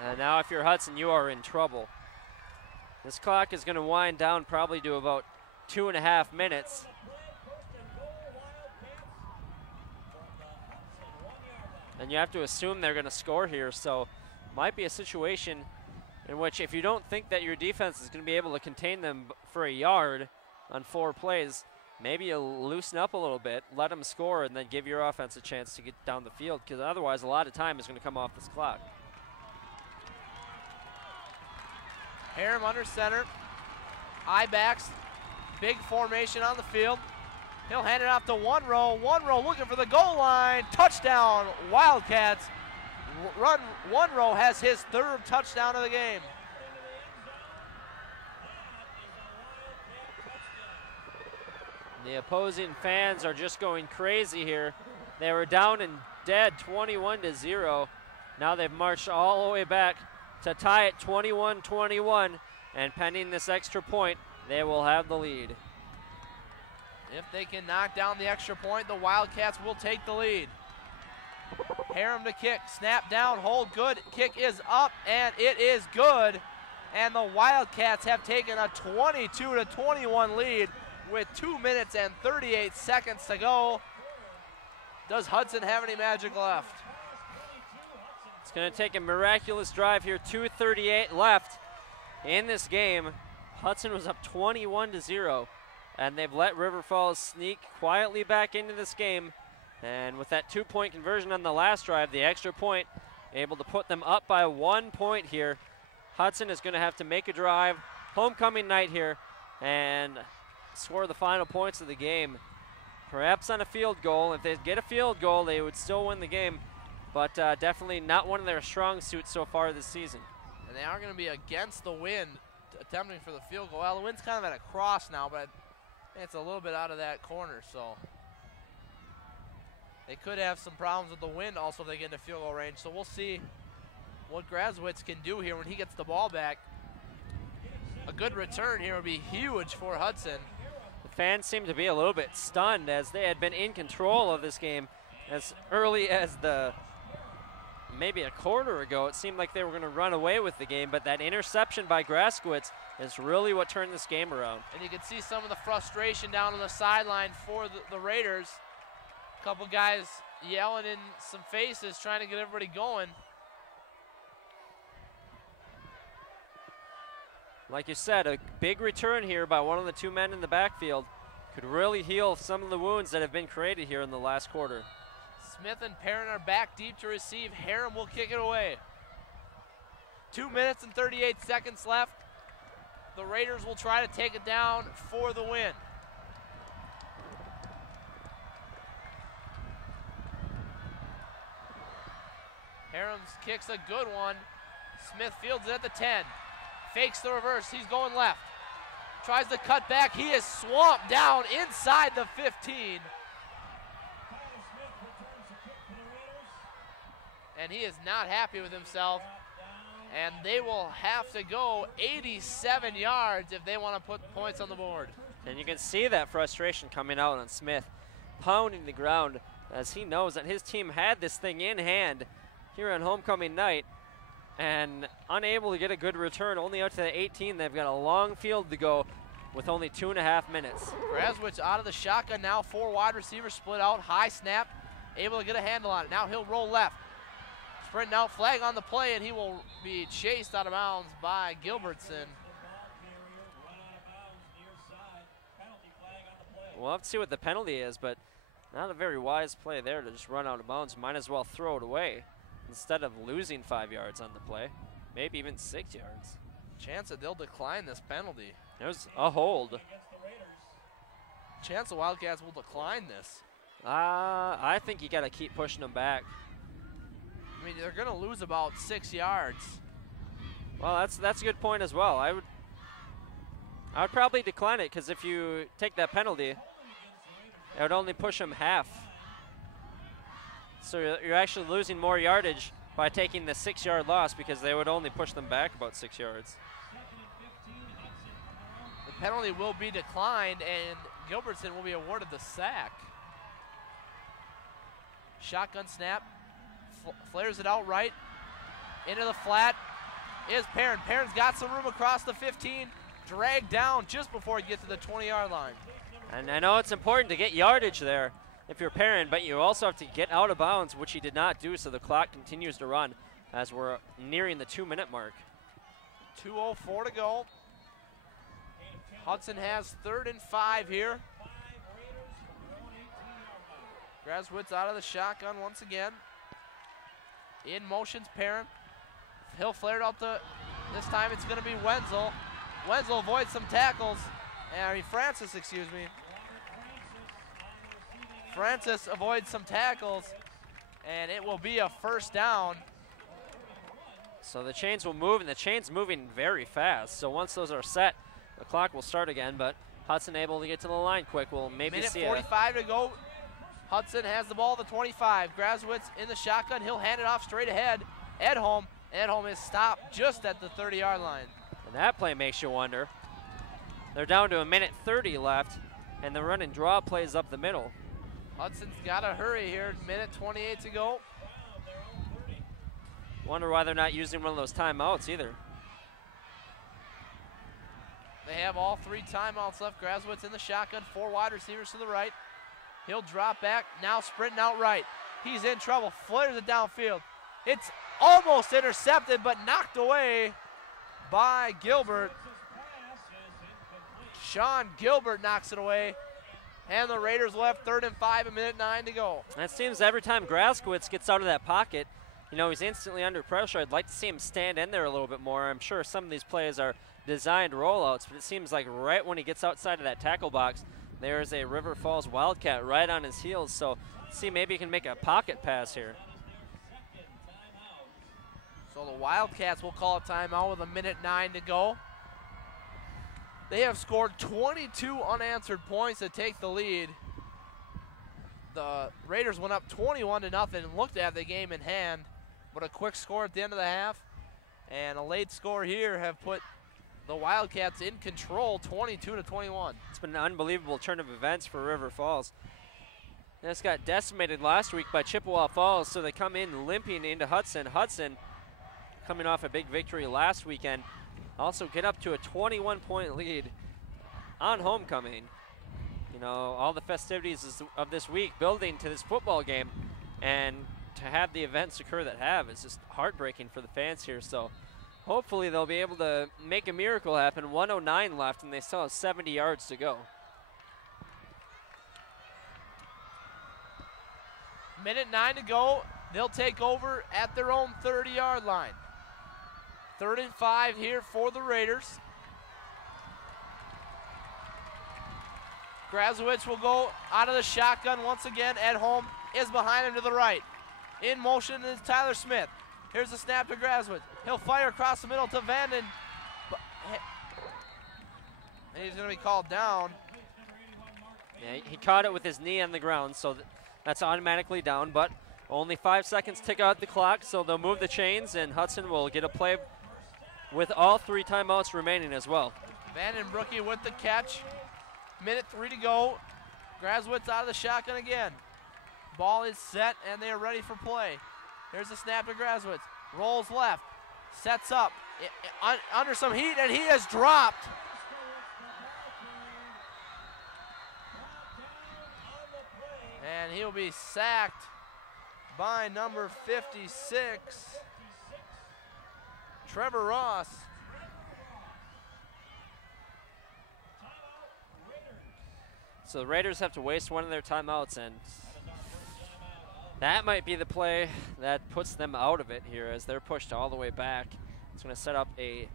And now if you're Hudson, you are in trouble. This clock is going to wind down probably to about 2.5 minutes. And you have to assume they're going to score here, so might be a situation in which if you don't think that your defense is going to be able to contain them for 1 yard on 4 plays, maybe you loosen up a little bit, let them score, and then give your offense a chance to get down the field, because otherwise a lot of time is going to come off this clock. Harum under center. Eye backs. Big formation on the field. He'll hand it off to One Row looking for the goal line. Touchdown, Wildcats. One Row has his 3rd touchdown of the game. The opposing fans are just going crazy here. They were down and dead 21-0. Now they've marched all the way back to tie it 21-21, and pending this extra point, they will have the lead. If they can knock down the extra point, the Wildcats will take the lead. Harum to kick, snap down, hold good, kick is up, and it is good. And the Wildcats have taken a 22-21 lead with 2 minutes and 38 seconds to go. Does Hudson have any magic left? It's going to take a miraculous drive here. 2:38 left in this game. Hudson was up 21-0, and they've let River Falls sneak quietly back into this game. And with that 2-point conversion on the last drive, the extra point, able to put them up by 1 point here. Hudson is going to have to make a drive, homecoming night here, and score the final points of the game. Perhaps on a field goal. If they get a field goal, they would still win the game. But definitely not one of their strong suits so far this season. And they are going to be against the wind, attempting for the field goal. Well, the wind's kind of at a cross now, but it's a little bit out of that corner, so they could have some problems with the wind also if they get into field goal range. So we'll see what Graswitz can do here when he gets the ball back. A good return here would be huge for Hudson. fans seem to be a little bit stunned as they had been in control of this game as early as maybe a quarter ago. It seemed like they were going to run away with the game, but that interception by Graskowitz is really what turned this game around. And you can see some of the frustration down on the sideline for the Raiders. A couple guys yelling in some faces, trying to get everybody going. Like you said, a big return here by one of the two men in the backfield could really heal some of the wounds that have been created here in the last quarter. Smith and Perrin are back deep to receive. Harem will kick it away. 2 minutes and 38 seconds left. The Raiders will try to take it down for the win. Harem's kicks a good one. Smith fields it at the 10. Fakes the reverse, he's going left. Tries to cut back, he is swamped down inside the 15. And he is not happy with himself. And they will have to go 87 yards if they want to put points on the board. And you can see that frustration coming out on Smith, pounding the ground as he knows that his team had this thing in hand here on homecoming night and unable to get a good return, only out to the 18. They've got a long field to go with only 2.5 minutes. Graskowitz out of the shotgun now, 4 wide receivers split out, high snap, able to get a handle on it. Now he'll roll left. Sprint out, flag on the play, and he will be chased out of bounds by Gilbertson. We'll have to see what the penalty is, but not a very wise play there to just run out of bounds. Might as well throw it away instead of losing 5 yards on the play, maybe even 6 yards. Chance that they'll decline this penalty. There's a hold. Chance the Wildcats will decline this. I think you got to keep pushing them back. I mean, they're going to lose about 6 yards. Well, that's a good point as well. I would probably decline it because if you take that penalty, it would only push them half. So you're actually losing more yardage by taking the 6-yard loss because they would only push them back about 6 yards. The penalty will be declined and Gilbertson will be awarded the sack. Shotgun snap. Flares it out right. Into the flat is Perrin. Perrin's got some room across the 15. Dragged down just before he gets to the 20-yard line. And I know it's important to get yardage there if you're Perrin, but you also have to get out of bounds, which he did not do, so the clock continues to run as we're nearing the 2-minute mark. 2:04 to go. Hudson has 3rd and 5 here. Graskowitz out of the shotgun once again. In motion's Perrin. He'll flare it out this time it's going to be Wenzel. Wenzel avoids some tackles. Francis, excuse me. Francis avoids some tackles, and it will be a 1st down. So the chains will move, and the chain's moving very fast. So once those are set, the clock will start again, but Hudson able to get to the line quick. We'll maybe see 45 to go. Hudson has the ball at the 25. Graskowitz in the shotgun. He'll hand it off straight ahead. Edholm. Edholm is stopped just at the 30-yard line. And that play makes you wonder. They're down to 1:30 left, and the run and draw plays up the middle. Hudson's got to hurry here. 1:28 to go. Wonder why they're not using one of those timeouts either. They have all 3 timeouts left. Graskowitz in the shotgun. 4 wide receivers to the right. He'll drop back, now sprinting out right. He's in trouble, flares it downfield. It's almost intercepted, but knocked away by Gilbert. Sean Gilbert knocks it away. And the Raiders will have 3rd and 5, 1:09 to go. And it seems every time Graskowitz gets out of that pocket, you know, he's instantly under pressure. I'd like to see him stand in there a little bit more. I'm sure some of these plays are designed rollouts, but it seems like right when he gets outside of that tackle box, there's a River Falls Wildcat right on his heels, so see maybe he can make a pocket pass here. So the Wildcats will call a timeout with 1:09 to go. They have scored 22 unanswered points to take the lead. The Raiders went up 21-0 and looked at the game in hand, but a quick score at the end of the half and a late score here have put the Wildcats in control, 22-21. It's been an unbelievable turn of events for River Falls. This got decimated last week by Chippewa Falls, so they come in limping into Hudson. Hudson, coming off a big victory last weekend, also get up to a 21-point lead on homecoming. You know, all the festivities of this week building to this football game, and to have the events occur that have is just heartbreaking for the fans here. So hopefully they'll be able to make a miracle happen. 1:09 left, and they still have 70 yards to go. Minute 9 to go. They'll take over at their own 30-yard line. 3rd and 5 here for the Raiders. Grasowitz will go out of the shotgun once again at home. Is behind him to the right. In motion is Tyler Smith. Here's the snap to Grasowitz. He'll fire across the middle to Vanden. And he's going to be called down. Yeah, he caught it with his knee on the ground, so that's automatically down, but only 5 seconds tick out the clock, so they'll move the chains, and Hudson will get a play with all 3 timeouts remaining as well. Vandenbrooke with the catch. Minute 3 to go. Grasowitz out of the shotgun again. Ball is set, and they are ready for play. Here's the snap to Grasowitz. Rolls left. Sets up. Under some heat, and he is dropped. And he'll be sacked by number 56, Trevor Ross. So the Raiders have to waste one of their timeouts, and that might be the play that puts them out of it here as they're pushed all the way back. It's going to set up a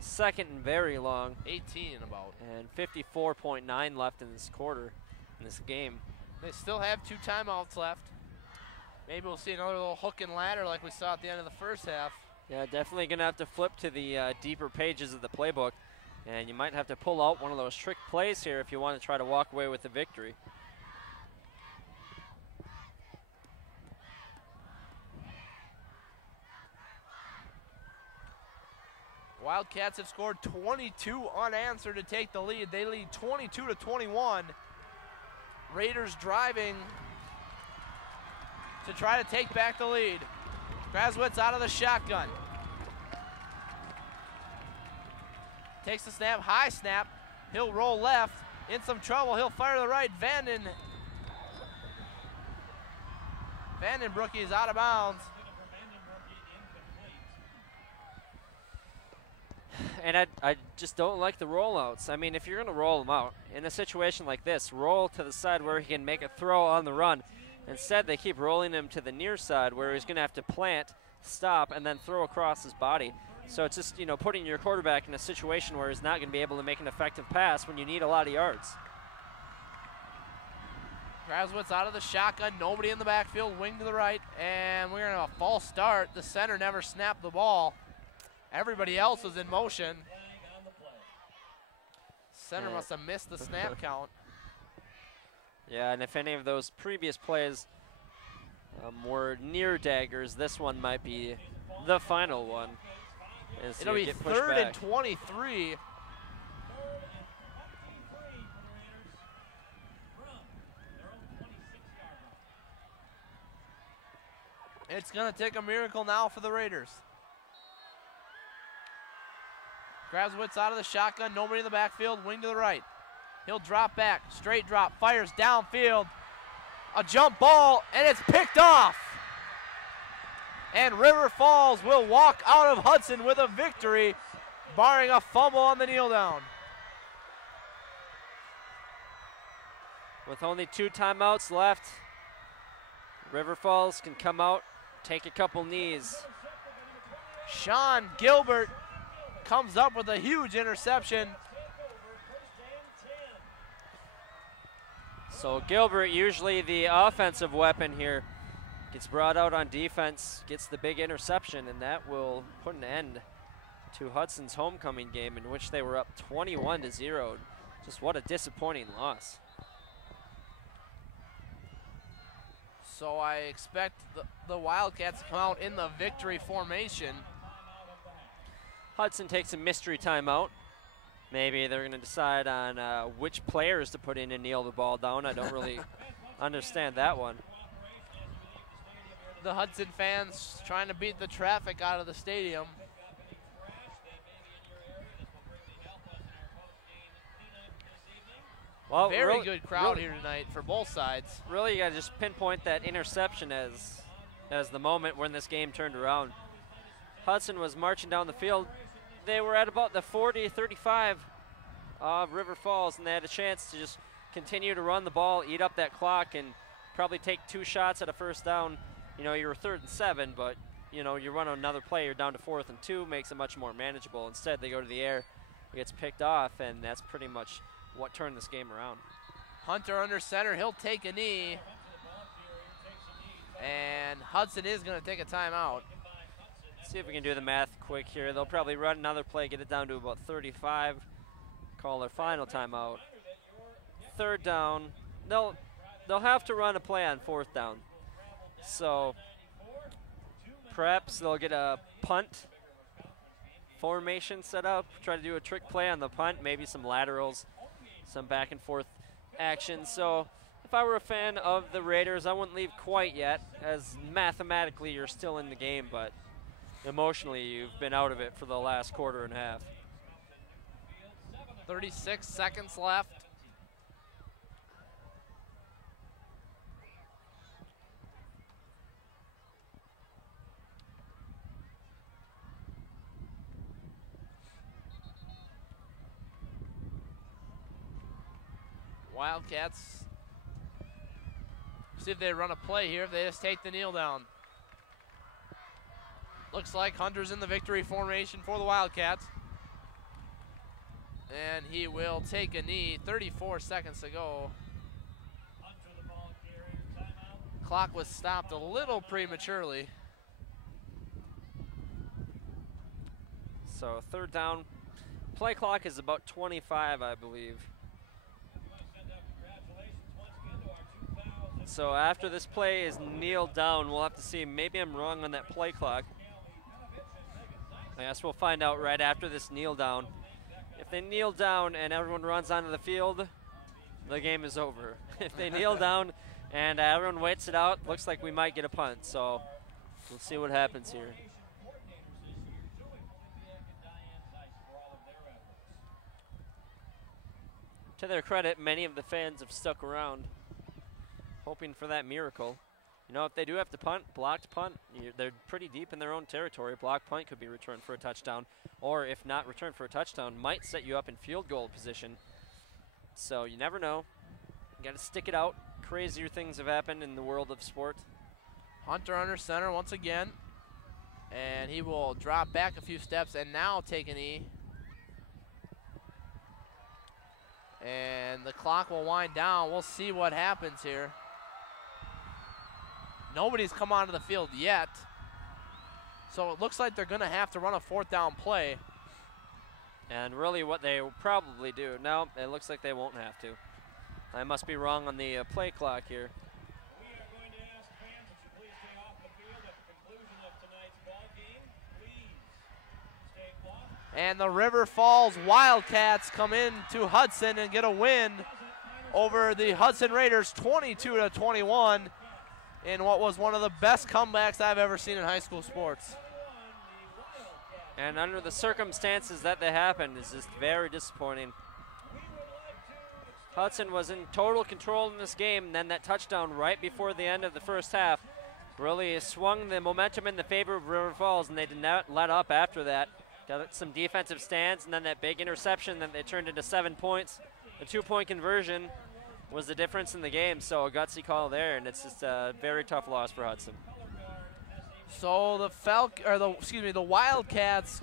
2nd and very long. 18 about. And 54.9 left in this quarter, in this game. They still have 2 timeouts left. Maybe we'll see another little hook and ladder like we saw at the end of the first half. Yeah, definitely going to have to flip to the deeper pages of the playbook. And you might have to pull out one of those trick plays here if you want to try to walk away with the victory. Wildcats have scored 22 unanswered to take the lead. They lead 22-21. Raiders driving to try to take back the lead. Grasowitz out of the shotgun. Takes the snap, high snap. He'll roll left. In some trouble, he'll fire to the right. Vandenbrooke is out of bounds. And I just don't like the rollouts. I mean, if you're going to roll them out in a situation like this, roll to the side where he can make a throw on the run. Instead, they keep rolling him to the near side where he's going to have to plant, stop, and then throw across his body. So it's just, you know, putting your quarterback in a situation where he's not going to be able to make an effective pass when you need a lot of yards. Grasowitz out of the shotgun, nobody in the backfield, wing to the right, and we're in a false start. The center never snapped the ball. Everybody else was in motion. Center must have missed the snap count. Yeah, and if any of those previous plays were near daggers, this one might be the final one. It'll be 3rd and 23. It's going to take a miracle now for the Raiders. Grasowitz out of the shotgun, nobody in the backfield, wing to the right. He'll drop back, straight drop, fires downfield. A jump ball, and it's picked off. And River Falls will walk out of Hudson with a victory, barring a fumble on the kneel down. With only 2 timeouts left, River Falls can come out, take a couple knees. Sean Gilbert comes up with a huge interception. So Gilbert, usually the offensive weapon here, gets brought out on defense, gets the big interception, and that will put an end to Hudson's homecoming game in which they were up 21-0. Just what a disappointing loss. So I expect the Wildcats to come out in the victory formation. Hudson takes a mystery timeout. Maybe they're going to decide on which players to put in and kneel the ball down. I don't really understand that one. The Hudson fans trying to beat the traffic out of the stadium. Well, very good crowd here tonight for both sides. Really, you got to just pinpoint that interception as the moment when this game turned around. Hudson was marching down the field. They were at about the 40-35 of River Falls, and they had a chance to just continue to run the ball, eat up that clock, and probably take 2 shots at a first down. You know, you were 3rd and 7, but, you know, you run another play, you're down to 4th and 2, makes it much more manageable. Instead, they go to the air, it gets picked off, and that's pretty much what turned this game around. Hunter under center, he'll take a knee. And Hudson is going to take a timeout. See if we can do the math quick here. They'll probably run another play, get it down to about 35, call their final timeout. 3rd down, they'll have to run a play on 4th down. So perhaps they'll get a punt formation set up, try to do a trick play on the punt, maybe some laterals, some back and forth action. So if I were a fan of the Raiders, I wouldn't leave quite yet, as mathematically you're still in the game, but emotionally you've been out of it for the last quarter and a half. 36 seconds left. Wildcats, see if they run a play here, if they just take the kneel down. Looks like Hunter's in the victory formation for the Wildcats. And he will take a knee, 34 seconds to go. Clock was stopped a little prematurely. So 3rd down, play clock is about 25, I believe. So after this play is kneeled down, we'll have to see. Maybe I'm wrong on that play clock. I guess we'll find out right after this kneel down. If they kneel down and everyone runs onto the field, the game is over. If they kneel down and everyone waits it out, looks like we might get a punt. So we'll see what happens here. To their credit, many of the fans have stuck around, hoping for that miracle. You know, if they do have to punt, blocked punt, they're pretty deep in their own territory. Blocked punt could be returned for a touchdown, or if not returned for a touchdown, might set you up in field goal position. So you never know. You got to stick it out. Crazier things have happened in the world of sport. Hunter under center once again, and he will drop back a few steps and now take a knee. And the clock will wind down. We'll see what happens here. Nobody's come onto the field yet. So it looks like they're going to have to run a 4th down play. And really what they will probably do. No, it looks like they won't have to. I must be wrong on the play clock here. We are going to ask fans that you please stay off the field at the conclusion of tonight's ball game. Please stay off. And the River Falls Wildcats come in to Hudson and get a win over the Hudson Raiders, 22-21. In what was one of the best comebacks I've ever seen in high school sports. And under the circumstances that they happened, is just very disappointing. Hudson was in total control in this game, and then that touchdown right before the end of the first half really swung the momentum in the favor of River Falls, and they did not let up after that. Got some defensive stands, and then that big interception that they turned into 7 points. A 2-point conversion was the difference in the game, so a gutsy call there, and it's just a very tough loss for Hudson. So the Wildcats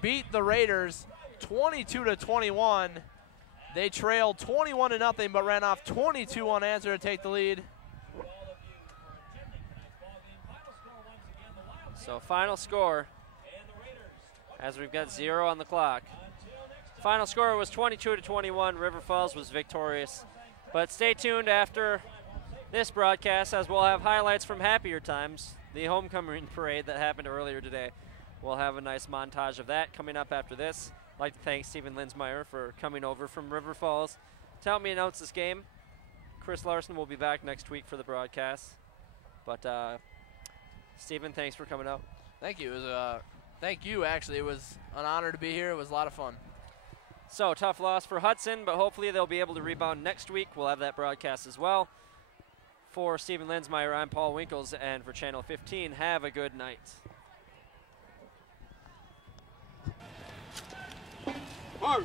beat the Raiders 22-21. They trailed 21-0, but ran off 22 unanswered to take the lead. So final score, as we've got 0 on the clock. Final score was 22-21. River Falls was victorious. But stay tuned after this broadcast, as we'll have highlights from happier times, the homecoming parade that happened earlier today. we'll have a nice montage of that coming up after this. I'd like to thank Stephen Linsmeyer for coming over from River Falls to help me announce this game. Chris Larson will be back next week for the broadcast. But Stephen, thanks for coming out. Thank you. Thank you, actually. It was an honor to be here. It was a lot of fun. So, tough loss for Hudson, but hopefully they'll be able to rebound next week. We'll have that broadcast as well. For Stephen Linsmeyer, I'm Paul Winkles, and for Channel 15, have a good night. Mark.